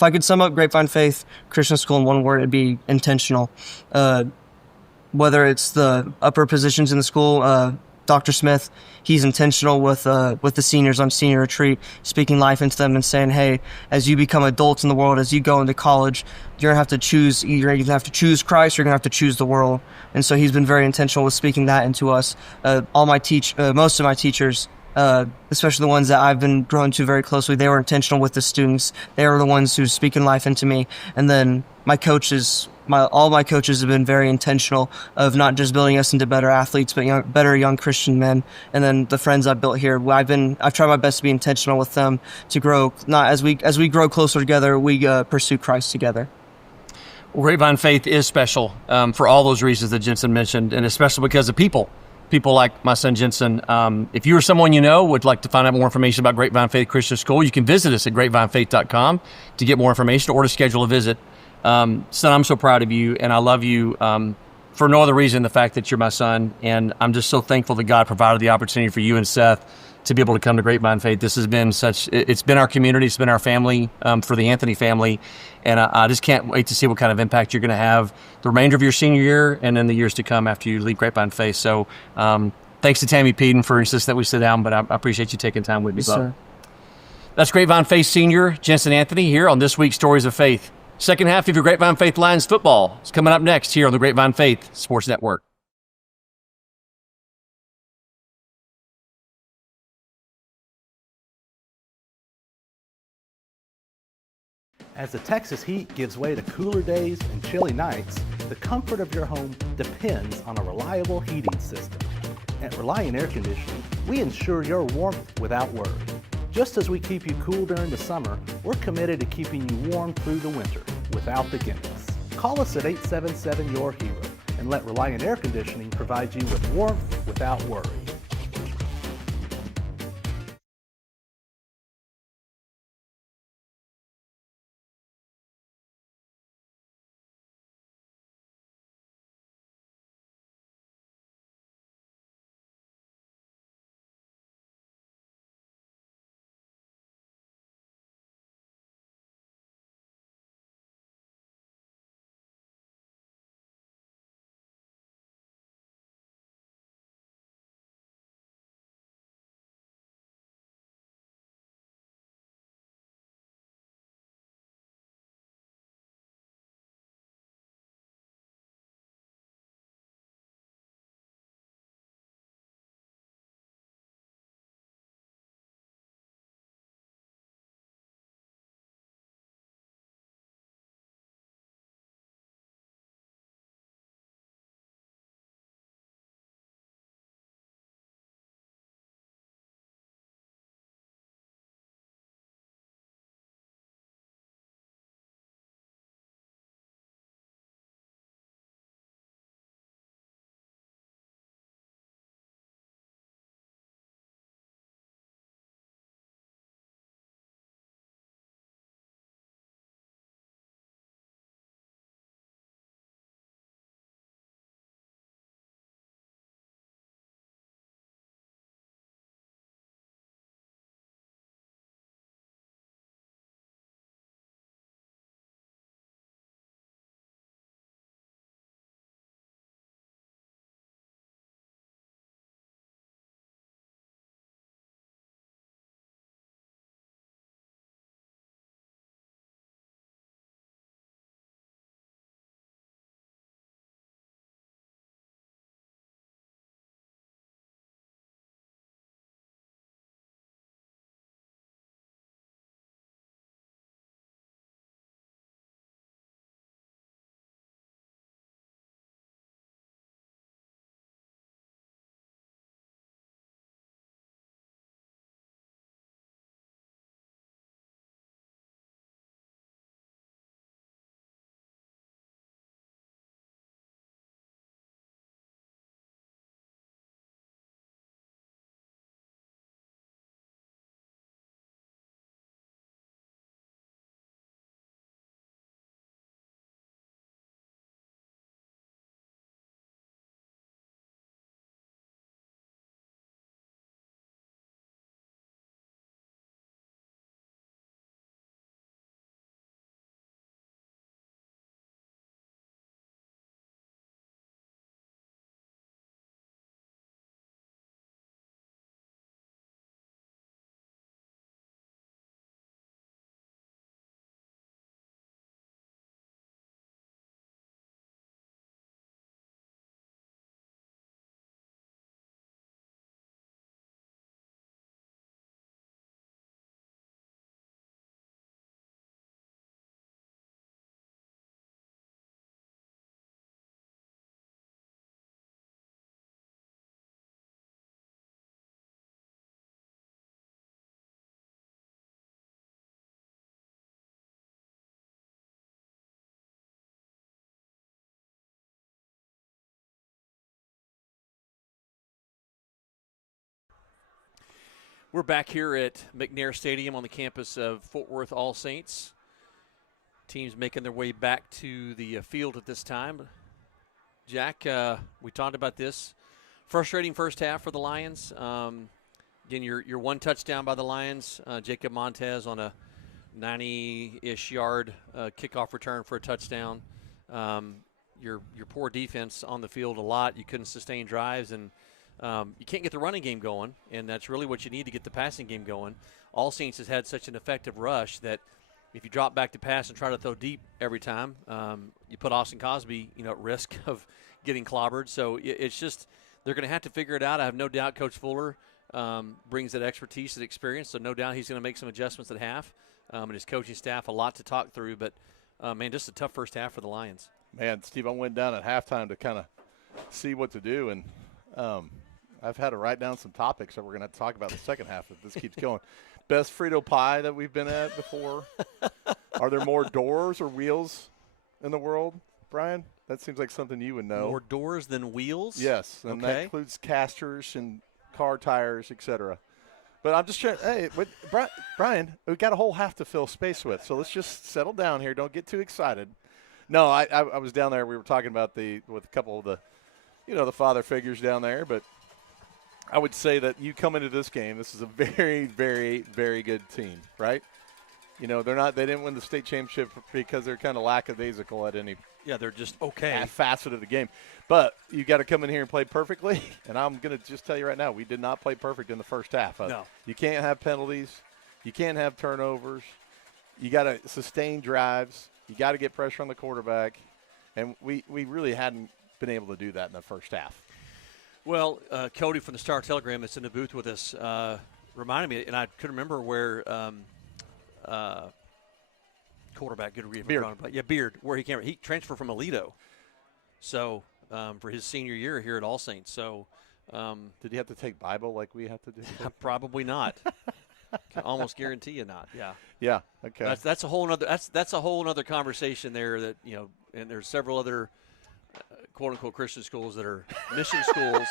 could sum up Grapevine Faith Christian School in one word, it'd be intentional. Whether it's the upper positions in the school, Dr. Smith, he's intentional with the seniors on senior retreat, speaking life into them and saying, hey, as you become adults in the world, as you go into college, you're going to have to choose. You're going to have to choose Christ, you're going to have to choose the world. And so he's been very intentional with speaking that into us. Most of my teachers, especially the ones that I've been growing to very closely, they were intentional with the students. They were the ones who were speaking life into me. And then my coaches, all my coaches have been very intentional of not just building us into better athletes, but better young Christian men. And then the friends I've built here, I've tried my best to be intentional with them to grow. Not as we grow closer together, we pursue Christ together. Well, Grapevine Faith is special for all those reasons that Jensen mentioned, and especially because of people like my son Jensen. If you or someone you know would like to find out more information about Grapevine Faith Christian School, you can visit us at grapevinefaith.com to get more information or to schedule a visit. Son, I'm so proud of you, and I love you for no other reason the fact that you're my son, and I'm just so thankful that God provided the opportunity for you and Seth to be able to come to Grapevine Faith. This has been it's been our community, it's been our family, for the Anthony family, and I just can't wait to see what kind of impact you're going to have the remainder of your senior year and then the years to come after you leave Grapevine Faith. So thanks to Tammy Peden for insisting that we sit down, but I appreciate you taking time with me, Yes, bub. sir. That's Grapevine Faith senior Jensen Anthony here on this week's Stories of Faith. Second half of your Grapevine Faith Lions football is coming up next here on the Grapevine Faith Sports Network. As the Texas heat gives way to cooler days and chilly nights, the comfort of your home depends on a reliable heating system. At Reliant Air Conditioning, we ensure your warmth without worry. Just as we keep you cool during the summer, we're committed to keeping you warm through the winter without the gimmicks. Call us at 877-YOUR-HERO and let Reliant Air Conditioning provide you with warmth without worry. We're back here at McNair Stadium on the campus of Fort Worth All Saints. Teams making their way back to the field at this time. Jack, we talked about this. Frustrating first half for the Lions. Again, your one touchdown by the Lions, Jacob Montez on a 90-ish yard kickoff return for a touchdown. Your poor defense on the field a lot. You couldn't sustain drives, and you can't get the running game going, and that's really what you need to get the passing game going. All Saints has had such an effective rush that if you drop back to pass and try to throw deep every time, you put Austin Cosby, at risk of getting clobbered. So it's just they're going to have to figure it out. I have no doubt Coach Fuller brings that expertise and experience, so no doubt he's going to make some adjustments at half. And his coaching staff a lot to talk through, but man, just a tough first half for the Lions. Man, Steve, I went down at halftime to kind of see what to do, and I've had to write down some topics that we're going to have to talk about in the second half if this keeps going. Best Frito pie that we've been at before. Are there more doors or wheels in the world, Brian? That seems like something you would know. More doors than wheels? Yes, and that includes casters and car tires, etc. But I'm just trying. Hey, Brian, we got a whole half to fill space with, so let's just settle down here. Don't get too excited. No, I was down there. We were talking about with a couple of the, the father figures down there. But I would say that you come into this game, this is a very, very, very good team, right? They didn't win the state championship because they're kind of lackadaisical at any. Yeah, they're just okay. Facet of the game. But you got to come in here and play perfectly. And I'm going to just tell you right now, we did not play perfect in the first half. No. You can't have penalties. You can't have turnovers. You got to sustain drives. You got to get pressure on the quarterback. And we really hadn't been able to do that in the first half. Well, Cody from the Star Telegram that's in the booth with us reminded me, and I couldn't remember where quarterback, good grief, Beard, where he transferred from Aledo. So for his senior year here at All Saints. So did he have to take Bible like we have to do? Probably not. Can almost guarantee you not. Yeah. Yeah. Okay. That's a whole nother that's a whole other conversation there. That and there's several other quote unquote Christian schools that are mission schools.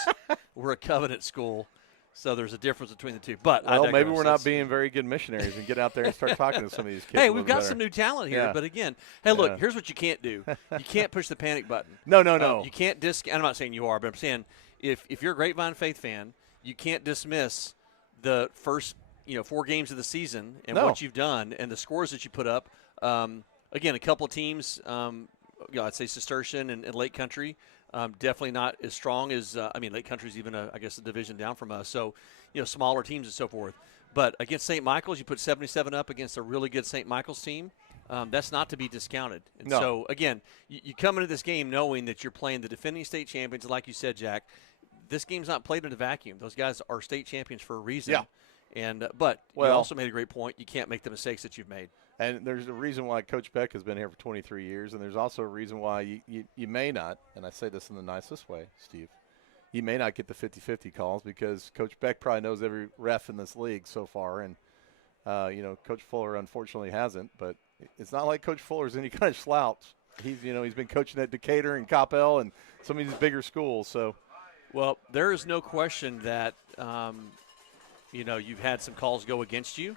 We're a covenant school. So there's a difference between the two. But maybe we're not being very good missionaries and get out there and start talking to some of these kids. Hey, we've got some new talent here. Yeah. But again, hey, look, here's what you can't do. You can't push the panic button. No. You can't I'm not saying you are, but I'm saying if you're a Grapevine Faith fan, you can't dismiss the first 4 games of the season and what you've done and the scores that you put up. Again, a couple of teams, I'd say Cistercian and Lake Country, definitely not as strong as Lake Country's even a division down from us. So, smaller teams and so forth. But against St. Michael's, you put 77 up against a really good St. Michael's team. That's not to be discounted. And so, again, you come into this game knowing that you're playing the defending state champions. Like you said, Jack, this game's not played in a vacuum. Those guys are state champions for a reason. Yeah. And but you also made a great point. You can't make the mistakes that you've made. And there's a reason why Coach Beck has been here for 23 years, and there's also a reason why you may not, and I say this in the nicest way, Steve, you may not get the 50-50 calls because Coach Beck probably knows every ref in this league so far, and Coach Fuller unfortunately hasn't. But it's not like Coach Fuller's any kind of slouch. He's been coaching at Decatur and Coppell and some of these bigger schools. So, well, there is no question that you've had some calls go against you.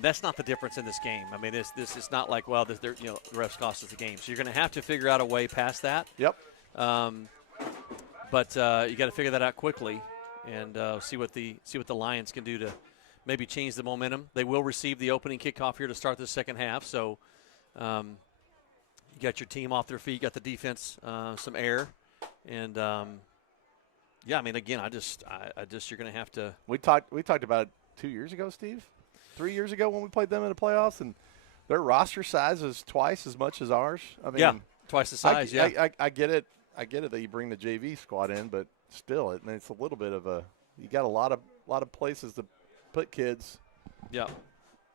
That's not the difference in this game. I mean, this is not like, the refs cost us the game. So you're going to have to figure out a way past that. Yep. But you got to figure that out quickly and see what the Lions can do to maybe change the momentum. They will receive the opening kickoff here to start the second half. So you got your team off their feet, got the defense some air, and again, I just you're going to have to. We talked about it 2 years ago, Steve. 3 years ago when we played them in the playoffs, and their roster size is twice as much as ours. I mean, twice the size. I get it. I get it that you bring the JV squad in, but still, it's a little bit of you got a lot of places to put kids. Yeah.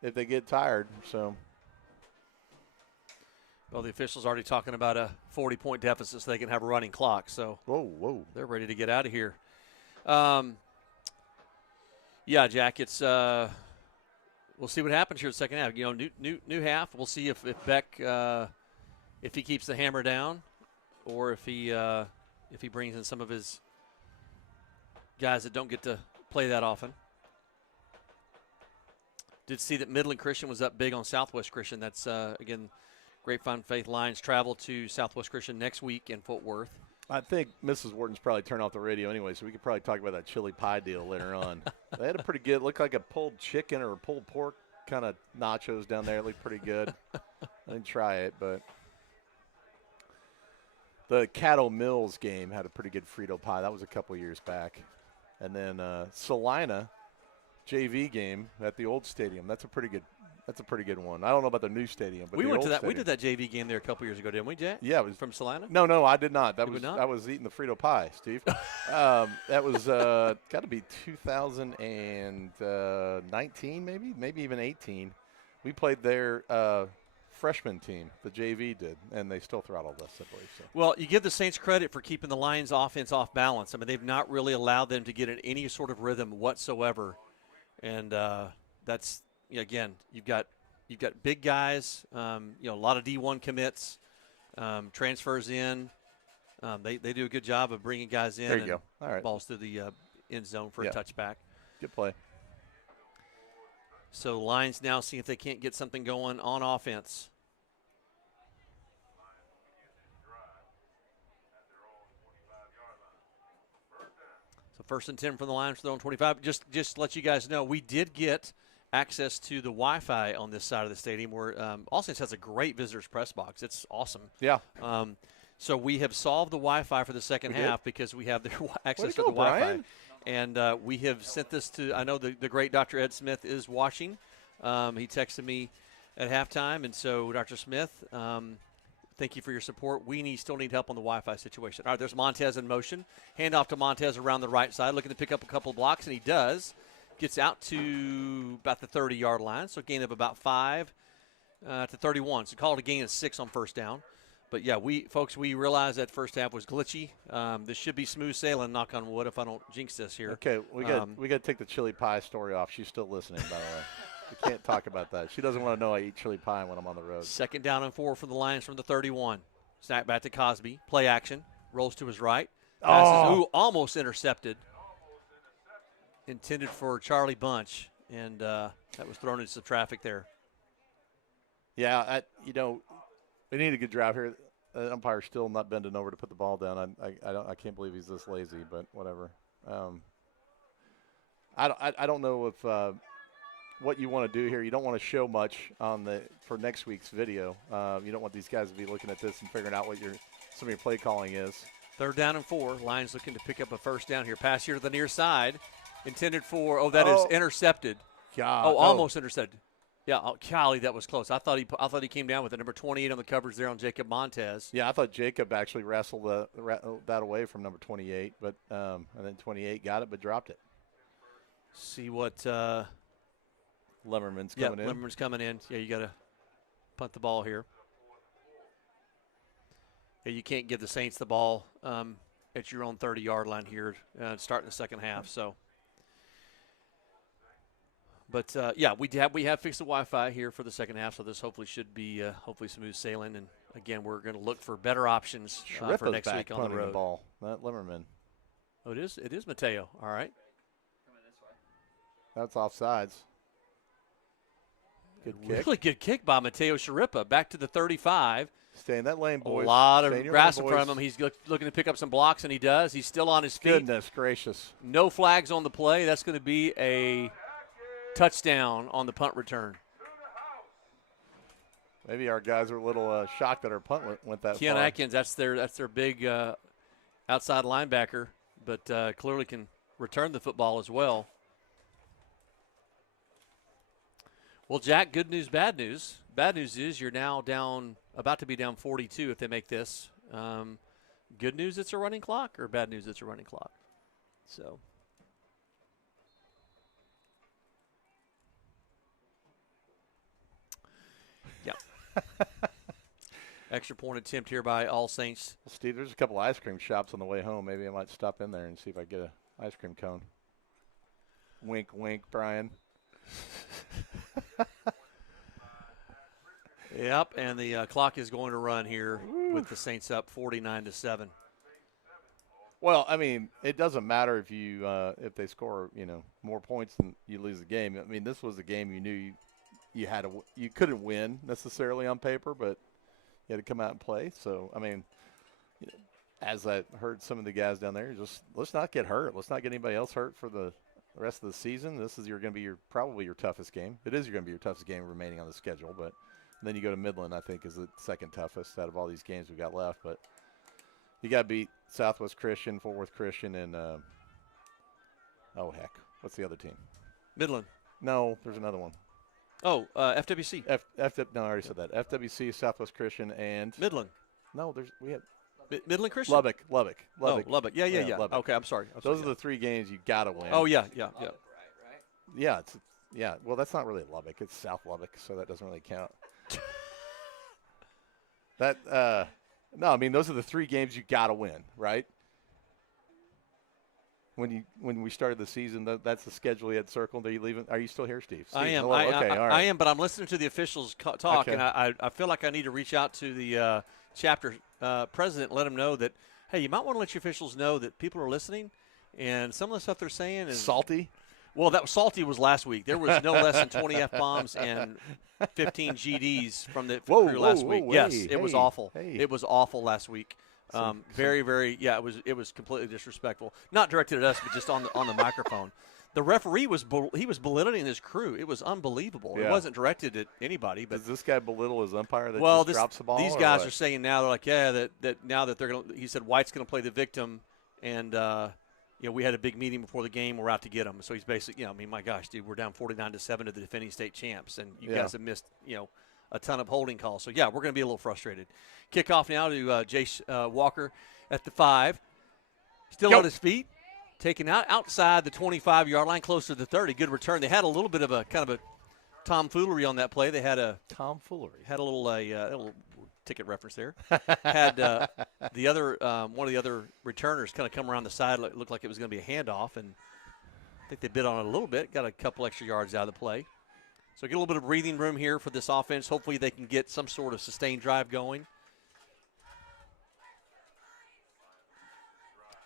If they get tired, so. Well, the officials already talking about a 40-point deficit so they can have a running clock. So. Whoa. They're ready to get out of here. Jack, it's. We'll see what happens here in the second half. New half. We'll see if Beck if he keeps the hammer down, or if he brings in some of his guys that don't get to play that often. Did see that Midland Christian was up big on Southwest Christian. That's, again, Grapevine Faith Lions travel to Southwest Christian next week in Fort Worth. I think Mrs. Wharton's probably turned off the radio anyway, so we could probably talk about that chili pie deal later on. They had a pretty good, looked like a pulled chicken or a pulled pork kind of nachos down there. It looked pretty good. I didn't try it, but the Cattle Mills game had a pretty good Frito pie. That was a couple years back. And then Salina JV game at the old stadium. That's a pretty good one. I don't know about the new stadium, but we went to that. Stadium. We did that JV game there a couple years ago, didn't we, Jack? Yeah, it was from Salina. No, I did not. I was eating the Frito pie, Steve. That was got to be 2019, maybe even 18. We played their freshman team, the JV did, and they still throttled us simply. So. Well, you give the Saints credit for keeping the Lions' offense off balance. I mean, they've not really allowed them to get in any sort of rhythm whatsoever, and that's. Again, you've got big guys, a lot of D1 commits, transfers in. They do a good job of bringing guys in. There you go. All right. Balls through the end zone for a touchback. Good play. So Lions now see if they can't get something going on offense. So 1st and 10 from the Lions for their own 25. Just to let you guys know, we did get access to the Wi-Fi on this side of the stadium where All Saints has a great visitors press box. It's awesome. Yeah. So we have solved the Wi-Fi for the second half because we have access to the Wi-Fi. Brian. And we have sent this to, I know the great Dr. Ed Smith is watching. He texted me at halftime. And so, Dr. Smith, thank you for your support. We still need help on the Wi-Fi situation. All right, there's Montez in motion. Handoff to Montez around the right side, looking to pick up a couple of blocks, and he does. Gets out to about the 30-yard line, so gain of about 5 to 31. So call it a gain of 6 on first down. But, yeah, we realized that first half was glitchy. This should be smooth sailing, knock on wood, if I don't jinx this here. Okay, we got to take the chili pie story off. She's still listening, by the way. We can't talk about that. She doesn't want to know I eat chili pie when I'm on the road. 2nd down and 4 for the Lions from the 31. Snap back to Cosby. Play action. Rolls to his right. Passes, almost intercepted. Intended for Charlie Bunch, and that was thrown into some traffic there. Yeah, we need a good drive here. The umpire's still not bending over to put the ball down. I can't believe he's this lazy, but whatever. I don't know if what you want to do here. You don't want to show much for next week's video. You don't want these guys to be looking at this and figuring out what some of your play calling is. 3rd down and 4. Lions looking to pick up a first down here. Pass here to the near side. Intended for, that is intercepted. God. Almost intercepted. Yeah, golly, that was close. I thought he came down with the number 28 on the coverage there on Jacob Montez. Yeah, I thought Jacob actually wrestled that away from number 28, but and then 28 got it but dropped it. See what Lemmerman's coming in. Lemmerman's coming in. Yeah, you got to punt the ball here. Yeah, you can't give the Saints the ball at your own 30-yard line here starting the second half. So. But, we have fixed the Wi-Fi here for the second half, so this hopefully should be hopefully smooth sailing. And, again, we're going to look for better options for next week on the road. The ball, not Limmerman. Oh, it is Mateo. All right. That's offsides. Good kick. Really good kick by Mateo Sharippa. Back to the 35. Stay in that lane, boys. A lot of grass in front of him. He's looking to pick up some blocks, and he does. He's still on his feet. Goodness gracious. No flags on the play. That's going to be a touchdown on the punt return. Maybe our guys are a little shocked that our punt went that far. Keon Atkins, that's their big outside linebacker, but clearly can return the football as well. Well, Jack, good news, bad news. Bad news is you're now about to be down 42 if they make this. Good news, it's a running clock, or bad news, it's a running clock. So. Yeah. Extra point attempt here by All Saints. Well, Steve, there's a couple ice cream shops on the way home. Maybe I might stop in there and see if I get an ice cream cone. Wink, wink, Brian. Yep, and the clock is going to run here with the Saints up 49-7. Well, I mean, it doesn't matter if they score more points than you lose the game. I mean, this was a game you knew you couldn't win necessarily on paper, but you had to come out and play. So I mean, as I heard some of the guys down there, just let's not get hurt. Let's not get anybody else hurt for the rest of the season. This is going to be probably your toughest game. It is going to be your toughest game remaining on the schedule, but then you go to Midland, I think, is the second toughest out of all these games we've got left. But you got to beat Southwest Christian, Fort Worth Christian, and what's the other team? Midland. No, there's another one. Oh, FWC. No, I already said that. FWC, Southwest Christian, and Midland. No, we have Midland Christian. Lubbock. Oh, Lubbock. Yeah. Lubbock. Okay, I'm sorry. Those are the 3 games you got to win. Oh yeah. Yeah. Well, that's not really Lubbock. It's South Lubbock, so that doesn't really count. No, I mean those are the 3 games you got to win, right? When we started the season, that's the schedule you had circled. Are you leaving? Are you still here, Steve? I am. Hello? Okay, all right. I am, but I'm listening to the officials talk, Okay. and I feel like I need to reach out to the chapter president and let him know that, hey, you might want to let your officials know that people are listening, and some of the stuff they're saying is salty. Well, that salty was last week. There was no less than 20 F-bombs and 15 GDs from the crew last week. Yes, it was awful. It was awful last week. Very, very, it was completely disrespectful. Not directed at us, but just on the microphone. The referee was belittling his crew. It was unbelievable. Yeah. It wasn't directed at anybody. But does this guy belittle his umpire that just drops the ball? These guys are saying now, they're like, that now that they're going to – he said White's going to play the victim, and we had a big meeting before the game. We're out to get him. So he's basically, my gosh, dude, we're down 49-7 to the defending state champs, and you guys have missed, a ton of holding calls. So, we're going to be a little frustrated. Kickoff now to Jace Walker at the 5. Still on his feet. Taken outside the 25-yard line, closer to the 30. Good return. They had a little bit of a kind of a tomfoolery on that play. They had a tomfoolery. Had a little ticket reference there. Had the other one of the other returners kind of come around the side. Looked like it was going to be a handoff, and I think they bit on it a little bit. Got a couple extra yards out of the play. So get a little bit of breathing room here for this offense. Hopefully they can get some sort of sustained drive going.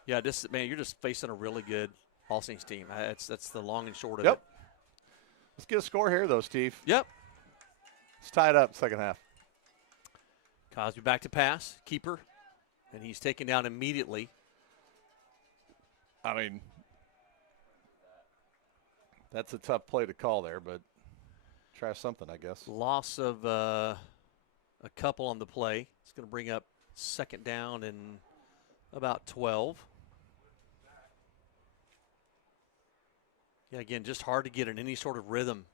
Yeah, you're just facing a really good All Saints team. That's the long and short of it. Let's get a score here, though, Steve. Yep. It's tied up second half. Cosby back to pass, keeper, and he's taken down immediately. I mean, that's a tough play to call there, but try something, I guess. Loss of a couple on the play. It's going to bring up second down and about 12. Yeah, again, just hard to get in any sort of rhythm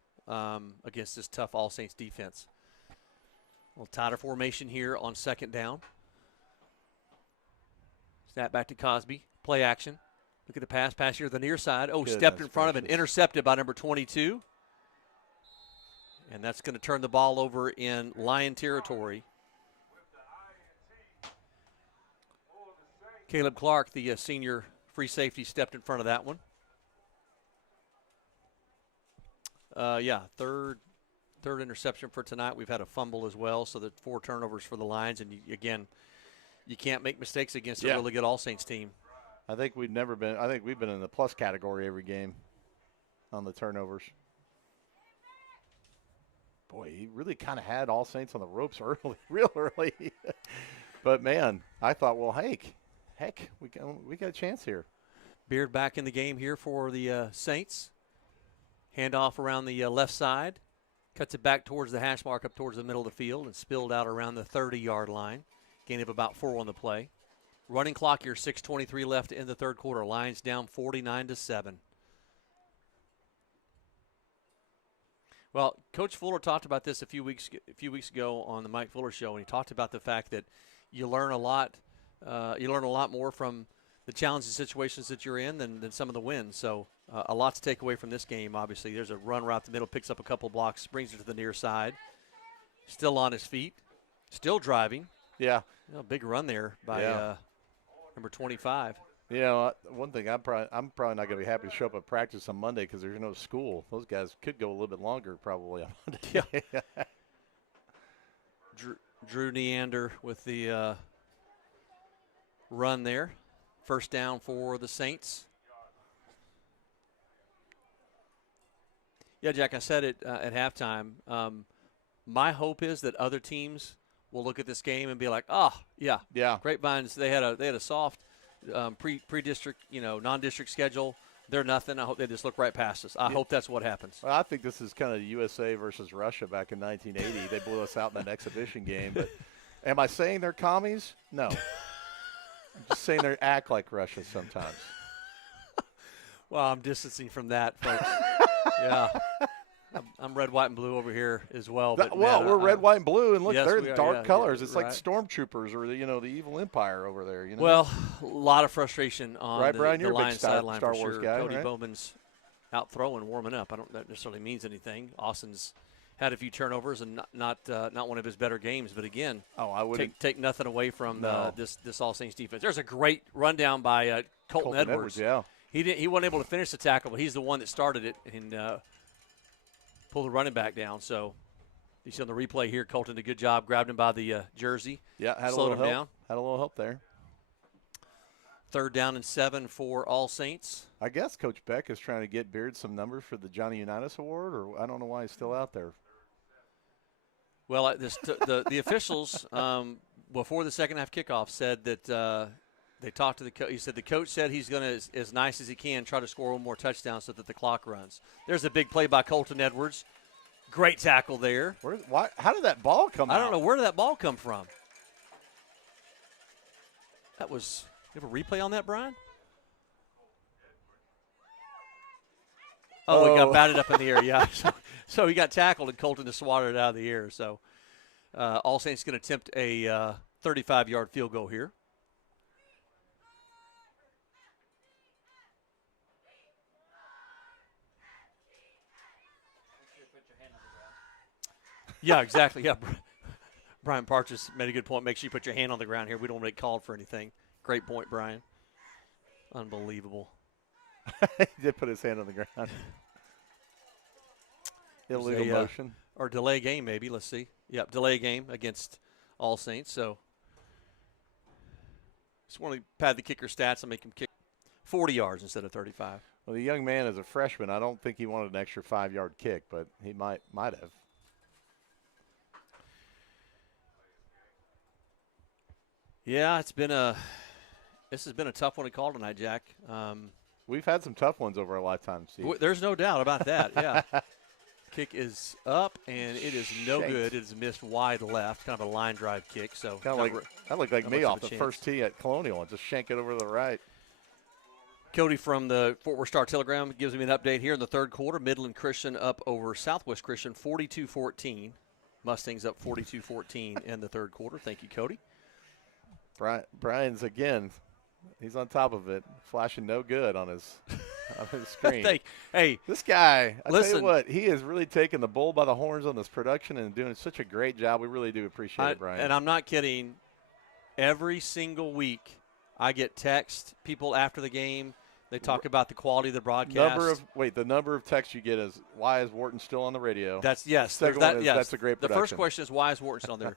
against this tough All Saints defense. A little tighter formation here on second down. Snap back to Cosby. Play action. Look at the pass here to the near side. Stepped in front of it, intercepted by number 22. And that's going to turn the ball over in Lion territory. Caleb Clark, the senior free safety, stepped in front of that one. Third interception for tonight. We've had a fumble as well, so that 4 turnovers for the Lions. And you can't make mistakes against a really good All Saints team. I think we've been in the plus category every game on the turnovers. Boy, he really kind of had All Saints on the ropes real early. But man, I thought, well, heck, we got a chance here. Beard back in the game here for the Saints. Handoff around the left side. Cuts it back towards the hash mark up towards the middle of the field and spilled out around the 30-yard line. Gain of about 4 on the play. Running clock here, 6:23 left in the third quarter. Lions down 49-7. Well, Coach Fuller talked about this a few weeks ago on the Mike Fuller Show, and he talked about the fact that you learn a lot. You learn a lot more from the challenging situations that you're in than some of the wins. So a lot to take away from this game, obviously. There's a run right the middle, picks up a couple blocks, brings it to the near side. Still on his feet, still driving. Yeah. Big run there by number 25. One thing, I'm probably not going to be happy to show up at practice on Monday because there's no school. Those guys could go a little bit longer probably on Monday. Yeah. Drew Neander with the run there. First down for the Saints. Yeah, Jack, I said it at halftime. My hope is that other teams will look at this game and be like, yeah. Grapevines, they had a soft pre-district, non-district schedule. They're nothing. I hope they just look right past us. I hope that's what happens. Well, I think this is kind of USA versus Russia back in 1980. They blew us out in that exhibition game. But am I saying they're commies? No. I'm just saying they act like Russia sometimes. Well, I'm distancing from that, folks. Yeah. I'm red, white, and blue over here as well. But we're red, white, and blue, and look, yes, they're in dark colors. Yeah, it's like stormtroopers or the evil empire over there. Well, a lot of frustration on right, Brian, the you're Lions a big sideline Star for Wars sure. guy, Cody right? Bowman's out throwing, warming up. I don't know if that necessarily means anything. Austin's had a few turnovers and not one of his better games. But again, I would take nothing away from this All Saints defense. There's a great rundown by Colton Edwards. Yeah, he wasn't able to finish the tackle, but he's the one that started it and pulled the running back down. So you see on the replay here, Colton did a good job, grabbed him by the jersey. Yeah, had slowed a little him help. down. Had a little help there. 3rd down and 7 for All Saints. I guess Coach Beck is trying to get Beard some numbers for the Johnny Unitas Award, or I don't know why he's still out there. Well, the officials before the second half kickoff said that they talked to the coach. He said the coach said he's going to, as nice as he can, try to score one more touchdown so that the clock runs. There's a big play by Colton Edwards. Great tackle there. How did that ball come out? I don't know. Where did that ball come from? That was – you have a replay on that, Brian? Oh, it got batted up in the air, yeah. So he got tackled, and Colton just swatted it out of the air. So All Saints going to attempt a 35-yard field goal here. Yeah, exactly. Yeah, Brian Partridge made a good point. Make sure you put your hand on the ground here. We don't get called for anything. Great point, Brian. Unbelievable. He did put his hand on the ground. Illegal motion. Or delay game, maybe. Let's see. Yep, delay game against All Saints. So just want to pad the kicker stats and make him kick 40 yards instead of 35. Well, the young man is a freshman. I don't think he wanted an extra 5-yard kick, but he might have. Yeah, this has been a tough one to call tonight, Jack. We've had some tough ones over our lifetime, Steve. There's no doubt about that, yeah. Kick is up, and it is no good. It is missed wide left, kind of a line drive kick. So that looked like me off the first tee at Colonial and just shank it over to the right. Cody from the Fort Worth Star-Telegram gives me an update here in the third quarter. Midland Christian up over Southwest Christian 42-14. Mustangs up 42-14 in the third quarter. Thank you, Cody. Brian's again. He's on top of it, flashing no good on his screen. Hey, this guy, listen, tell you what, he has really taken the bull by the horns on this production and doing such a great job. We really do appreciate it, Brian. And I'm not kidding. Every single week I get texts, people after the game, they talk about the quality of the broadcast. The number of texts you get is, why is Wharton still on the radio? That's yes. Second one is, that's a great production. The first question is, why is Wharton still on there?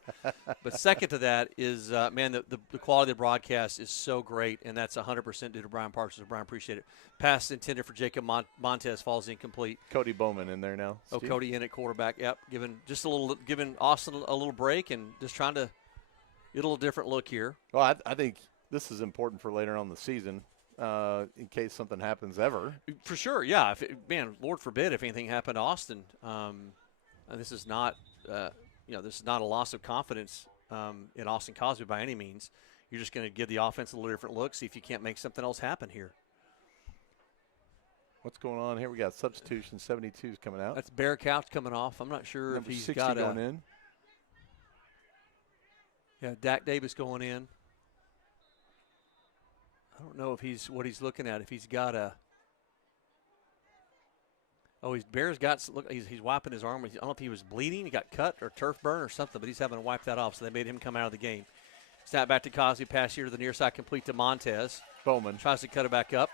But second to that is, man, the quality of the broadcast is so great, and that's 100% due to Brian Parks. So Brian, appreciate it. Pass intended for Jacob Montez falls incomplete. Cody Bowman in there now. Steve? Cody in at quarterback. Yep, giving Austin a little break and just trying to get a little different look here. Well, I think this is important for later on in the season. In case something happens ever. For sure, yeah. Lord forbid if anything happened to Austin. This is not, this is not a loss of confidence in Austin Cosby by any means. You're just going to give the offense a little different look, see if you can't make something else happen here. What's going on here? We got substitution. 72's coming out. That's Bear Couch coming off. I'm not sure Number if he's 60 got going in. Yeah, Dak Davis going in. I don't know if he's looking at. If he's got a. Oh, Bear's got. Look, he's wiping his arm. I don't know if he was bleeding. He got cut or turf burn or something, but he's having to wipe that off. So they made him come out of the game. Snap back to Cosby. Pass here to the near side, complete to Montez. Bowman tries to cut it back up.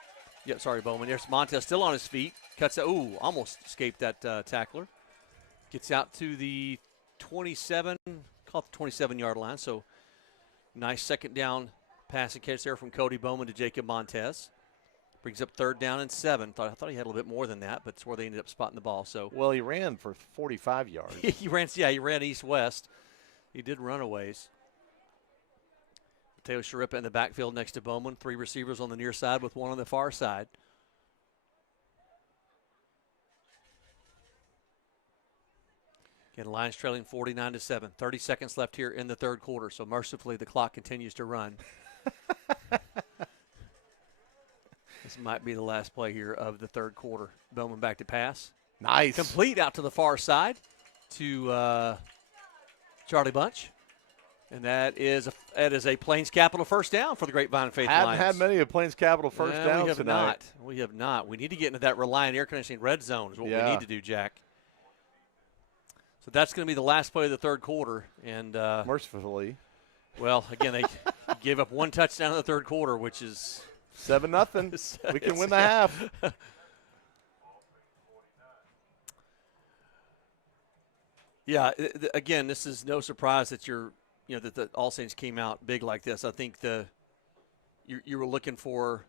Yeah, sorry, Bowman. There's Montez still on his feet. Cuts it. Ooh, almost escaped that tackler. Gets out to the 27. Call it the 27-yard line. So nice second down Passing catch there from Cody Bowman to Jacob Montez. Brings up 3rd down and 7. I thought he had a little bit more than that, but it's where they ended up spotting the ball. So well, he ran for 45 yards. he ran east-west. He did run a ways. Mateo Sharippa in the backfield next to Bowman. 3 receivers on the near side with 1 on the far side. Again, Lions trailing 49-7. 30 seconds left here in the 3rd quarter, so mercifully the clock continues to run. This might be the last play here of the 3rd quarter. Bowman back to pass. Nice. Complete out to the far side to Charlie Bunch. And that is a Plains Capital first down for the Grapevine Faith Lions. Haven't had many of Plains Capital first downs tonight. We have not. We need to get into that Reliant air conditioning red zone is what we need to do, Jack. So that's going to be the last play of the 3rd quarter. And mercifully. Well, again, they gave up 1 touchdown in the 3rd quarter, which is 7-0. We can win the half. Yeah, again, this is no surprise that that the All Saints came out big like this. I think you were looking for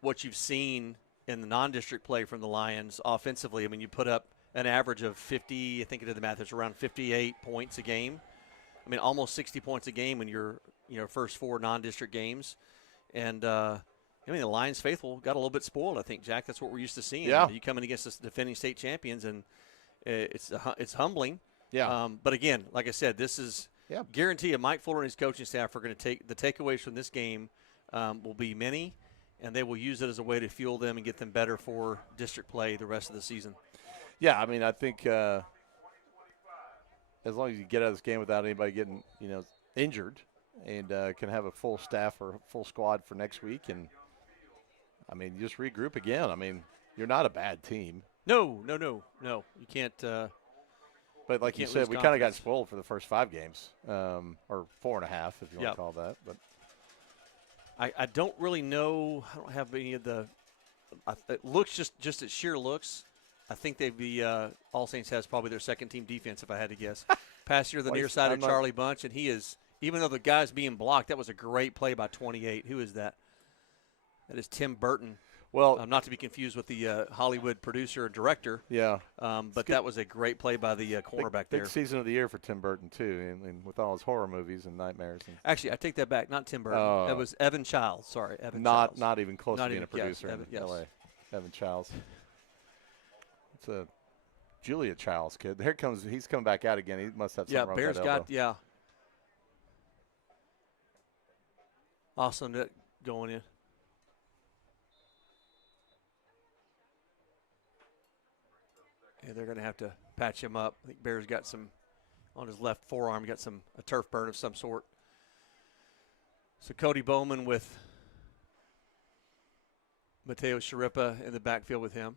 what you've seen in the non-district play from the Lions offensively. I mean, you put up an average of 50, I think I did the math, it's around 58 points a game. I mean, almost 60 points a game in your first 4 non-district games. And, the Lions faithful got a little bit spoiled, I think, Jack. That's what we're used to seeing. Yeah. You come in against the defending state champions, and it's humbling. Yeah. But, again, like I said, this is guarantee of Mike Fuller and his coaching staff are going to take the takeaways from this game will be many, and they will use it as a way to fuel them and get them better for district play the rest of the season. Yeah, I mean, I think as long as you get out of this game without anybody getting, injured and can have a full staff or full squad for next week, and, I mean, you just regroup again. I mean, you're not a bad team. No. You can't but like you said, we kind of got spoiled for the first 5 games, or 4.5 if you want to call that. But I don't really know. I don't have any of the it looks just at sheer looks. I think they'd be All Saints has probably their second team defense, if I had to guess. Pass here to the near side of Charlie Bunch, and he is, even though the guy's being blocked, that was a great play by 28. Who is that? That is Tim Burton. Well, not to be confused with the Hollywood producer and director. Yeah. But that was a great play by the cornerback there. Big season of the year for Tim Burton, too, and with all his horror movies and nightmares. Actually, I take that back. Not Tim Burton. That was Evan Childs. Sorry, Evan Childs. Not even close to being a producer in L.A. Evan Childs. It's a Julia Childs kid. Here comes, he's coming back out again. He must have something wrong with that elbow. Awesome going in. And they're going to have to patch him up. I think Bear's got some on his left forearm, got a turf burn of some sort. So Cody Bowman with Mateo Sharippa in the backfield with him.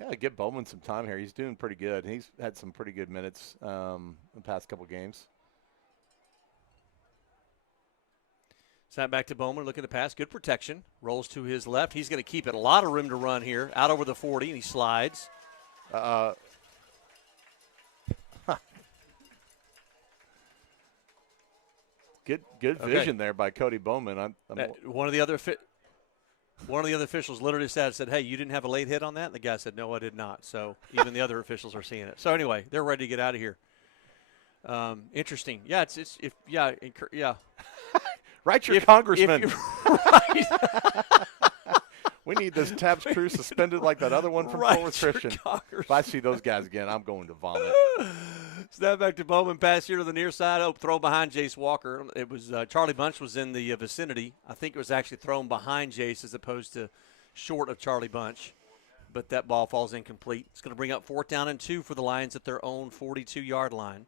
Yeah, give Bowman some time here. He's doing pretty good. He's had some pretty good minutes in the past couple games. Snap back to Bowman, looking to pass. Good protection. Rolls to his left. He's going to keep it. A lot of room to run here. Out over the 40, and he slides. Good vision there by Cody Bowman. One of the other officials literally said, "Hey, you didn't have a late hit on that?" And the guy said, "No, I did not." So even the other officials are seeing it. So anyway, they're ready to get out of here. Interesting. Yeah, yeah. Write your congressman. We need this Taps crew suspended like that other one from Forward Christian. If I see those guys again, I'm going to vomit. Snap back to Bowman. Pass here to the near side. Throw behind Jace Walker. It was Charlie Bunch was in the vicinity. I think it was actually thrown behind Jace as opposed to short of Charlie Bunch. But that ball falls incomplete. It's going to bring up 4th down and 2 for the Lions at their own 42-yard line.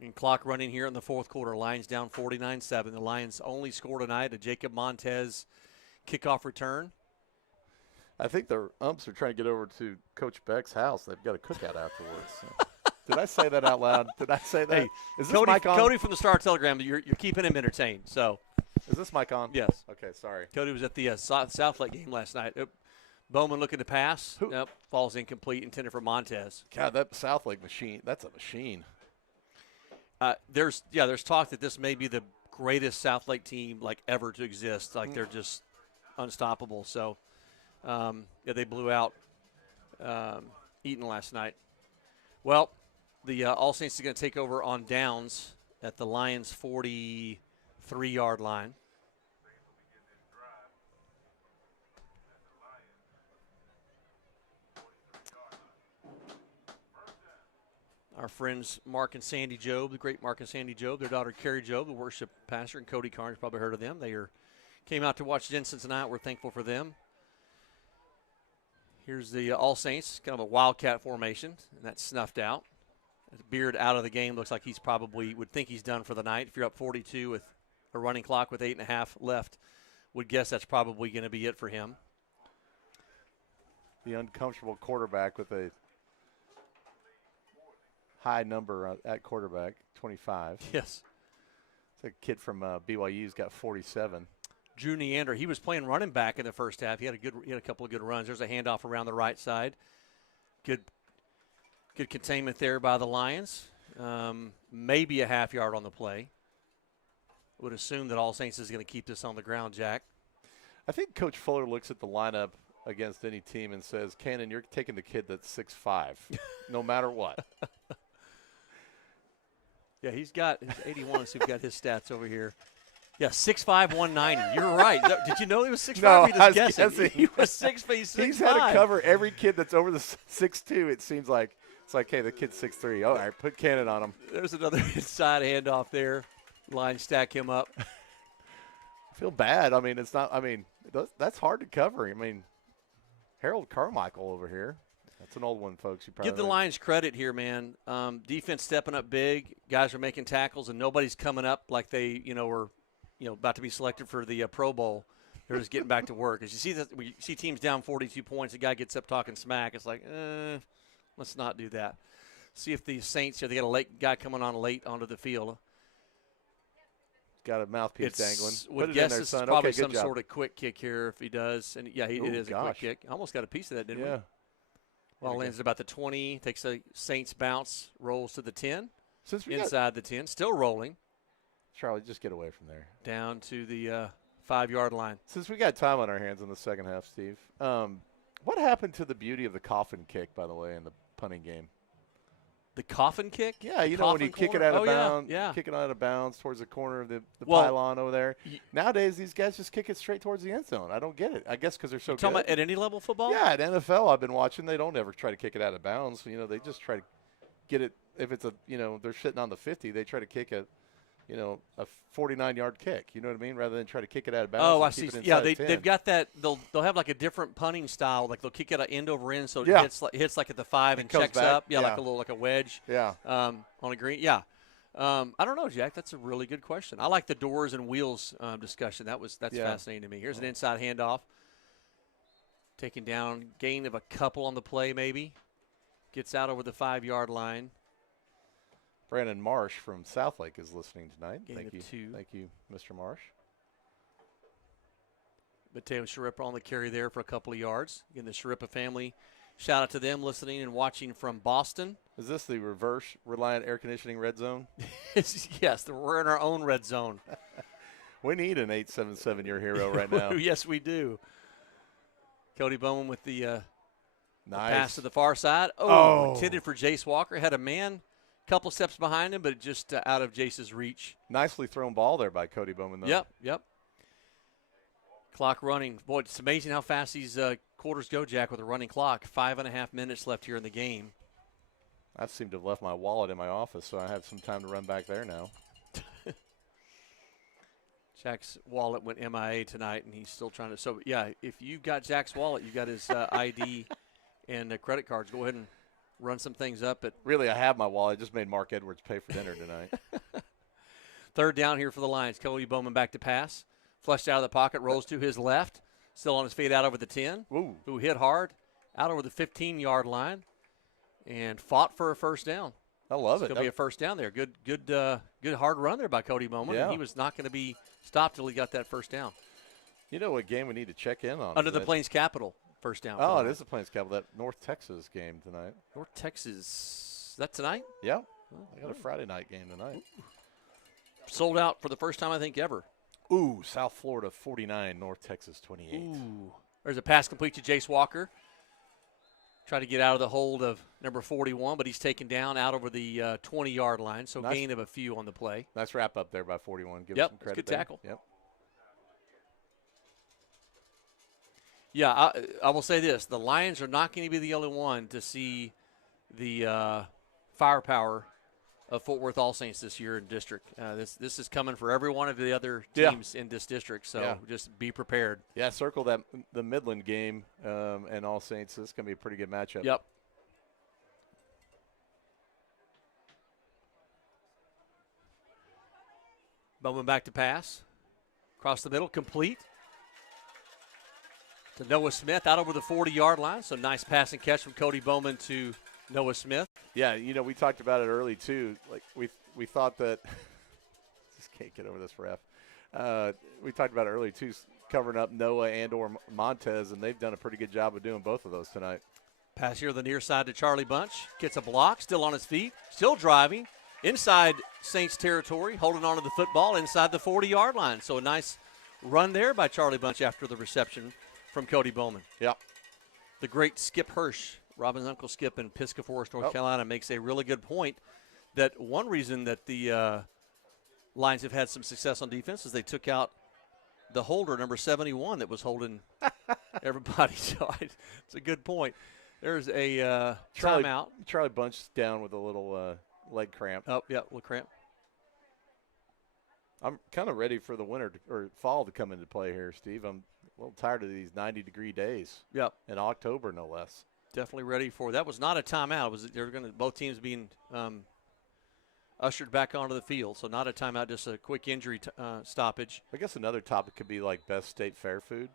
And clock running here in the 4th quarter. Lions down 49-7. The Lions only score tonight a Jacob Montez kickoff return. I think the umps are trying to get over to Coach Beck's house. They've got a cookout afterwards. So. Did I say that out loud? Did I say that? Hey, is this Cody, mic on? Cody from the Star Telegram, you're keeping him entertained. So, is this mic on? Yes. Okay, sorry. Cody was at the Southlake game last night. Bowman looking to pass. Nope, falls incomplete, intended for Montez. God, that Southlake machine, that's a machine. There's talk that this may be the greatest South Lake team like ever to exist. Like they're just unstoppable. So, they blew out Eaton last night. Well, the All Saints is going to take over on downs at the Lions' 43-yard line. Our friends Mark and Sandy Job, the great Mark and Sandy Job, their daughter Carrie Job, the worship pastor, and Cody Carnes, probably heard of them. They came out to watch Jensen tonight. We're thankful for them. Here's the All Saints, kind of a wildcat formation, and that's snuffed out. Beard out of the game. Looks like he's probably would think he's done for the night. If you're up 42 with a running clock with 8.5 left, would guess that's probably going to be it for him. The uncomfortable quarterback with a high number at quarterback, 25. Yes. It's a kid from BYU's got 47. Drew Neander, he was playing running back in the first half. He had a couple of good runs. There's a handoff around the right side. Good containment there by the Lions. Maybe a half yard on the play. Would assume that All Saints is going to keep this on the ground, Jack. I think Coach Fuller looks at the lineup against any team and says, Cannon, you're taking the kid that's 6'5", no matter what. Yeah, he's got his 81. So we've got his stats over here. Yeah, 6'5", 190. You're right. Did you know he was 6'5"? No, I was guessing. He was 6'5". He's had to cover every kid that's over the 6'2", it seems like. It's like, hey, the kid's 6'3". All right, put Cannon on him. There's another inside handoff there. Line stack him up. I feel bad. I mean, it's not – I mean, that's hard to cover. I mean, Harold Carmichael over here. That's an old one, folks. You probably give the Lions credit here, man. Defense stepping up big. Guys are making tackles, and nobody's coming up like they, were about to be selected for the Pro Bowl. They're just getting back to work. As you see teams down 42 points, a guy gets up talking smack. It's like, let's not do that. See if the Saints, they got a late guy coming on late onto the field. Got a mouthpiece dangling. Would guess this is probably some sort of quick kick here if he does. And, yeah, it is a quick kick. Almost got a piece of that, didn't we? Yeah. Well, lands at about the 20, takes a Saints bounce, rolls to the 10, inside the 10, still rolling. Charlie, just get away from there. Down to the 5-yard line. Since we got time on our hands in the second half, Steve, what happened to the beauty of the coffin kick, by the way, in the punting game? The coffin kick? Yeah, when you kick it out of bounds, kick it out of bounds towards the corner of the pylon over there. Nowadays, these guys just kick it straight towards the end zone. I don't get it. I guess because they're so good. Talking about at any level football? Yeah, at NFL, I've been watching. They don't ever try to kick it out of bounds. They just try to get it. If it's they're sitting on the 50, they try to kick a 49-yard kick. You know what I mean? Rather than try to kick it out of bounds. Oh, I see. Yeah, they've got that. They'll have like a different punting style. Like they'll kick it end over end, so it hits like at the 5 and checks back up. Yeah, like a wedge. Yeah. On a green. Yeah. I don't know, Jack. That's a really good question. I like the doors and wheels discussion. That's fascinating to me. Here's an inside handoff. Taking down, gain of a couple on the play, maybe. Gets out over the 5-yard line. Brandon Marsh from Southlake is listening tonight. Thank you, Mr. Marsh. Mateo Sharippa on the carry there for a couple of yards. Again, the Sharippa family, shout out to them listening and watching from Boston. Is this the reverse Reliant Air Conditioning red zone? Yes, we're in our own red zone. We need an 877 your hero right now. Yes, we do. Cody Bowman with the nice pass to the far side. Intended for Jace Walker. Had a man couple steps behind him, but just out of Jace's reach. Nicely thrown ball there by Cody Bowman, though. Yep. Clock running. Boy, it's amazing how fast these quarters go, Jack, with a running clock. 5.5 minutes left here in the game. I seem to have left my wallet in my office, so I have some time to run back there now. Jack's wallet went MIA tonight, and he's still trying to. So, yeah, if you've got Jack's wallet, you've got his ID and credit cards. Go ahead and run some things up. Really, I have my wallet. I just made Mark Edwards pay for dinner tonight. Third down here for the Lions. Cody Bowman back to pass. Flushed out of the pocket, rolls to his left. Still on his feet out over the 10. Ooh. Who hit hard. Out over the 15-yard line. And fought for a first down. I love it. It's going to be a first down there. Good hard run there by Cody Bowman. Yeah. He was not going to be stopped until he got that first down. You know what game we need to check in on? Under the Plains Capital. First down. Oh, it is the Plains Capital. That North Texas game tonight. North Texas. Is that tonight? Yeah. I got a Friday night game tonight. sold out for the first time, I think, ever. Ooh, South Florida 49, North Texas 28. Ooh. There's a pass complete to Jace Walker. Try to get out of the hold of number 41, but he's taken down out over the 20-yard line, so gain of a few on the play. Nice wrap up there by 41. Give him some credit. Good tackle. Yep. Yeah, I will say this. The Lions are not going to be the only one to see the firepower of Fort Worth All Saints this year in district. This is coming for every one of the other teams in this district, so just be prepared. Yeah, circle the Midland game and All Saints. This is going to be a pretty good matchup. Yep. Bowman back to pass. Across the middle, complete to Noah Smith out over the 40-yard line. So nice pass and catch from Cody Bowman to Noah Smith. Yeah, we talked about it early too. Like we thought that just can't get over this ref. We talked about it early too, covering up Noah and/or Montez, and they've done a pretty good job of doing both of those tonight. Pass here to the near side to Charlie Bunch. Gets a block, still on his feet, still driving inside Saints territory, holding on to the football inside the 40-yard line. So a nice run there by Charlie Bunch after the reception from Cody Bowman. Yep. The great Skip Hirsch, Robin's uncle Skip in Pisgah Forest, North Carolina, makes a really good point that one reason that the Lions have had some success on defense is they took out the holder, number 71, that was holding everybody. So it's a good point. There's a timeout. Charlie Bunch down with a little leg cramp. Oh, yeah, little cramp. I'm kind of ready for the winter or fall to come into play here, Steve. I'm a little tired of these 90-degree days. Yep. In October, no less. Definitely ready for that. Was not a timeout. They're going to both teams being ushered back onto the field. So not a timeout, just a quick injury stoppage. I guess another topic could be like best state fair food.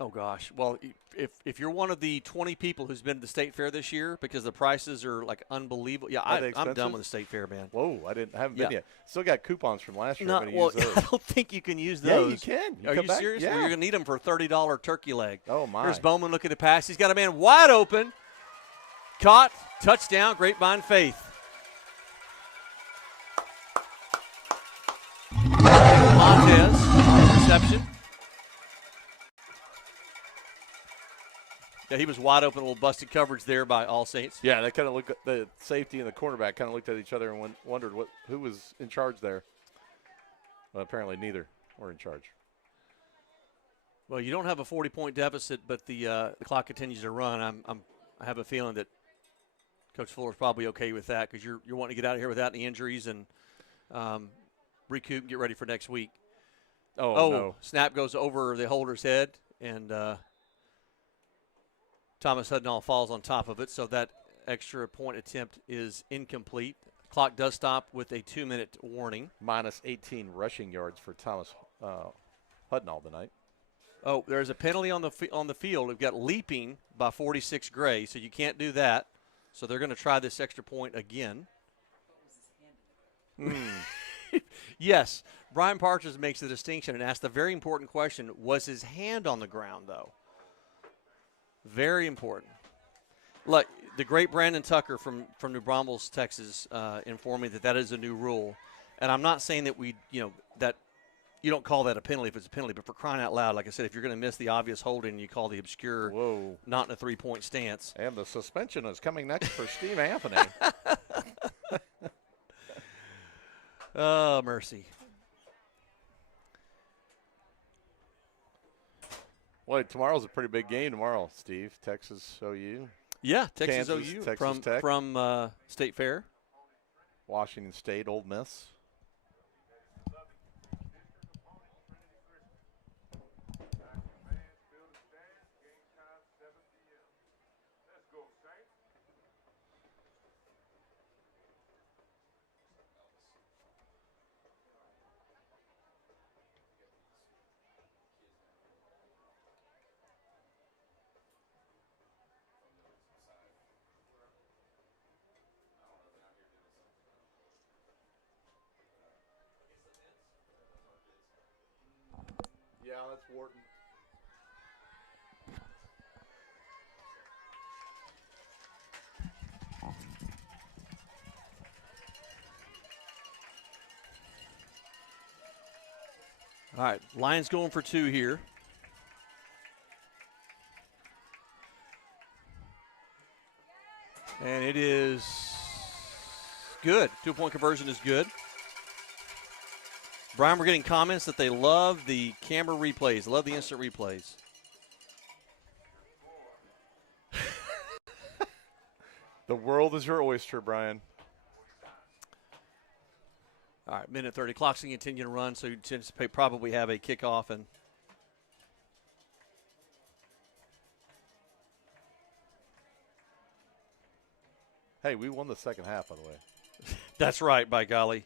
Oh gosh. Well, if you're one of the 20 people who's been to the state fair this year because the prices are like unbelievable. Yeah, I'm done with the state fair, man. Whoa, I haven't been yet. Still got coupons from last year. No, use those. I don't think you can use those. Yeah, you can. Are you serious? Yeah. Well, you're going to need them for a $30 turkey leg. Oh my. Here's Bowman looking to pass. He's got a man wide open. Caught. Touchdown. Grapevine Faith. Montez reception. Yeah, he was wide open, a little busted coverage there by All Saints. Yeah, they kind of looked at the safety and the cornerback kind of looked at each other and wondered who was in charge there. Well, apparently neither were in charge. Well, you don't have a 40-point deficit, but the clock continues to run. I have a feeling that Coach Fuller's probably okay with that because you're wanting to get out of here without any injuries and recoup and get ready for next week. Oh, no. Snap goes over the holder's head, and Thomas Hudnall falls on top of it, so that extra point attempt is incomplete. Clock does stop with a 2-minute warning. Minus 18 rushing yards for Thomas Hudnall tonight. Oh, there's a penalty on the field. We've got leaping by 46 Gray, so you can't do that. So they're going to try this extra point again. Yes, Brian Partridge makes the distinction and asks the very important question, was his hand on the ground, though? Very important. Look, the great Brandon Tucker from New Braunfels, Texas, informed me that is a new rule. And I'm not saying that that you don't call that a penalty if it's a penalty, but for crying out loud, like I said, if you're going to miss the obvious holding, you call the obscure not in a three-point stance. And the suspension is coming next for Steve Anthony. Oh, mercy. Well, tomorrow's a pretty big game tomorrow, Steve. Texas OU. Yeah, Texas Kansas, OU Texas Tech. from State Fair. Washington State, Ole Miss. Yeah, that's Wharton. All right, Lions going for 2 here. And it is good. 2-point conversion is good. Brian, we're getting comments that they love the camera replays, love the instant replays. The world is your oyster, Brian. All right, minute 30. Clock's going to continue to run, so you anticipate probably have a kickoff. And hey, we won the second half, by the way. That's right, by golly.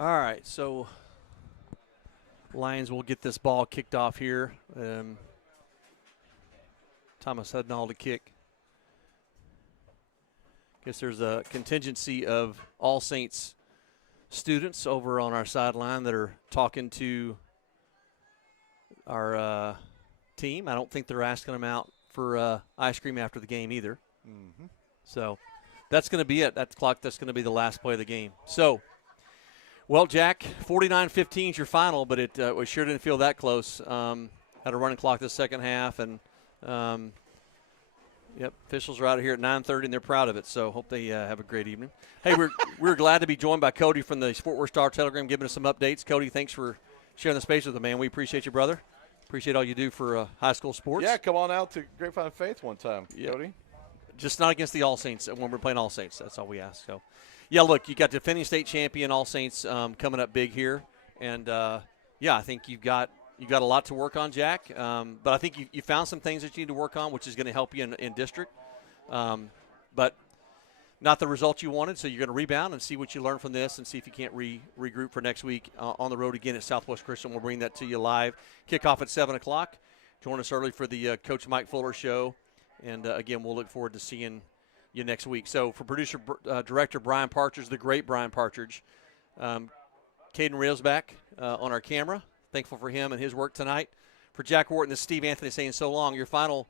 All right, so Lions will get this ball kicked off here. Thomas Hudnall to kick. Guess there's a contingency of All Saints students over on our sideline that are talking to our team. I don't think they're asking them out for ice cream after the game either. Mm-hmm. So that's going to be it. That's going to be the last play of the game. So, well, Jack, 49-15 is your final, but we sure didn't feel that close. Had a running clock the second half, and officials are out of here at 9:30, and they're proud of it. So hope they have a great evening. Hey, we're glad to be joined by Cody from the Fort Worth Star-Telegram, giving us some updates. Cody, thanks for sharing the space with us, man. We appreciate you, brother. Appreciate all you do for high school sports. Yeah, come on out to Grapevine Faith one time, Cody. Just not against the All Saints when we're playing All Saints. That's all we ask. So, yeah, look, you got defending state champion All Saints coming up big here, and I think you got a lot to work on, Jack. But I think you found some things that you need to work on, which is going to help you in district. But not the result you wanted, so you're going to rebound and see what you learn from this and see if you can't regroup for next week on the road again at Southwest Christian. We'll bring that to you live. Kickoff at 7 o'clock. Join us early for the Coach Mike Fuller Show. And, again, we'll look forward to seeing you next week. So for producer, director Brian Partridge, the great Brian Partridge, Caden Railsback on our camera. Thankful for him and his work tonight. For Jack Wharton, this is Steve Anthony saying so long. Your final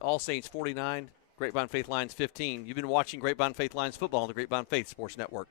All Saints 49, Grapevine Faith Lions 15. You've been watching Grapevine Faith Lions football on the Grapevine Faith Sports Network.